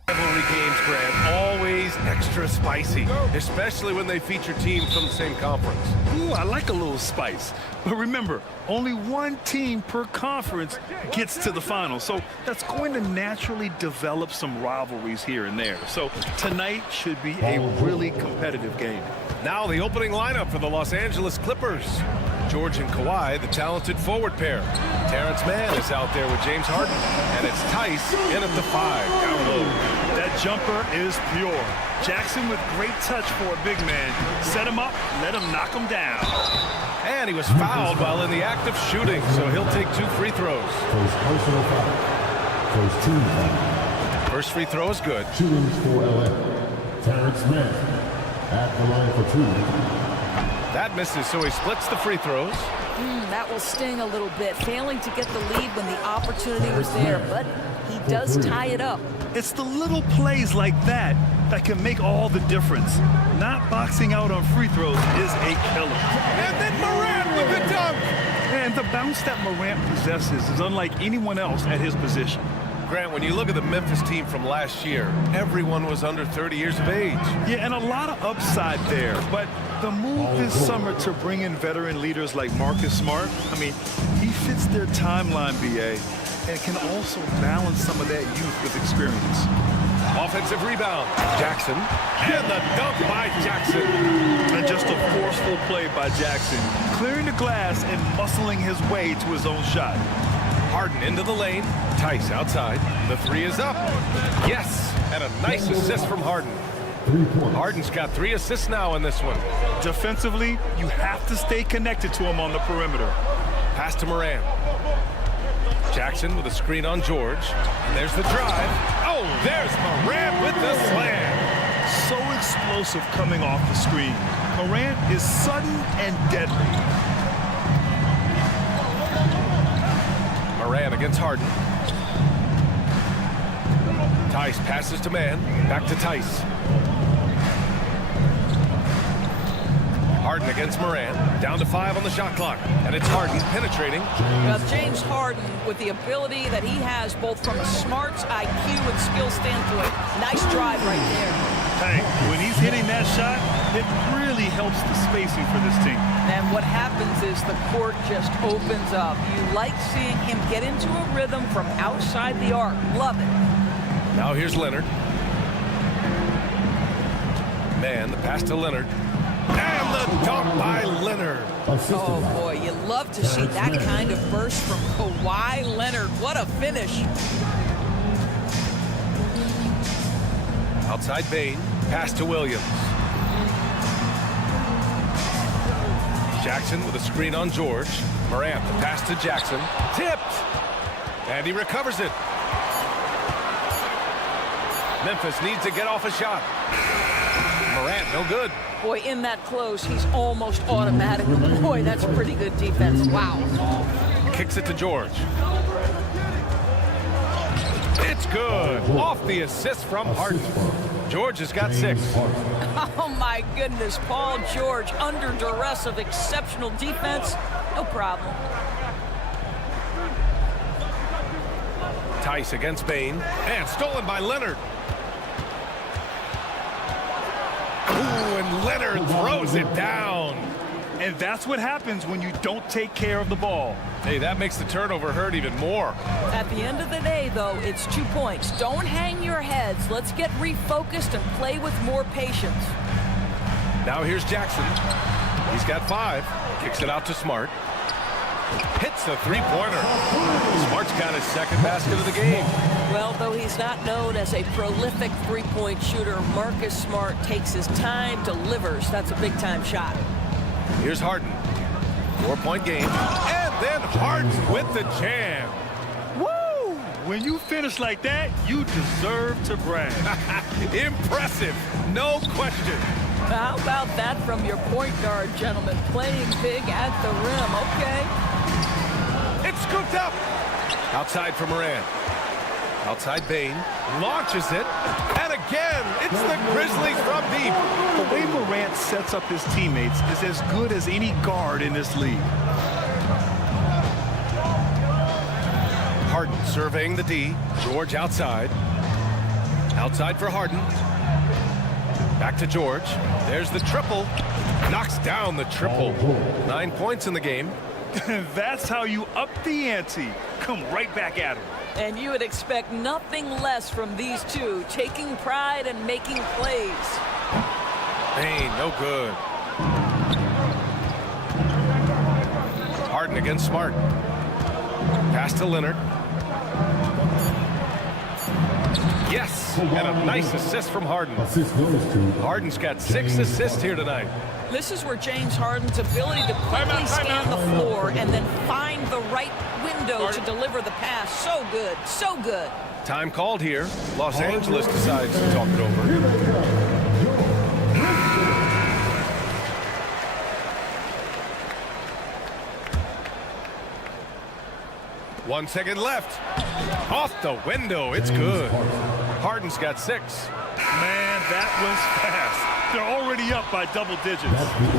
Rivalry games, Grant, always extra spicy, especially when they feature teams from the same conference. Ooh, I like a little spice. But remember, only one team per conference gets to the final. So that's going to naturally develop some rivalries here and there. So tonight should be a really competitive game. Now the opening lineup for the Los Angeles Clippers. George and Kawhi, the talented forward pair. Terrence Mann is out there with James Harden. And it's Tice in at the 5, down low. That jumper is pure. Jackson with great touch for a big man. Set him up, let him knock him down. And he was fouled while in the act of shooting, so he'll take 2 free throws. First personal foul. First team foul. First free throw is good. Shooting for LA. Terrence Mann at the line for 2. That misses, so he splits the free throws. That will sting a little bit, failing to get the lead when the opportunity was there, but he does tie it up. It's the little plays like that that can make all the difference. Not boxing out on free throws is a killer. And then Morant with the dunk. And the bounce that Morant possesses is unlike anyone else at his position. Grant, when you look at the Memphis team from last year, everyone was under 30 years of age. Yeah, and a lot of upside there. But the move this summer to bring in veteran leaders like Marcus Smart, I mean, he fits their timeline, BA, and can also balance some of that youth with experience. Offensive rebound. Jackson. And the dunk by Jackson. And just a forceful play by Jackson, clearing the glass and muscling his way to his own shot. Harden into the lane. Tice outside. The 3 is up. Yes, and a nice assist from Harden. Harden's got 3 assists now in this one. Defensively, you have to stay connected to him on the perimeter. Pass to Morant. Jackson with a screen on George. And there's the drive. Oh, there's Morant with the slam. So explosive coming off the screen. Morant is sudden and deadly. Morant against Harden. Tice passes to Mann. Back to Tice. Harden against Morant. Down to 5 on the shot clock. And it's Harden penetrating. Well, James Harden, with the ability that he has both from a smarts, IQ, and skill standpoint, nice drive right there. Hey, when he's hitting that shot, it really helps the spacing for this team. And what happens is the court just opens up. You like seeing him get into a rhythm from outside the arc. Love it. Now here's Leonard. Man, the pass to Leonard. And the dunk by Leonard. Oh, boy, you love to see that kind of burst from Kawhi Leonard. What a finish. Outside Bane. Pass to Williams. Jackson with a screen on George. Morant, the pass to Jackson. Tipped. And he recovers it. Memphis needs to get off a shot. Morant, no good. Boy, in that close, he's almost automatic. Boy, that's pretty good defense. Wow. Kicks it to George. It's good. Off the assist from Harden. George has got 6. Oh, my goodness. Paul George under duress of exceptional defense. No problem. Tice against Bane. And stolen by Leonard. Ooh, and Leonard throws it down. And that's what happens when you don't take care of the ball. Hey, that makes the turnover hurt even more. At the end of the day, though, it's 2 points. Don't hang your heads. Let's get refocused and play with more patience. Now here's Jackson. He's got 5. Kicks it out to Smart. Hits the three-pointer. Smart's got his second basket of the game. Well, though he's not known as a prolific three-point shooter, Marcus Smart takes his time, delivers. That's a big-time shot. Here's Harden. 4-point game. And then Harden with the jam. Woo! When you finish like that, you deserve to brag. Impressive. No question. How about that from your point guard, gentlemen? Playing big at the rim. Okay. It's scooped up. Outside for Morant. Outside Bane. Launches it. And again, it's the Grizzlies from deep. The way Morant sets up his teammates is as good as any guard in this league. Harden surveying the D. George outside. Outside for Harden. Back to George. There's the triple. Knocks down the triple. 9 points in the game. That's how you up the ante. Come right back at him. And you would expect nothing less from these two, taking pride and making plays. Bane, no good. Harden against Smart. Pass to Leonard. Yes, and a nice assist from Harden. Harden's got 6 assists here tonight. This is where James Harden's ability to quickly scan the floor and then find the right window to deliver the pass. So good, so good. Time called here. Los Angeles decides to talk it over. 1 second left. Off the window. It's good. Harden's got 6. Man, that was fast. They're already up by double digits.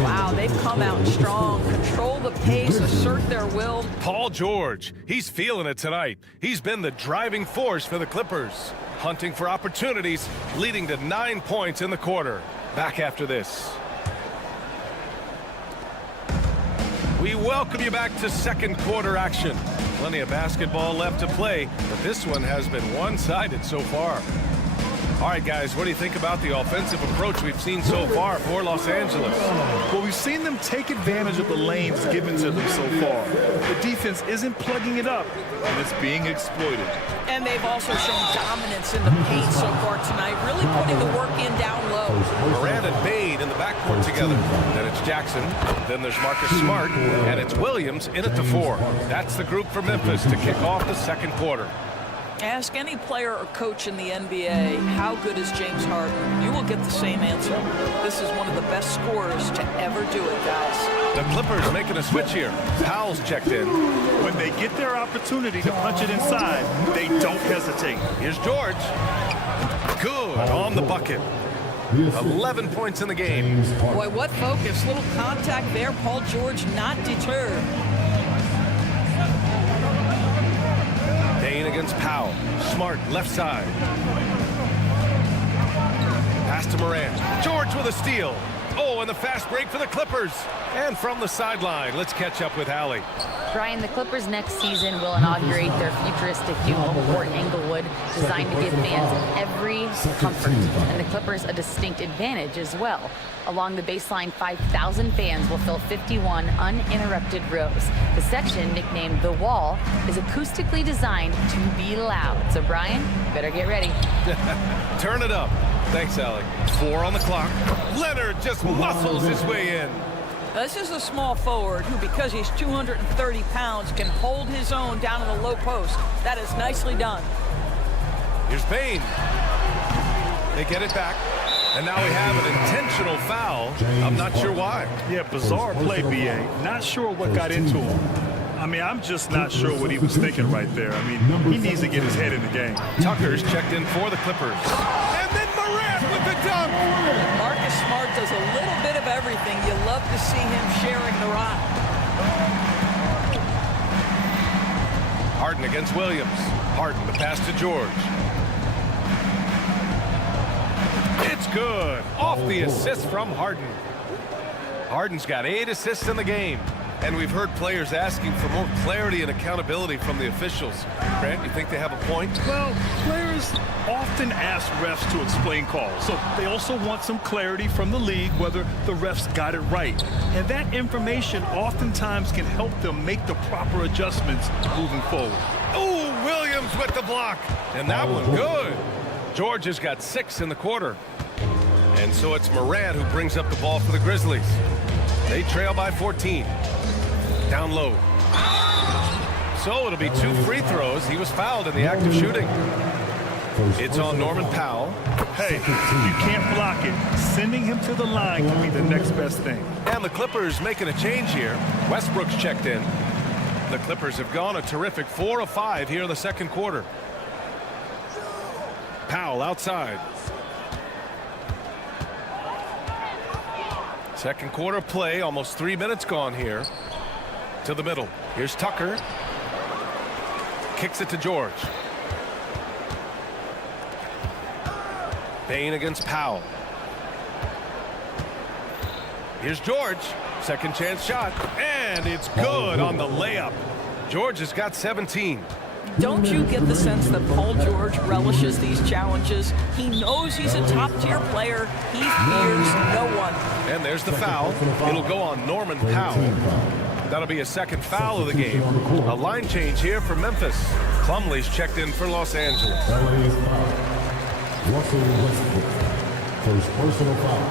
Wow, they've come out strong. Control the pace, assert their will. Paul George, he's feeling it tonight. He's been the driving force for the Clippers. Hunting for opportunities, leading to 9 points in the quarter. Back after this. We welcome you back to second quarter action. Plenty of basketball left to play, but this one has been one-sided so far. All right, guys, what do you think about the offensive approach we've seen so far for Los Angeles? Well, we've seen them take advantage of the lanes given to them so far. The defense isn't plugging it up, and it's being exploited. And they've also shown dominance in the paint so far tonight, really putting the work in down low. Morant and Bane in the backcourt together. Then it's Jackson. Then there's Marcus Smart. And it's Williams in at the 4. That's the group for Memphis to kick off the second quarter. Ask any player or coach in the NBA, how good is James Harden? You will get the same answer. This is one of the best scorers to ever do it, guys. The Clippers making a switch here. Powell's checked in. When they get their opportunity to punch it inside, they don't hesitate. Here's George. Good on the bucket. 11 points in the game. Boy, what focus. Little contact there. Paul George not deterred. Bane against Powell. Smart left side. Pass to Morant. George with a steal. Oh, and the fast break for the Clippers. And from the sideline, let's catch up with Allie. Brian, the Clippers next season will inaugurate their futuristic new home court in Inglewood, designed to give fans every comfort, and the Clippers a distinct advantage as well. Along the baseline, 5,000 fans will fill 51 uninterrupted rows. The section, nicknamed The Wall, is acoustically designed to be loud. So, Brian, you better get ready. Turn it up. Thanks, Allie. 4 on the clock. Leonard just muscles his way in. This is a small forward who, because he's 230 pounds, can hold his own down in the low post. That is nicely done. Here's Bane. They get it back. And now we have an intentional foul. I'm not sure why. Yeah, bizarre play, B.A. Not sure what got into him. I mean, I'm just not sure what he was thinking right there. I mean, he needs to get his head in the game. Tucker's checked in for the Clippers. And then Morant with the dunk. Marcus Smart does a little bit of everything. You love to see him sharing the rock. Harden against Williams. Harden, the pass to George. It's good. Off the assist from Harden. Harden's got 8 assists in the game. And we've heard players asking for more clarity and accountability from the officials. Grant, you think they have a point? Well, players often ask refs to explain calls. So they also want some clarity from the league whether the refs got it right. And that information oftentimes can help them make the proper adjustments moving forward. Oh, Williams with the block. And that one good. George has got 6 in the quarter. And so it's Morant who brings up the ball for the Grizzlies. They trail by 14. Down low. So it'll be 2 free throws. He was fouled in the act of shooting. It's on Norman Powell. Hey, if you can't block it, sending him to the line can be the next best thing. And the Clippers making a change here. Westbrook's checked in. The Clippers have gone a terrific 4 of 5 here in the second quarter. Powell outside. Second quarter play, almost 3 minutes gone here. To the middle. Here's Tucker. Kicks it to George. Bane against Powell. Here's George. Second chance shot. And it's good on the layup. George has got 17. Don't you get the sense that Paul George relishes these challenges? He knows he's a top-tier player. He fears no one. And there's the foul. It'll go on Norman Powell. That'll be a second foul of the game. A line change here for Memphis. Plumlee's checked in for Los Angeles. Russell Westbrook. First personal foul.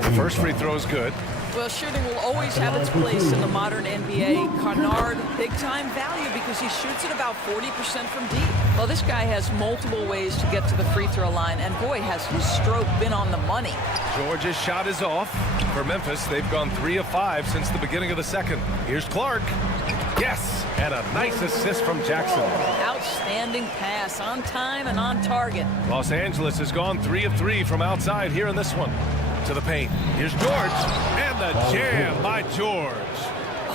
The first free throw is good. Well, shooting will always have its place in the modern NBA. Kennard, big-time value because he shoots it about 40% from deep. Well, this guy has multiple ways to get to the free throw line, and boy, has his stroke been on the money. George's shot is off. For Memphis, they've gone 3 of 5 since the beginning of the second. Here's Clark. Yes, and a nice assist from Jackson. Outstanding pass, on time and on target. Los Angeles has gone 3 of 3 from outside here in this one. To the paint. Here's George. And the jam by George.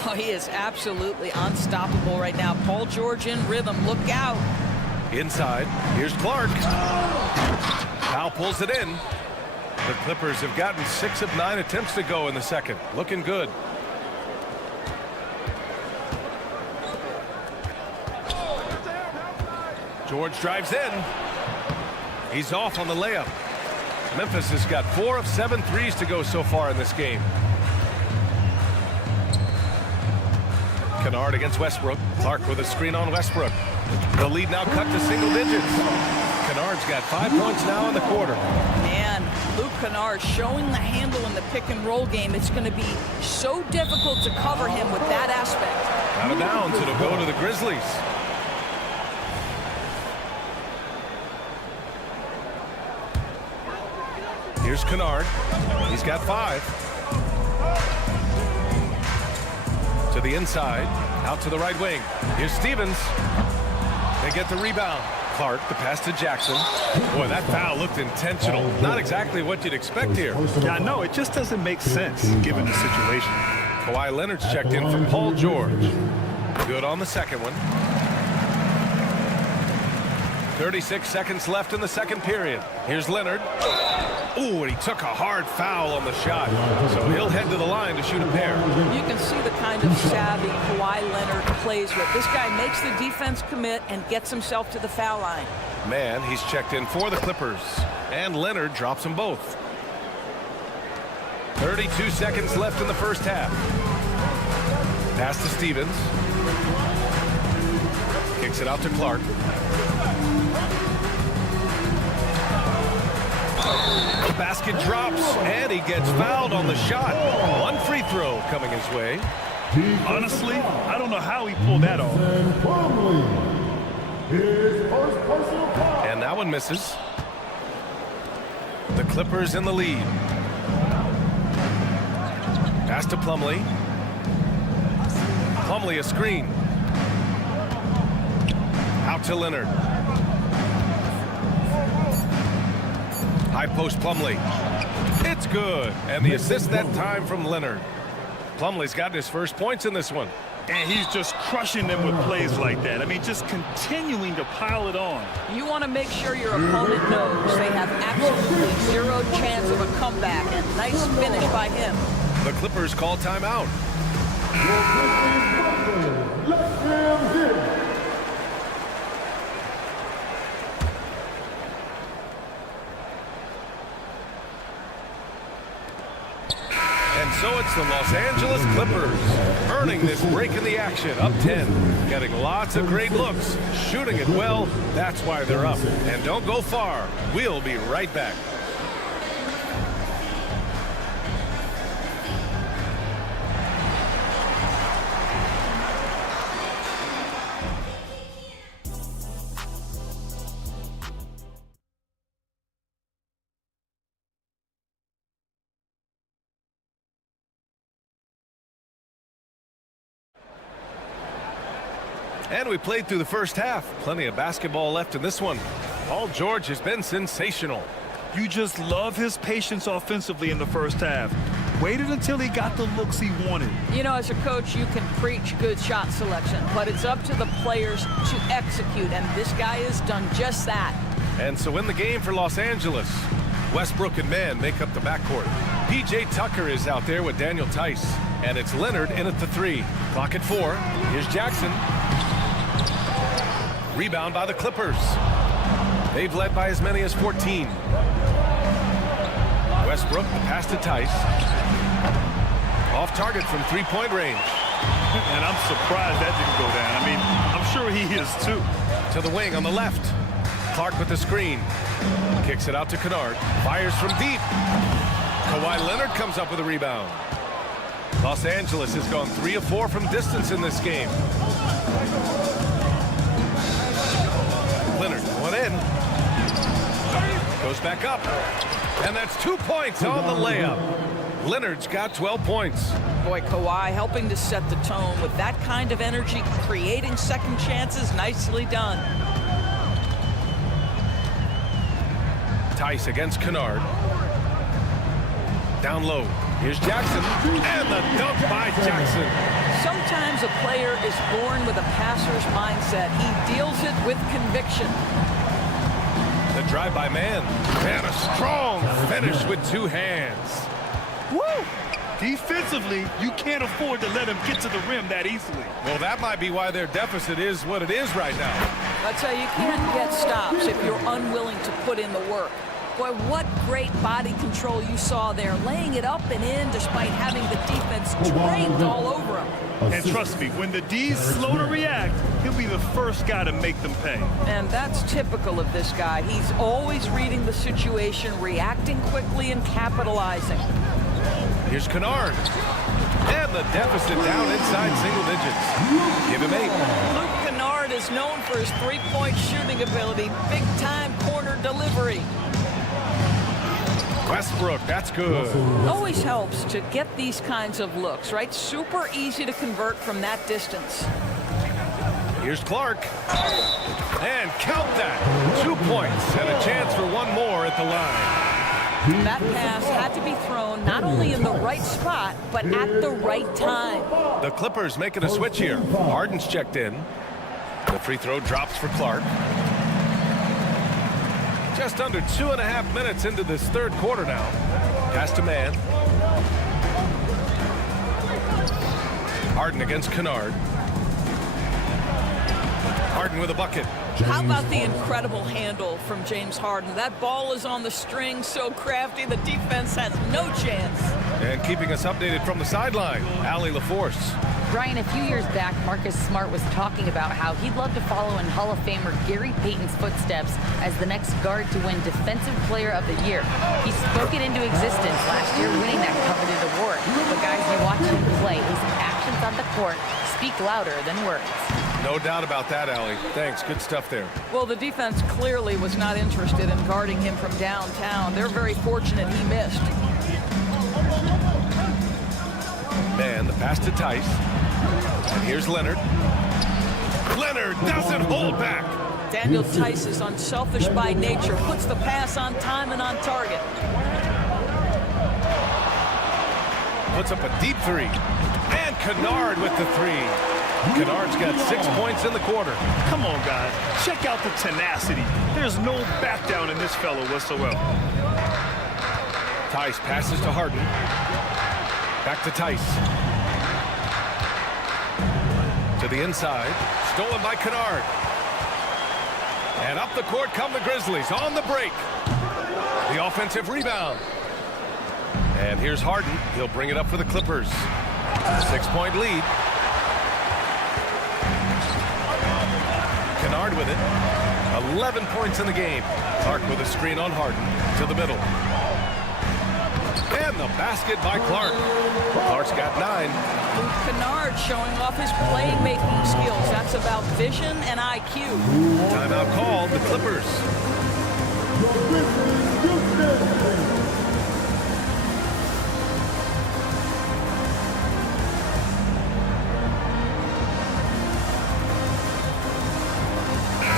Oh, he is absolutely unstoppable right now. Paul George in rhythm. Look out. Inside. Here's Clark. Powell pulls it in. The Clippers have gotten 6 of 9 attempts to go in the second. Looking good. George drives in. He's off on the layup. Memphis has got 4 of 7 threes to go so far in this game. Kennard against Westbrook. Clark with a screen on Westbrook. The lead now cut to single digits. Kennard's got 5 points now in the quarter. Man, Luke Kennard showing the handle in the pick and roll game. It's going to be so difficult to cover him with that aspect. Out of bounds, it'll go to the Grizzlies. Here's Kennard. He's got 5. To the inside. Out to the right wing. Here's Stevens. They get the rebound. Clark, the pass to Jackson. Boy, that foul looked intentional. Not exactly what you'd expect here. Yeah, no, it just doesn't make sense given the situation. Kawhi Leonard's checked in for Paul George. Good on the second one. 36 seconds left in the second period. Here's Leonard. Ooh, and he took a hard foul on the shot. So he'll head to the line to shoot a pair. You can see the kind of savvy Kawhi Leonard plays with. This guy makes the defense commit and gets himself to the foul line. Man, he's checked in for the Clippers. And Leonard drops them both. 32 seconds left in the first half. Pass to Stevens. Kicks it out to Clark. The basket drops, and he gets fouled on the shot. 1 free throw coming his way. Honestly, I don't know how he pulled that off. And that one misses. The Clippers in the lead. Pass to Plumlee. Plumlee a screen. Out to Leonard. High post Plumlee. It's good. And the assist that time from Leonard. Plumlee's gotten his first points in this one. And he's just crushing them with plays like that. I mean, just continuing to pile it on. You want to make sure your opponent knows they have absolutely zero chance of a comeback. And nice finish by him. The Clippers call timeout. And so it's the Los Angeles Clippers earning this break in the action, up 10. Getting lots of great looks, shooting it well. That's why they're up. And don't go far. We'll be right back. And we played through the first half. Plenty of basketball left in this one. Paul George has been sensational. You just love his patience offensively in the first half. Waited until he got the looks he wanted. You know, as a coach, you can preach good shot selection, but it's up to the players to execute, and this guy has done just that. And so in the game for Los Angeles, Westbrook and Mann make up the backcourt. P.J. Tucker is out there with Daniel Tice, and it's Leonard in at the 3. Clock at 4. Here's Jackson. Rebound by the Clippers. They've led by as many as 14. Westbrook, the pass to Tice. Off target from three-point range. And I'm surprised that didn't go down. I mean, I'm sure he is too. To the wing on the left. Clark with the screen. Kicks it out to Kennard. Fires from deep. Kawhi Leonard comes up with a rebound. Los Angeles has gone 3 of 4 from distance in this game. Leonard, one in. Goes back up. And that's 2 points on the layup. Leonard's got 12 points. Boy, Kawhi helping to set the tone with that kind of energy, creating second chances. Nicely done. Tice against Kennard. Down low. Here's Jackson. And the dunk by Jackson. Sometimes a player is born with a passer's mindset. He deals it with conviction. The drive by Mann. And a strong finish with 2 hands. Woo! Defensively, you can't afford to let him get to the rim that easily. Well, that might be why their deficit is what it is right now. I tell you, you can't get stops if you're unwilling to put in the work. Boy, what great body control you saw there, laying it up and in despite having the defense draped all over him. And trust me, when the D's slow to react, he'll be the first guy to make them pay. And that's typical of this guy. He's always reading the situation, reacting quickly and capitalizing. Here's Kennard. And the deficit down inside single digits. Give him 8. Luke Kennard is known for his three-point shooting ability, big-time corner delivery. Westbrook, that's good. Always helps to get these kinds of looks, right? Super easy to convert from that distance. Here's Clark. And count that. 2 points and a chance for one more at the line. That pass had to be thrown not only in the right spot, but at the right time. The Clippers making a switch here. Harden's checked in. The free throw drops for Clark. Just under 2.5 minutes into this third quarter now. Pass to Mann. Harden against Kennard. Harden with a bucket. How about the incredible handle from James Harden? That ball is on the string, so crafty, the defense has no chance. And keeping us updated from the sideline, Allie LaForce. Brian, a few years back, Marcus Smart was talking about how he'd love to follow in Hall of Famer Gary Payton's footsteps as the next guard to win Defensive Player of the Year. He spoke it into existence last year, winning that coveted award. But guys, you watch him play, his actions on the court speak louder than words. No doubt about that, Allie. Thanks. Good stuff there. Well, the defense clearly was not interested in guarding him from downtown. They're very fortunate he missed. Man, the pass to Tice. And here's Leonard. Leonard doesn't hold back. Daniel Tice is unselfish by nature, puts the pass on time and on target. Puts up a deep 3. And Kennard with the 3. Kennard's got 6 points in the quarter. Come on, guys. Check out the tenacity. There's no back down in this fellow whatsoever. Tice passes to Harden. Back to Tice. To the inside. Stolen by Kennard. And up the court come the Grizzlies on the break. The offensive rebound. And here's Harden. He'll bring it up for the Clippers. 6-point lead. Kennard with it. 11 points in the game. Clark with a screen on Harden to the middle. And the basket by Clark. Clark's got 9. Kennard showing off his playmaking skills. That's about vision and IQ. Timeout called, the Clippers.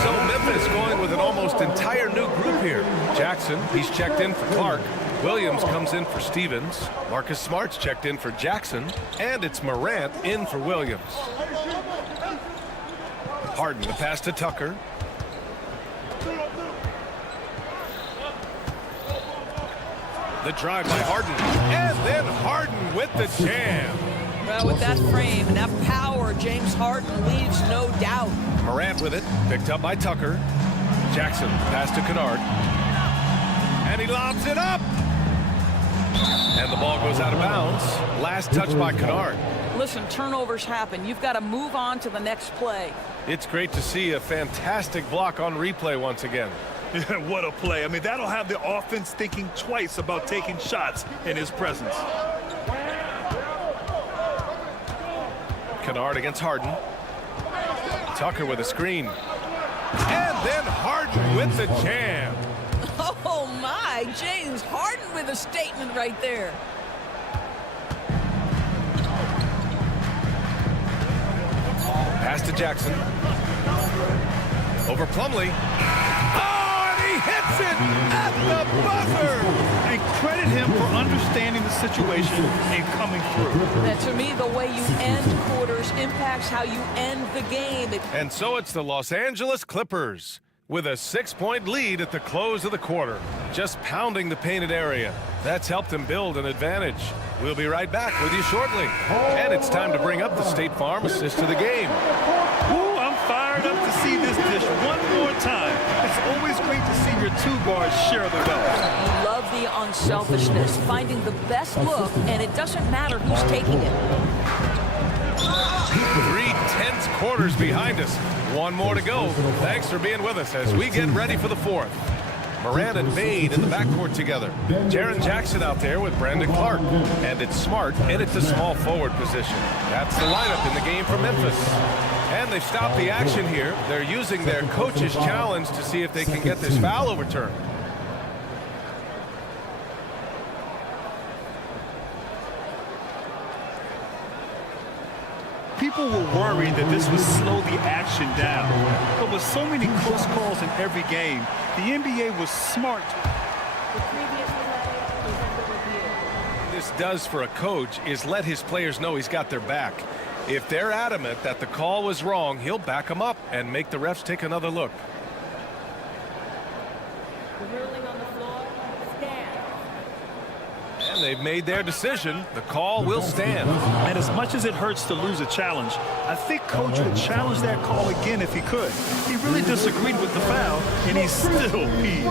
So Memphis going with an almost entire new group here. Jackson, he's checked in for Clark. Williams comes in for Stevens. Marcus Smart's checked in for Jackson. And it's Morant in for Williams. Harden, the pass to Tucker. The drive by Harden. And then Harden with the jam. Well, with that frame and that power, James Harden leaves no doubt. Morant with it. Picked up by Tucker. Jackson, pass to Kennard. And he lobs it up. And the ball goes out of bounds. Last touch by Kennard. Listen, turnovers happen. You've got to move on to the next play. It's great to see a fantastic block on replay once again. What a play. I mean, that'll have the offense thinking twice about taking shots in his presence. Kennard against Harden. Tucker with a screen. And then Harden with the jam. Oh, my. James Harden with a statement right there. Pass to Jackson. Over Plumlee. Oh, and he hits it at the buzzer. And credit him for understanding the situation and coming through. And to me, the way you end quarters impacts how you end the game. And so it's the Los Angeles Clippers with a 6-point lead at the close of the quarter. Just pounding the painted area. That's helped them build an advantage. We'll be right back with you shortly. And it's time to bring up the State Farm assist to the game. Ooh, I'm fired up to see this dish one more time. It's always great to see your two guards share the wealth. Love the unselfishness, finding the best look, and it doesn't matter who's taking it. 3 tense quarters behind us. One more to go. Thanks for being with us as we get ready for the fourth. Morant and Bane in the backcourt together. Jaren Jackson out there with Brandon Clark. And it's Smart in at the small forward position. That's the lineup in the game for Memphis. And they've stopped the action here. They're using their coach's challenge to see if they can get this foul overturned. People were worried that this would slow the action down. But with so many close calls in every game, the NBA was smart. This does for a coach is let his players know he's got their back. If they're adamant that the call was wrong, he'll back them up and make the refs take another look. And they've made their decision. The call will stand. And as much as it hurts to lose a challenge, I think Coach would challenge that call again if he could. He really disagreed with the foul, and he's still peeved.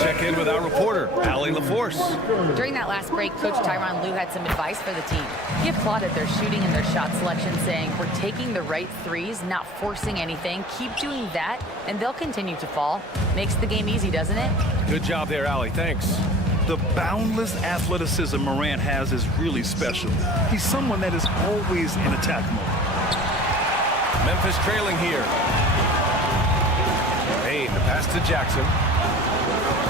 Check in with our reporter, Allie LaForce. During that last break, Coach Tyronn Lue had some advice for the team. He applauded their shooting and their shot selection, saying, "We're taking the right threes, not forcing anything. Keep doing that, and they'll continue to fall." Makes the game easy, doesn't it? Good job there, Allie. Thanks. The boundless athleticism Morant has is really special. He's someone that is always in attack mode. Memphis trailing here. Bane, the pass to Jackson.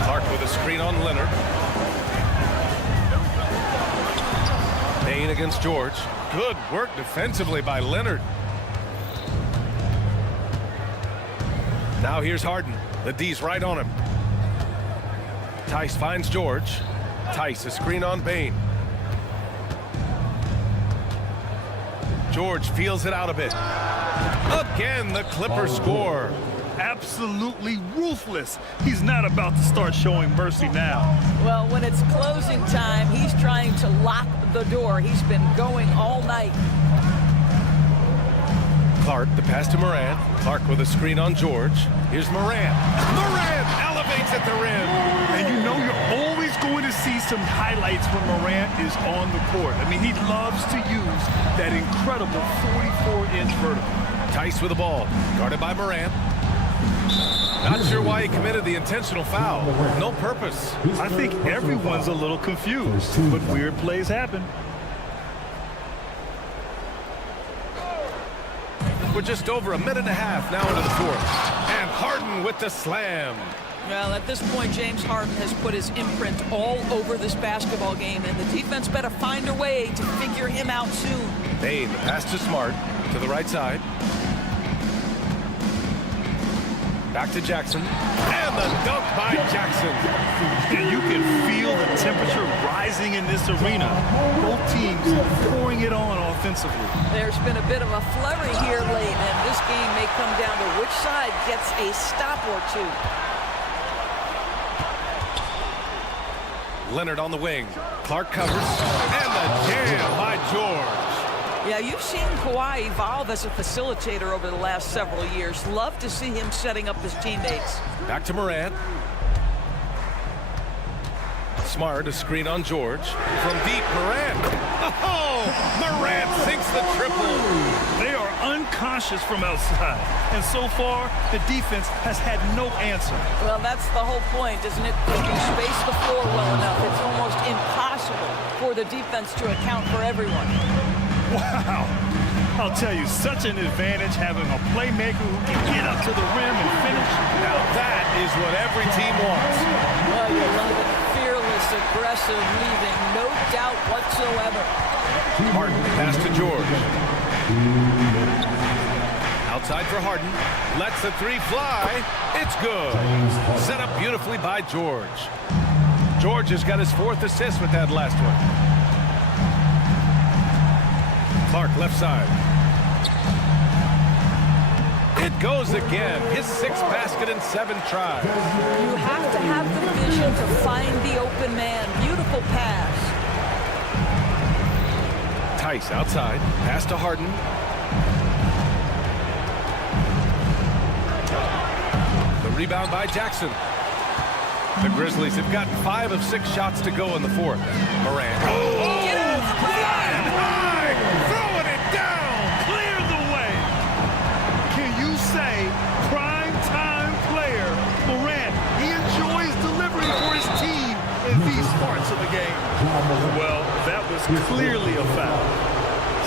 Clark with a screen on Leonard. Bane against George. Good work defensively by Leonard. Now here's Harden. The D's right on him. Tice finds George. Tice, a screen on Bane. George feels it out a bit. Again, the Clippers score. Absolutely ruthless. He's not about to start showing mercy now. Well, when it's closing time, he's trying to lock the door. He's been going all night. Clark, the pass to Morant. Clark with a screen on George. Here's Morant. Morant elevates at the rim. And you know you're always going to see some highlights when Morant is on the court. I mean, he loves to use that incredible 44-inch vertical. Tice with the ball. Guarded by Morant. Not sure why he committed the intentional foul. No purpose. I think everyone's a little confused, but weird plays happen. We're just over a minute and a half now into the fourth. And Harden with the slam. Well, at this point, James Harden has put his imprint all over this basketball game, and the defense better find a way to figure him out soon. Bane, the pass to Smart, to the right side. Back to Jackson. And the dunk by Jackson. And you can feel the temperature rising in this arena. Both teams pouring it on offensively. There's been a bit of a flurry here late, and this game may come down to which side gets a stop or two. Leonard on the wing. Clark covers. And the jam by George. Yeah, you've seen Kawhi evolve as a facilitator over the last several years. Love to see him setting up his teammates. Back to Morant. Smart, a screen on George. From deep, Morant. Oh, Morant sinks the triple. They are unconscious from outside. And so far, the defense has had no answer. Well, that's the whole point, isn't it? If you space the floor well enough, it's almost impossible for the defense to account for everyone. Wow. I'll tell you, such an advantage having a playmaker who can get up to the rim and finish. Now that is what every team wants. Well, you love it. Fearless, aggressive, leaving no doubt whatsoever. Harden pass to George. Outside for Harden. Lets the three fly. It's good. Set up beautifully by George. George has got his fourth assist with that last one. Clark left side. It goes again. His sixth basket in 7 tries. You have to have the vision to find the open man. Beautiful pass. Tice outside. Pass to Harden. The rebound by Jackson. The Grizzlies have gotten 5 of 6 shots to go in the fourth. Morant. Oh! Get off! High! Throwing it down! Clear the way! Can you say prime time player Morant? He enjoys delivering for his team in these parts of the game. Well, that was clearly a foul.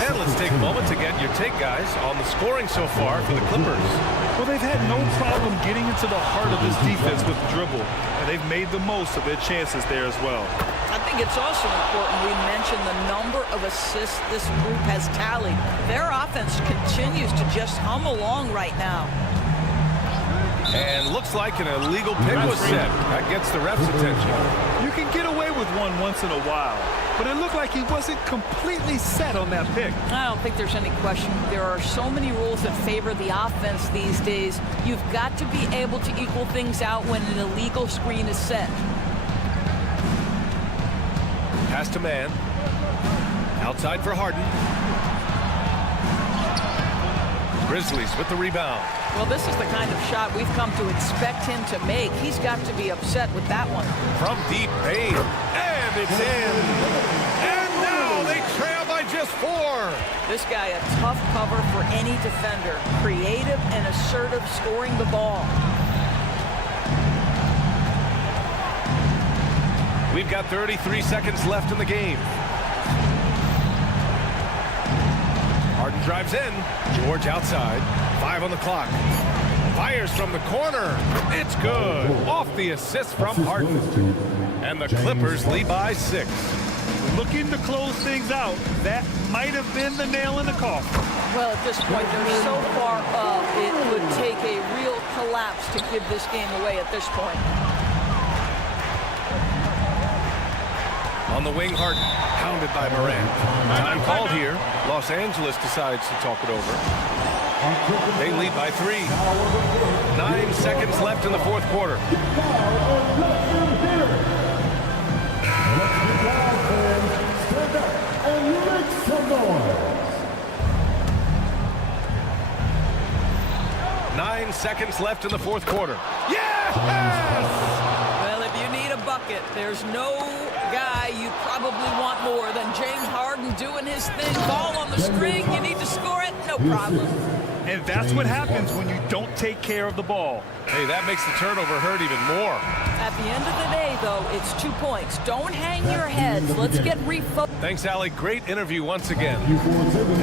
And let's take a moment to get your take, guys, on the scoring so far for the Clippers. Well, they've had no problem getting into the heart of this defense with the dribble, and they've made the most of their chances there as well. I think it's also important we mention the number of assists this group has tallied. Their offense continues to just hum along right now. And looks like an illegal pick was set. That gets the ref's attention. You can get away with one once in a while, but it looked like he wasn't completely set on that pick. I don't think there's any question. There are so many rules that favor the offense these days. You've got to be able to equal things out when an illegal screen is set. Pass to man. Outside for Harden. Grizzlies with the rebound. Well, this is the kind of shot we've come to expect him to make. He's got to be upset with that one. From deep, Bane. And it's in. And now they trail by just 4. This guy, a tough cover for any defender. Creative and assertive scoring the ball. We've got 33 seconds left in the game. Harden drives in. George outside. 5 on the clock. Fires from the corner. It's good. Off the assist from Harden. And the Clippers lead by 6. Looking to close things out. That might have been the nail in the coffin. Well, at this point, they're so far up, it would take a real collapse to give this game away at this point. On the wing, Harden, pounded by Morant. Time called here. Los Angeles decides to talk it over. They lead by 3. 9 seconds left in the fourth quarter. Stand up and make some noise. 9 seconds left in the fourth quarter. Yes! Well, if you need a bucket, there's no guy you probably want more than James Harden doing his thing. Ball on the string, you need to score it, no problem. And that's what happens when you don't take care of the ball. Hey, that makes the turnover hurt even more. At the end of the day, though, it's 2 points. Don't hang your heads. Let's get refocused. Thanks, Allie. Great interview once again.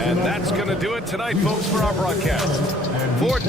And that's going to do it tonight, folks, for our broadcast. For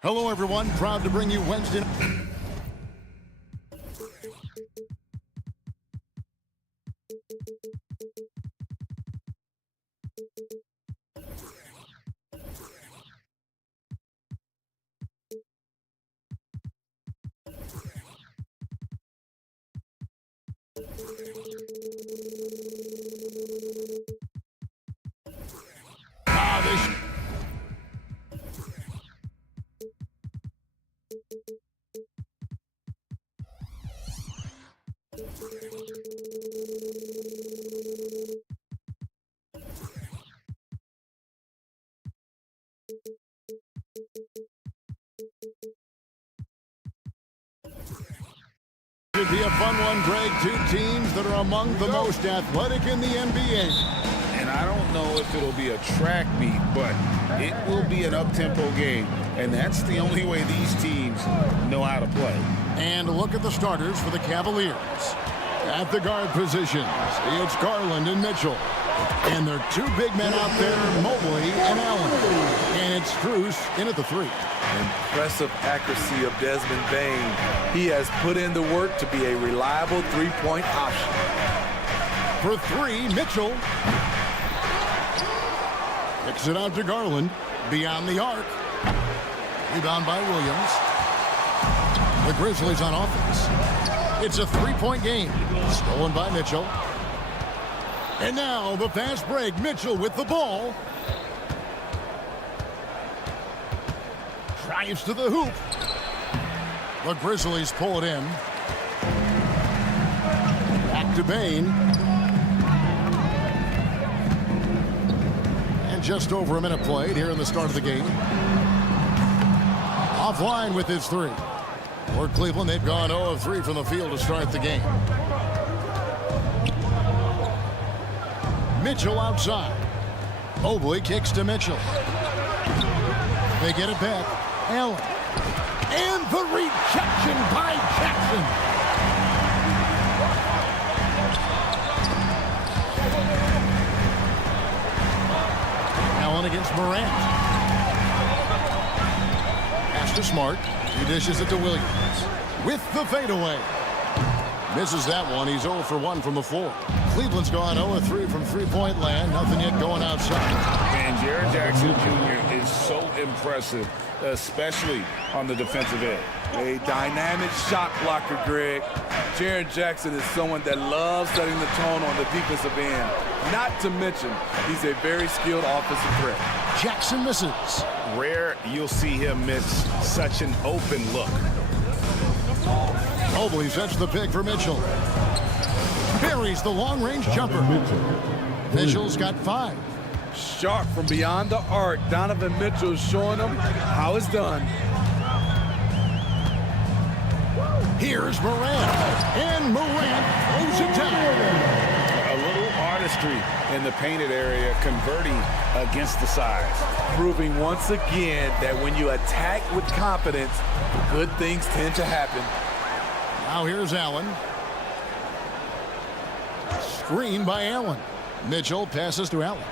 Hello, everyone. Proud to bring you Wednesday. Should be a fun one, Greg. Two teams that are among the most athletic in the NBA. And I don't know if it'll be a track meet, but it will be an up-tempo game. And that's the only way these teams know how to play. And look at the starters for the Cavaliers. At the guard positions, it's Garland and Mitchell. And there are two big men out there, Mobley and Allen. And it's Strus in at the three. Impressive accuracy of Desmond Bane. He has put in the work to be a reliable three-point option. For three, Mitchell. Kicks it out to Garland. Beyond the arc. Rebound by Williams. The Grizzlies on offense. It's a three-point game. Stolen by Mitchell. And now the fast break. Mitchell with the ball. Drives to the hoop. The Grizzlies pull it in. Back to Bane. And just over a minute played here in the start of the game. Offline with his three. For Cleveland, they've gone 0 of 3 from the field to start the game. Mitchell outside. Mobley kicks to Mitchell. They get it back. Allen. And the rejection by Jackson. Allen against Morant. Pass to Smart. He dishes it to Williams. With the fadeaway. Misses that one. He's 0 for 1 from the floor. Cleveland's gone 0 3 from three-point land. Nothing yet going outside. And Jaren Jackson Jr. is so impressive, especially on the defensive end. A dynamic shot blocker, Greg. Jaren Jackson is someone that loves setting the tone on the defensive end. Not to mention, he's a very skilled offensive threat. Jackson misses. Rare you'll see him miss such an open look. Mobley sets the pick for Mitchell. Buries the long-range jumper. Mitchell's got 5. Sharp from beyond the arc. Donovan Mitchell showing him how it's done. Here's Morant. And Morant throws it down. A little artistry in the painted area, converting against the size. Proving once again that when you attack with confidence, good things tend to happen. Now here's Allen. Screen by Allen. Mitchell passes to Allen.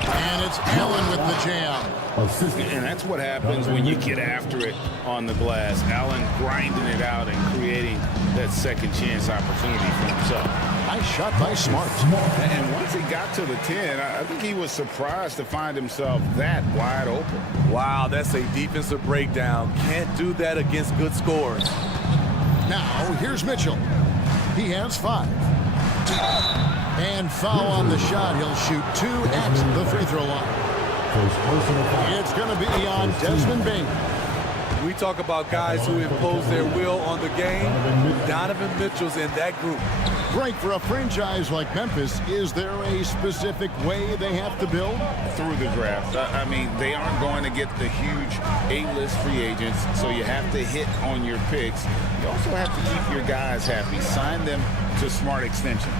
And it's Allen with the jam. And that's what happens when you get after it on the glass. Allen grinding it out and creating that second chance opportunity for himself. Nice shot by Smart. And once he got to the 10, I think he was surprised to find himself that wide open. Wow, that's a defensive breakdown. Can't do that against good scores. Now, here's Mitchell. He has 5. And foul on the shot. He'll shoot 2 at the free throw line. It's going to be on Desmond Bane. We talk about guys who impose their will on the game. Donovan Mitchell's in that group. Great for a franchise like Memphis. Is there a specific way they have to build? Through the draft. I mean, they aren't going to get the huge A-list free agents, so you have to hit on your picks. You also have to keep your guys happy. Sign them to smart extensions.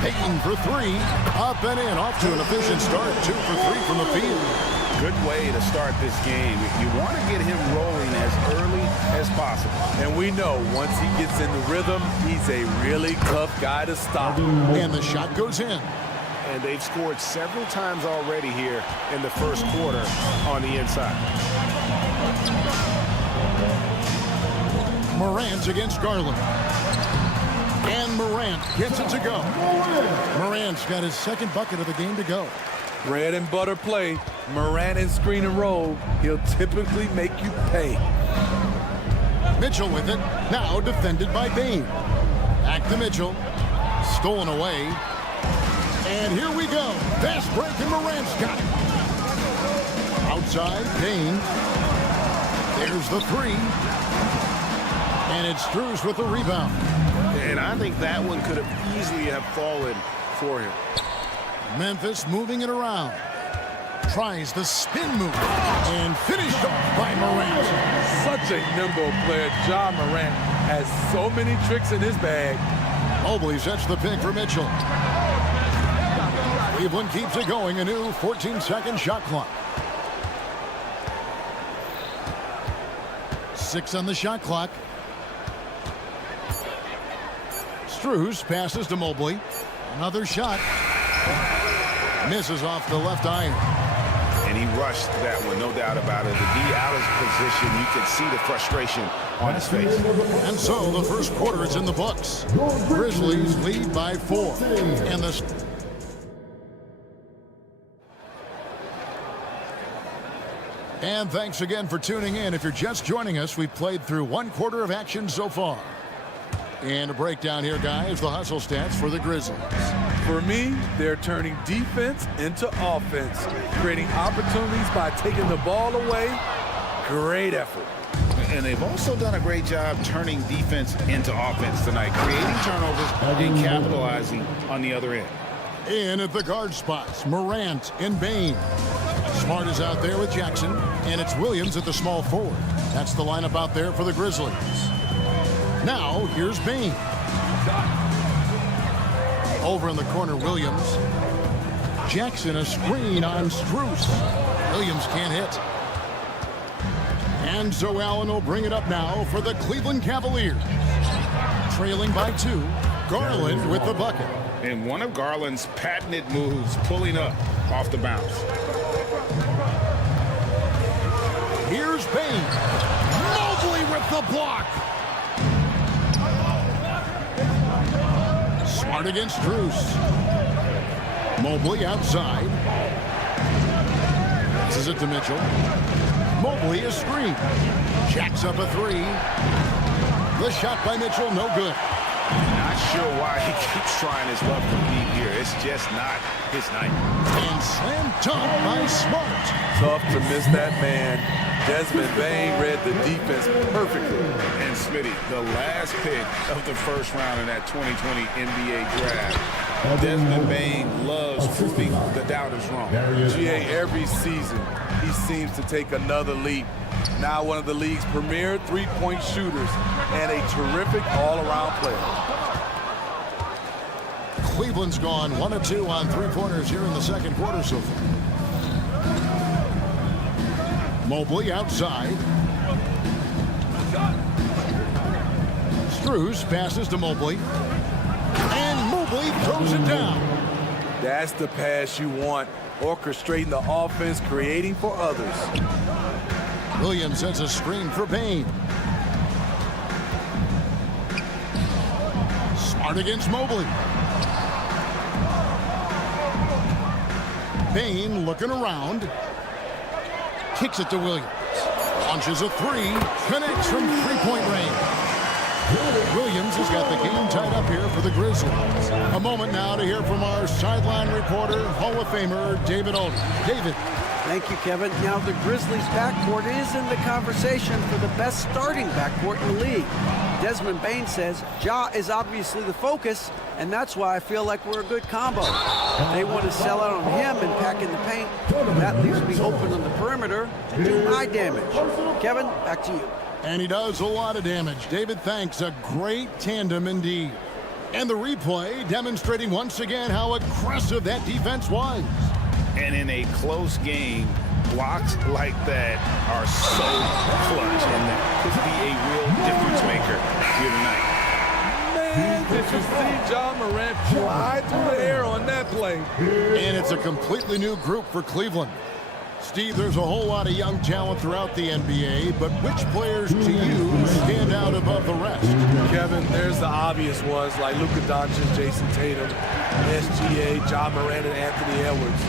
Payton for 3. Up and in. Off to an efficient start. 2 for 3 from the field. Good way to start this game. You want to get him rolling as early as possible. And we know once he gets in the rhythm, he's a really tough guy to stop. And the shot goes in. And they've scored several times already here in the first quarter on the inside. Morant against Garland. And Morant gets it to go. Morant's got his second bucket of the game to go. Bread and butter play. Morant and screen and roll. He'll typically make you pay. Mitchell with it. Now defended by Bane. Back to Mitchell. Stolen away. And here we go. Fast break and Morant's got it. Outside, Bane. There's the three. And it's Strus with the rebound. And I think that one could have easily have fallen for him. Memphis moving it around. Tries the spin move. And finished off by Morant. Such a nimble player. Ja Morant has so many tricks in his bag. Mobley sets the pick for Mitchell. Cleveland keeps it going. A new 14-second shot clock. 6 on the shot clock. Strus passes to Mobley. Another shot. Misses off the left iron. And he rushed that one, no doubt about it. To be out of position, you could see the frustration on his face. And so the first quarter is in the books. Grizzlies lead by 4. And the And thanks again for tuning in. If you're just joining us, we've played through 1 quarter of action so far. And a breakdown here, guys, the hustle stats for the Grizzlies. For me, they're turning defense into offense, creating opportunities by taking the ball away. Great effort. And they've also done a great job turning defense into offense tonight, creating turnovers and capitalizing on the other end. In at the guard spots, Morant and Bane. Smart is out there with Jackson, and it's Williams at the small forward. That's the lineup out there for the Grizzlies. Now, here's Bane. Over in the corner, Williams. Jackson, a screen on Strus. Williams can't hit. And so Allen will bring it up now for the Cleveland Cavaliers. Trailing by 2, Garland with the bucket. And one of Garland's patented moves, pulling up off the bounce. Here's Bane. Mobley with the block. Smart against Strus. Mobley outside. This is it to Mitchell. Mobley is screen. Jacks up a 3. The shot by Mitchell, no good. Not sure why he keeps trying his luck to lead here. It's just not his night. And slam dunk by Smart. Tough to miss that man. Desmond Bane read the defense perfectly. And Smitty, the last pick of the first round in that 2020 NBA draft. Desmond Bane loves proving the doubters wrong. GA, every season, he seems to take another leap. Now one of the league's premier three-point shooters and a terrific all-around player. Cleveland's gone 1 of 2 on three-pointers here in the second quarter so far. Mobley outside. Strus passes to Mobley. And Mobley throws it down. That's the pass you want. Orchestrating the offense, creating for others. Williams sets a screen for Bane. Smart against Mobley. Bane looking around. Kicks it to Williams. Launches a 3. Connects from three-point range. Williams has got the game tied up here for the Grizzlies. A moment now to hear from our sideline reporter, Hall of Famer David Aldridge. David. Thank you, Kevin. Now the Grizzlies backcourt is in the conversation for the best starting backcourt in the league. Desmond Bane says Ja is obviously the focus, and that's why I feel like we're a good combo. They want to sell out on him and pack in the paint. That leaves me open on the perimeter to do my damage. Kevin, back to you. And he does a lot of damage. David, thanks. A great tandem indeed. And the replay demonstrating once again how aggressive that defense was. And in a close game, blocks like that are so clutch, and that could be a real difference maker here tonight. Man, did you see Ja Morant fly through the air on that play. And it's a completely new group for Cleveland. Steve, there's a whole lot of young talent throughout the NBA, but which players to you stand out above the rest? Kevin, there's the obvious ones like Luka Doncic, Jason Tatum, SGA, John Morant, and Anthony Edwards.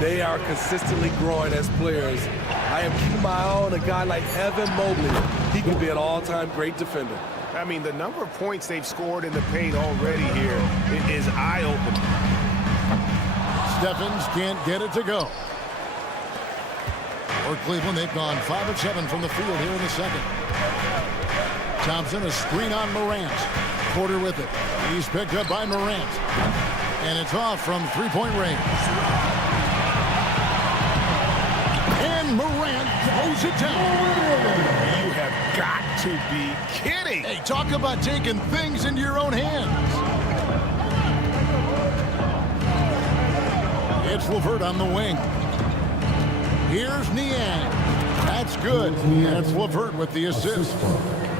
They are consistently growing as players. I am keeping my eye on a guy like Evan Mobley. He could be an all-time great defender. I mean, the number of points they've scored in the paint already here is eye-opening. Stephens can't get it to go. For Cleveland, they've gone 5 of 7 from the field here in the second. Thompson, a screen on Morant. Porter with it. He's picked up by Morant. And it's off from three-point range. And Morant throws it down. You have got to be kidding. Hey, talk about taking things into your own hands. It's LeVert on the wing. Here's Niang. That's good. That's LeVert with the assist.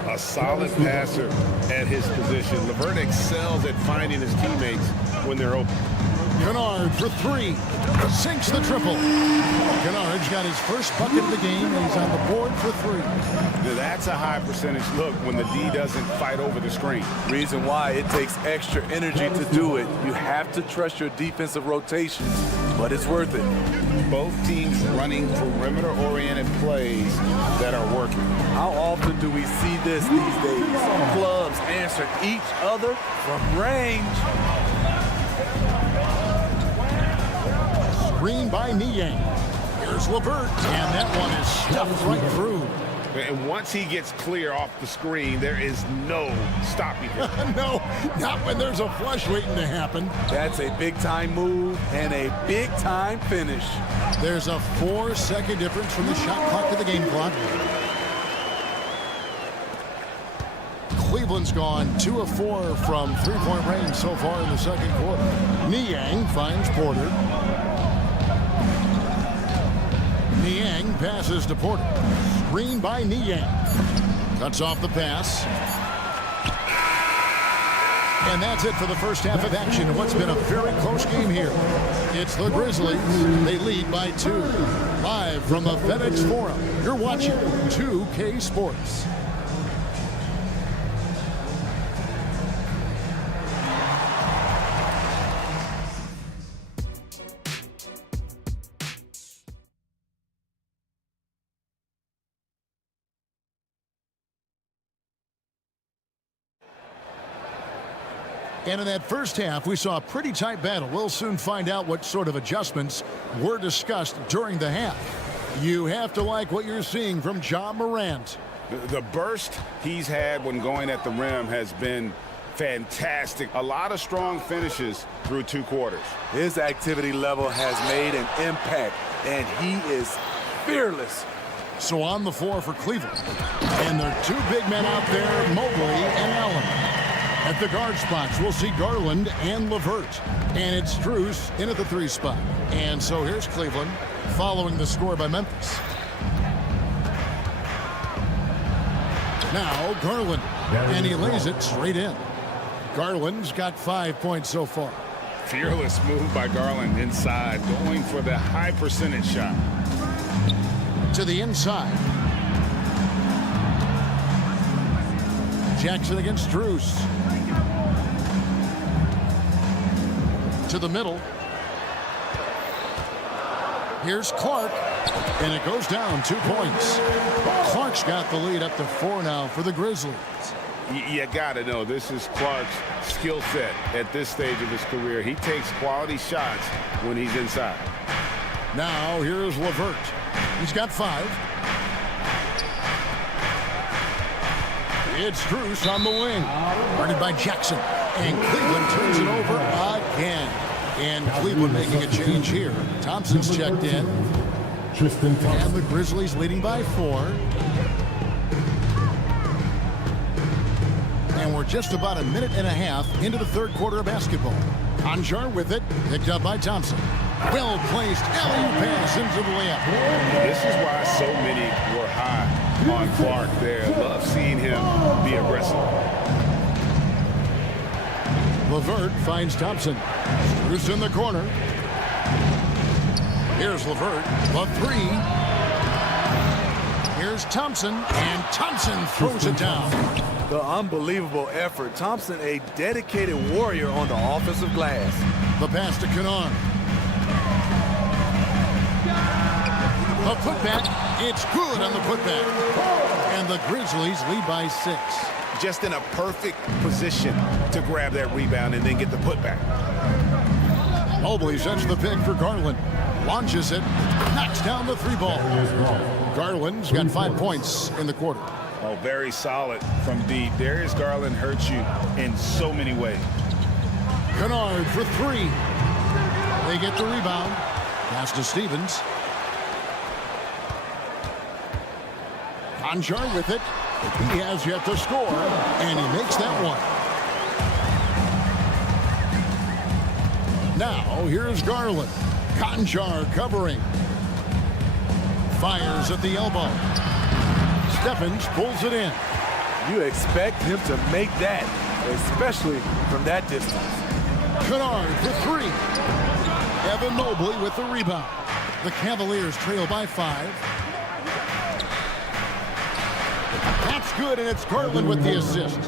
A solid passer at his position. LeVert excels at finding his teammates when they're open. Kennard for three. Sinks the triple. Kennard's got his first bucket of the game, and he's on the board for three. That's a high percentage look when the D doesn't fight over the screen. Reason why it takes extra energy to do it. You have to trust your defensive rotations, but it's worth it. Both teams running perimeter-oriented plays that are working. How often do we see this these days? Clubs answer each other from range. Screen by Niang. Here's LeVert, and that one is stuffed right through. And once he gets clear off the screen, there is no stopping him. No, not when there's a flush waiting to happen. That's a big-time move and a big-time finish. There's a 4-second difference from the shot clock to the game clock. Cleveland's gone 2 of 4 from three-point range so far in the second quarter. Niang finds Porter. Niang passes to Porter. Screen by Niang. Cuts off the pass. And that's it for the first half of action. What's been a very close game here. It's the Grizzlies. They lead by 2. Live from the FedEx Forum, you're watching 2K Sports. And in that first half, we saw a pretty tight battle. We'll soon find out what sort of adjustments were discussed during the half. You have to like what you're seeing from John Morant. The burst he's had when going at the rim has been fantastic. A lot of strong finishes through 2 quarters. His activity level has made an impact, and he is fearless. So on the floor for Cleveland. And there are 2 big men out there, Mobley and Allen. At the guard spots, we'll see Garland and LeVert. And it's Strus in at the 3 spot. And so here's Cleveland following the score by Memphis. Now Garland, and he lays it straight in. Garland's got 5 points so far. Fearless move by Garland inside, going for the high percentage shot. To the inside. Jackson against Strus. To the middle. Here's Clark. And it goes down 2 points. Clark's got the lead up to 4 now for the Grizzlies. You got to know, this is Clark's skill set at this stage of his career. He takes quality shots when he's inside. Now here's LeVert. He's got 5. It's Strus on the wing. Guarded by Jackson. And Cleveland turns it over again. And Cleveland making a change here. Thompson's checked in. Tristan Thompson. And the Grizzlies leading by 4. And we're just about a minute and a half into the third quarter of basketball. Anjar with it. Picked up by Thompson. Well placed alley-oop pass into the layup. This is why so many were high on Clark there. Love seeing him be aggressive. LeVert finds Thompson. Strus in the corner. Here's LeVert. The three. Here's Thompson. And Thompson throws it down. The unbelievable effort. Thompson, a dedicated warrior on the offensive glass. The pass to Kennard. A putback. It's good on the putback. And the Grizzlies lead by 6. Just in a perfect position to grab that rebound and then get the putback. Mobley sets the pick for Garland. Launches it. Knocks down the 3 ball. Garland's got 5 points in the quarter. Oh, very solid from deep. Darius Garland hurts you in so many ways. Kennard for 3. They get the rebound. Pass to Stevens. Konchar with it. He has yet to score, and he makes that one. Now, here's Garland. Konchar covering. Fires at the elbow. Stephens pulls it in. You expect him to make that, especially from that distance. Kennard for 3. Evan Mobley with the rebound. The Cavaliers trail by 5. That's good, and it's Garland with the assist.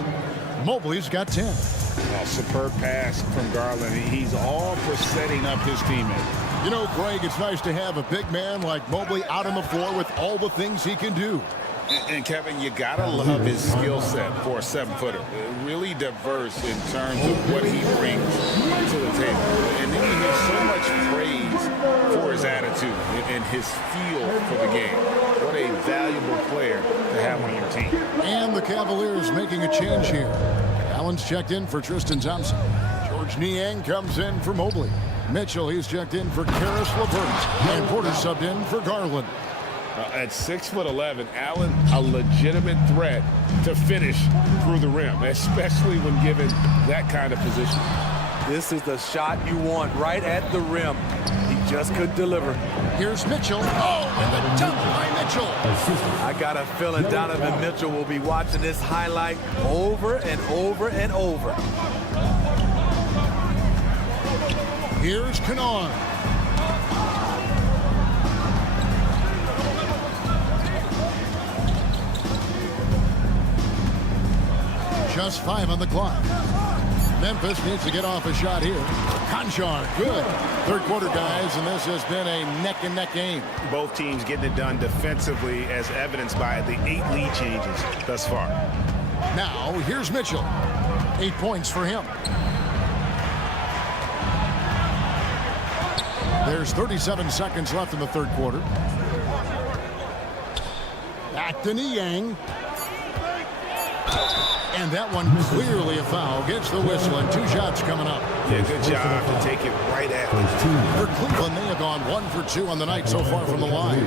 Mobley's got 10. Oh, superb pass from Garland. He's all for setting up his teammate. You know, Greg, it's nice to have a big man like Mobley out on the floor with all the things he can do. And Kevin, you gotta love his skill set for a 7-footer. Really diverse in terms of what he brings to the table. And then he has so much praise for his attitude and his feel for the game. What a valuable player to have on your team. And the Cavaliers making a change here. Allen's checked in for Tristan Thompson. George Niang comes in for Mobley. Mitchell, he's checked in for Karis LeVert. And Porter subbed in for Garland. At 6'11", Allen, a legitimate threat to finish through the rim, especially when given that kind of position. This is the shot you want right at the rim. He just couldn't deliver. Here's Mitchell. Oh, and the dunk by Mitchell. I got a feeling Donovan Mitchell will be watching this highlight over and over and over. Here's Kennard. Just 5 on the clock. Memphis needs to get off a shot here. Konchar, good. Third quarter, guys, and this has been a neck-and-neck game. Both teams getting it done defensively, as evidenced by the 8 lead changes thus far. Now, here's Mitchell. 8 points for him. There's 37 seconds left in the third quarter. Back to Niang. And that one clearly a foul. Gets the whistle, and 2 shots coming up. Yeah, good job to take it right at them. For Cleveland, they have gone 1 for 2 on the night so far from the line.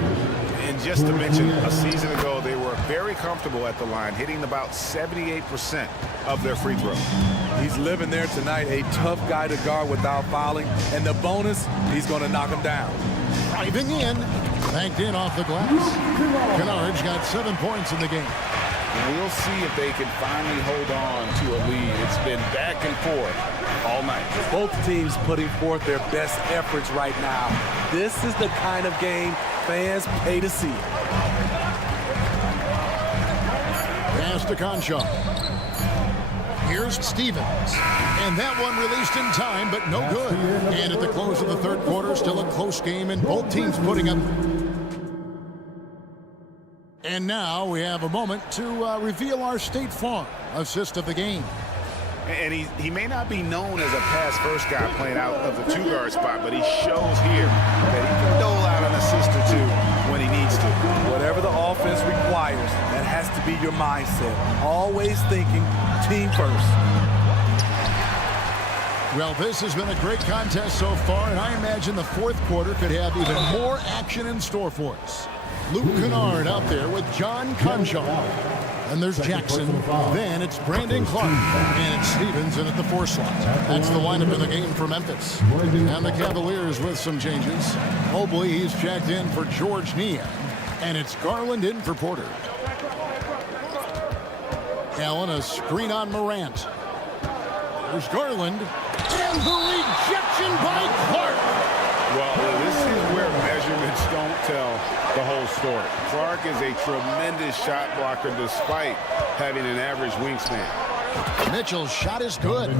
And just to mention, a season ago, they were very comfortable at the line, hitting about 78% of their free throws. He's living there tonight, a tough guy to guard without fouling. And the bonus, he's going to knock him down. Driving in, banked in off the glass. Kennard's got 7 points in the game. And we'll see if they can finally hold on to a lead. It's been back and forth all night. Both teams putting forth their best efforts right now. This is the kind of game fans pay to see. Pass to Konchar. Here's Stevens. And that one released in time, but no good. And at the close of the third quarter, still a close game, and both teams putting up. And now we have a moment to reveal our State Farm assist of the game. And he may not be known as a pass-first guy playing out of the 2-guard spot, but he shows here that he can dole out an assist or 2 when he needs to. Whatever the offense requires, that has to be your mindset. Always thinking team first. Well, this has been a great contest so far, and I imagine the fourth quarter could have even more action in store for us. Luke Kennard out there with John Konchar. And there's Jackson. Then it's Brandon Clark. And it's Stevens in at the 4 slot. That's the lineup in the game for Memphis. And the Cavaliers with some changes. Mobley, he's checked in for George Niang. And it's Garland in for Porter. Allen, a screen on Morant. Here's Garland. And the rejection by Clark. Well, this is where measurements don't tell the whole story. Clark is a tremendous shot blocker despite having an average wingspan. Mitchell's shot is good.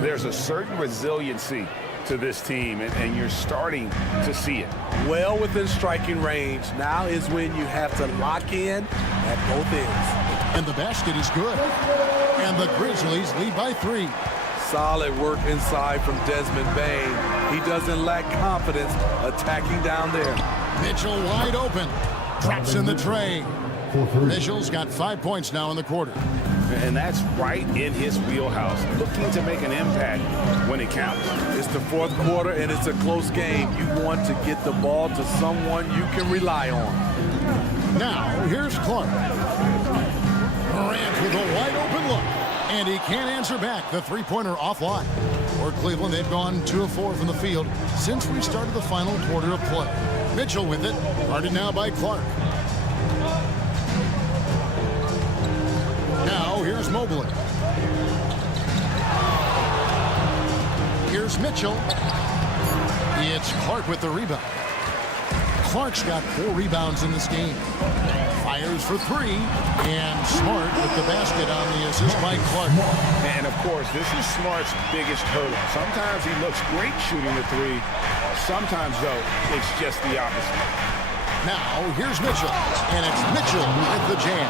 There's a certain resiliency to this team, and you're starting to see it. Well within striking range. Now is when you have to lock in at both ends. And the basket is good. And the Grizzlies lead by 3. Solid work inside from Desmond Bane. He doesn't lack confidence attacking down there. Mitchell wide open. Drops in the tray. Mitchell's got 5 points now in the quarter. And that's right in his wheelhouse, looking to make an impact when it counts. It's the fourth quarter, and it's a close game. You want to get the ball to someone you can rely on. Now, here's Clark. Morant with a wide open look. And he can't answer back. The three-pointer offline. For Cleveland, they've gone 2 of 4 from the field since we started the final quarter of play. Mitchell with it. Guarded now by Clark. Now, here's Mobley. Here's Mitchell. It's Clark with the rebound. Clark's got 4 rebounds in this game. Fires for 3. And Smart with the basket on the assist by Clark. And, of course, this is Smart's biggest hurdle. Sometimes he looks great shooting the 3. Sometimes, though, it's just the opposite. Now, here's Mitchell. And it's Mitchell with the jam.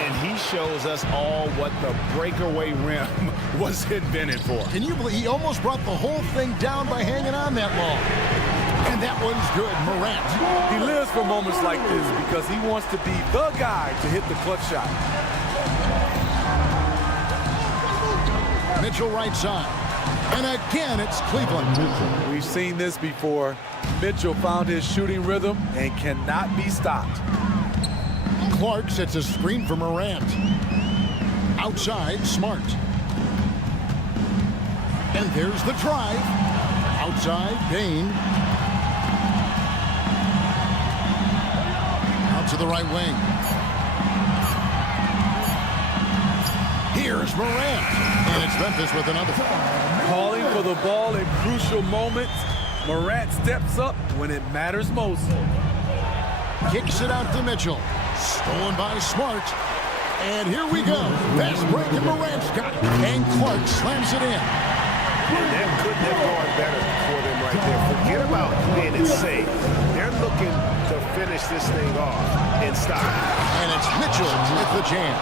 And he shows us all what the breakaway rim was invented for. Can you believe he almost brought the whole thing down by hanging on that long? And that one's good, Morant. He lives for moments like this because he wants to be the guy to hit the clutch shot. Mitchell right side. And again, it's Cleveland. We've seen this before. Mitchell found his shooting rhythm and cannot be stopped. Clark sets a screen for Morant. Outside, Smart. And there's the drive. Outside, Bane. Out to the right wing. Here's Morant. And it's Memphis with another. Calling for the ball in crucial moments. Morant steps up when it matters most. Kicks it out to Mitchell. Stolen by Smart. And here we go. Fast break and Morant's got it. And Clark slams it in. And that couldn't have gone better for them right there. Forget about playing it safe. They're looking to finish this thing off and stop. And it's Mitchell with the jam.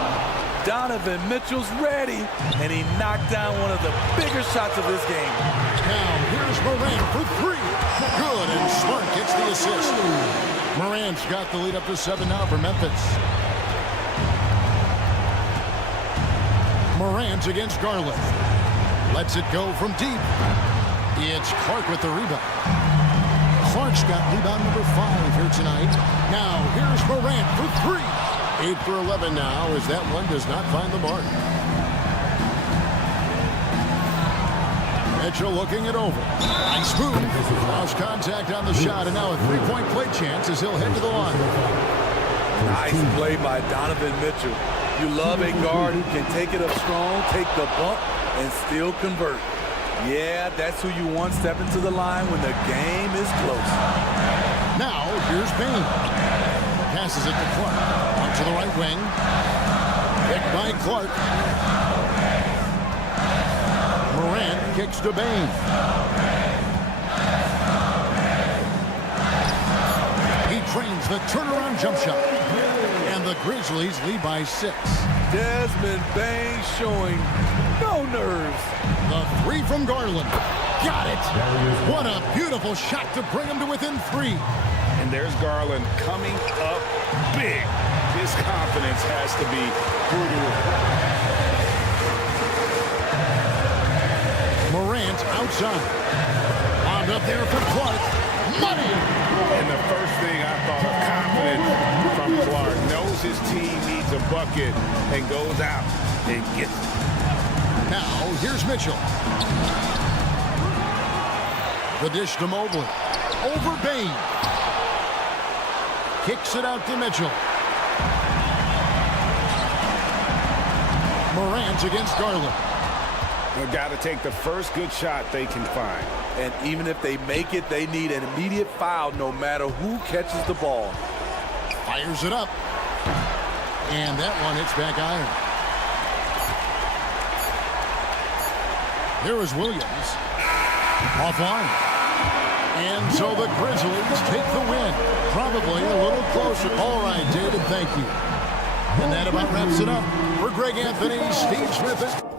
Donovan Mitchell's ready, and he knocked down one of the bigger shots of this game. Now here's Morant for 3. Good, and Smart gets the assist. Morant's got the lead up to 7 now for Memphis. Morant against Garland. Lets it go from deep. It's Clark with the rebound. Clark's got rebound number 5 here tonight. Now here's Morant for 3. 8 for 11 now as that one does not find the mark. Mitchell looking it over. Nice move. Lost contact on the shot, and now a 3-point play chance as he'll head to the line. Nice play by Donovan Mitchell. You love a guard who can take it up strong, take the bump, and still convert. Yeah, that's who you want stepping to the line when the game is close. Now, here's Bane. Passes it to Clark. Out to the right wing. Picked by Clark. Morant kicks to Bane. He trains the turnaround jump shot. And the Grizzlies lead by 6. Desmond Bane showing no nerves. The 3 from Garland. Got it. What a beautiful shot to bring him to within 3. And there's Garland coming up big. His confidence has to be through the roof. Morant outside. On up there for Clark. Money! And the first thing I thought of confidence from Clark. Knows his team needs a bucket and goes out and gets it. Now, here's Mitchell. The dish to Mobley. Over Bane. Kicks it out to Mitchell. Morant against Garland. They've got to take the first good shot they can find. And even if they make it, they need an immediate foul no matter who catches the ball. Fires it up. And that one hits back iron. Here is Williams. Offline. And so the Grizzlies take the win. Probably a little closer. All right, David, thank you. And that about wraps it up. For Greg Anthony, Steve Smith.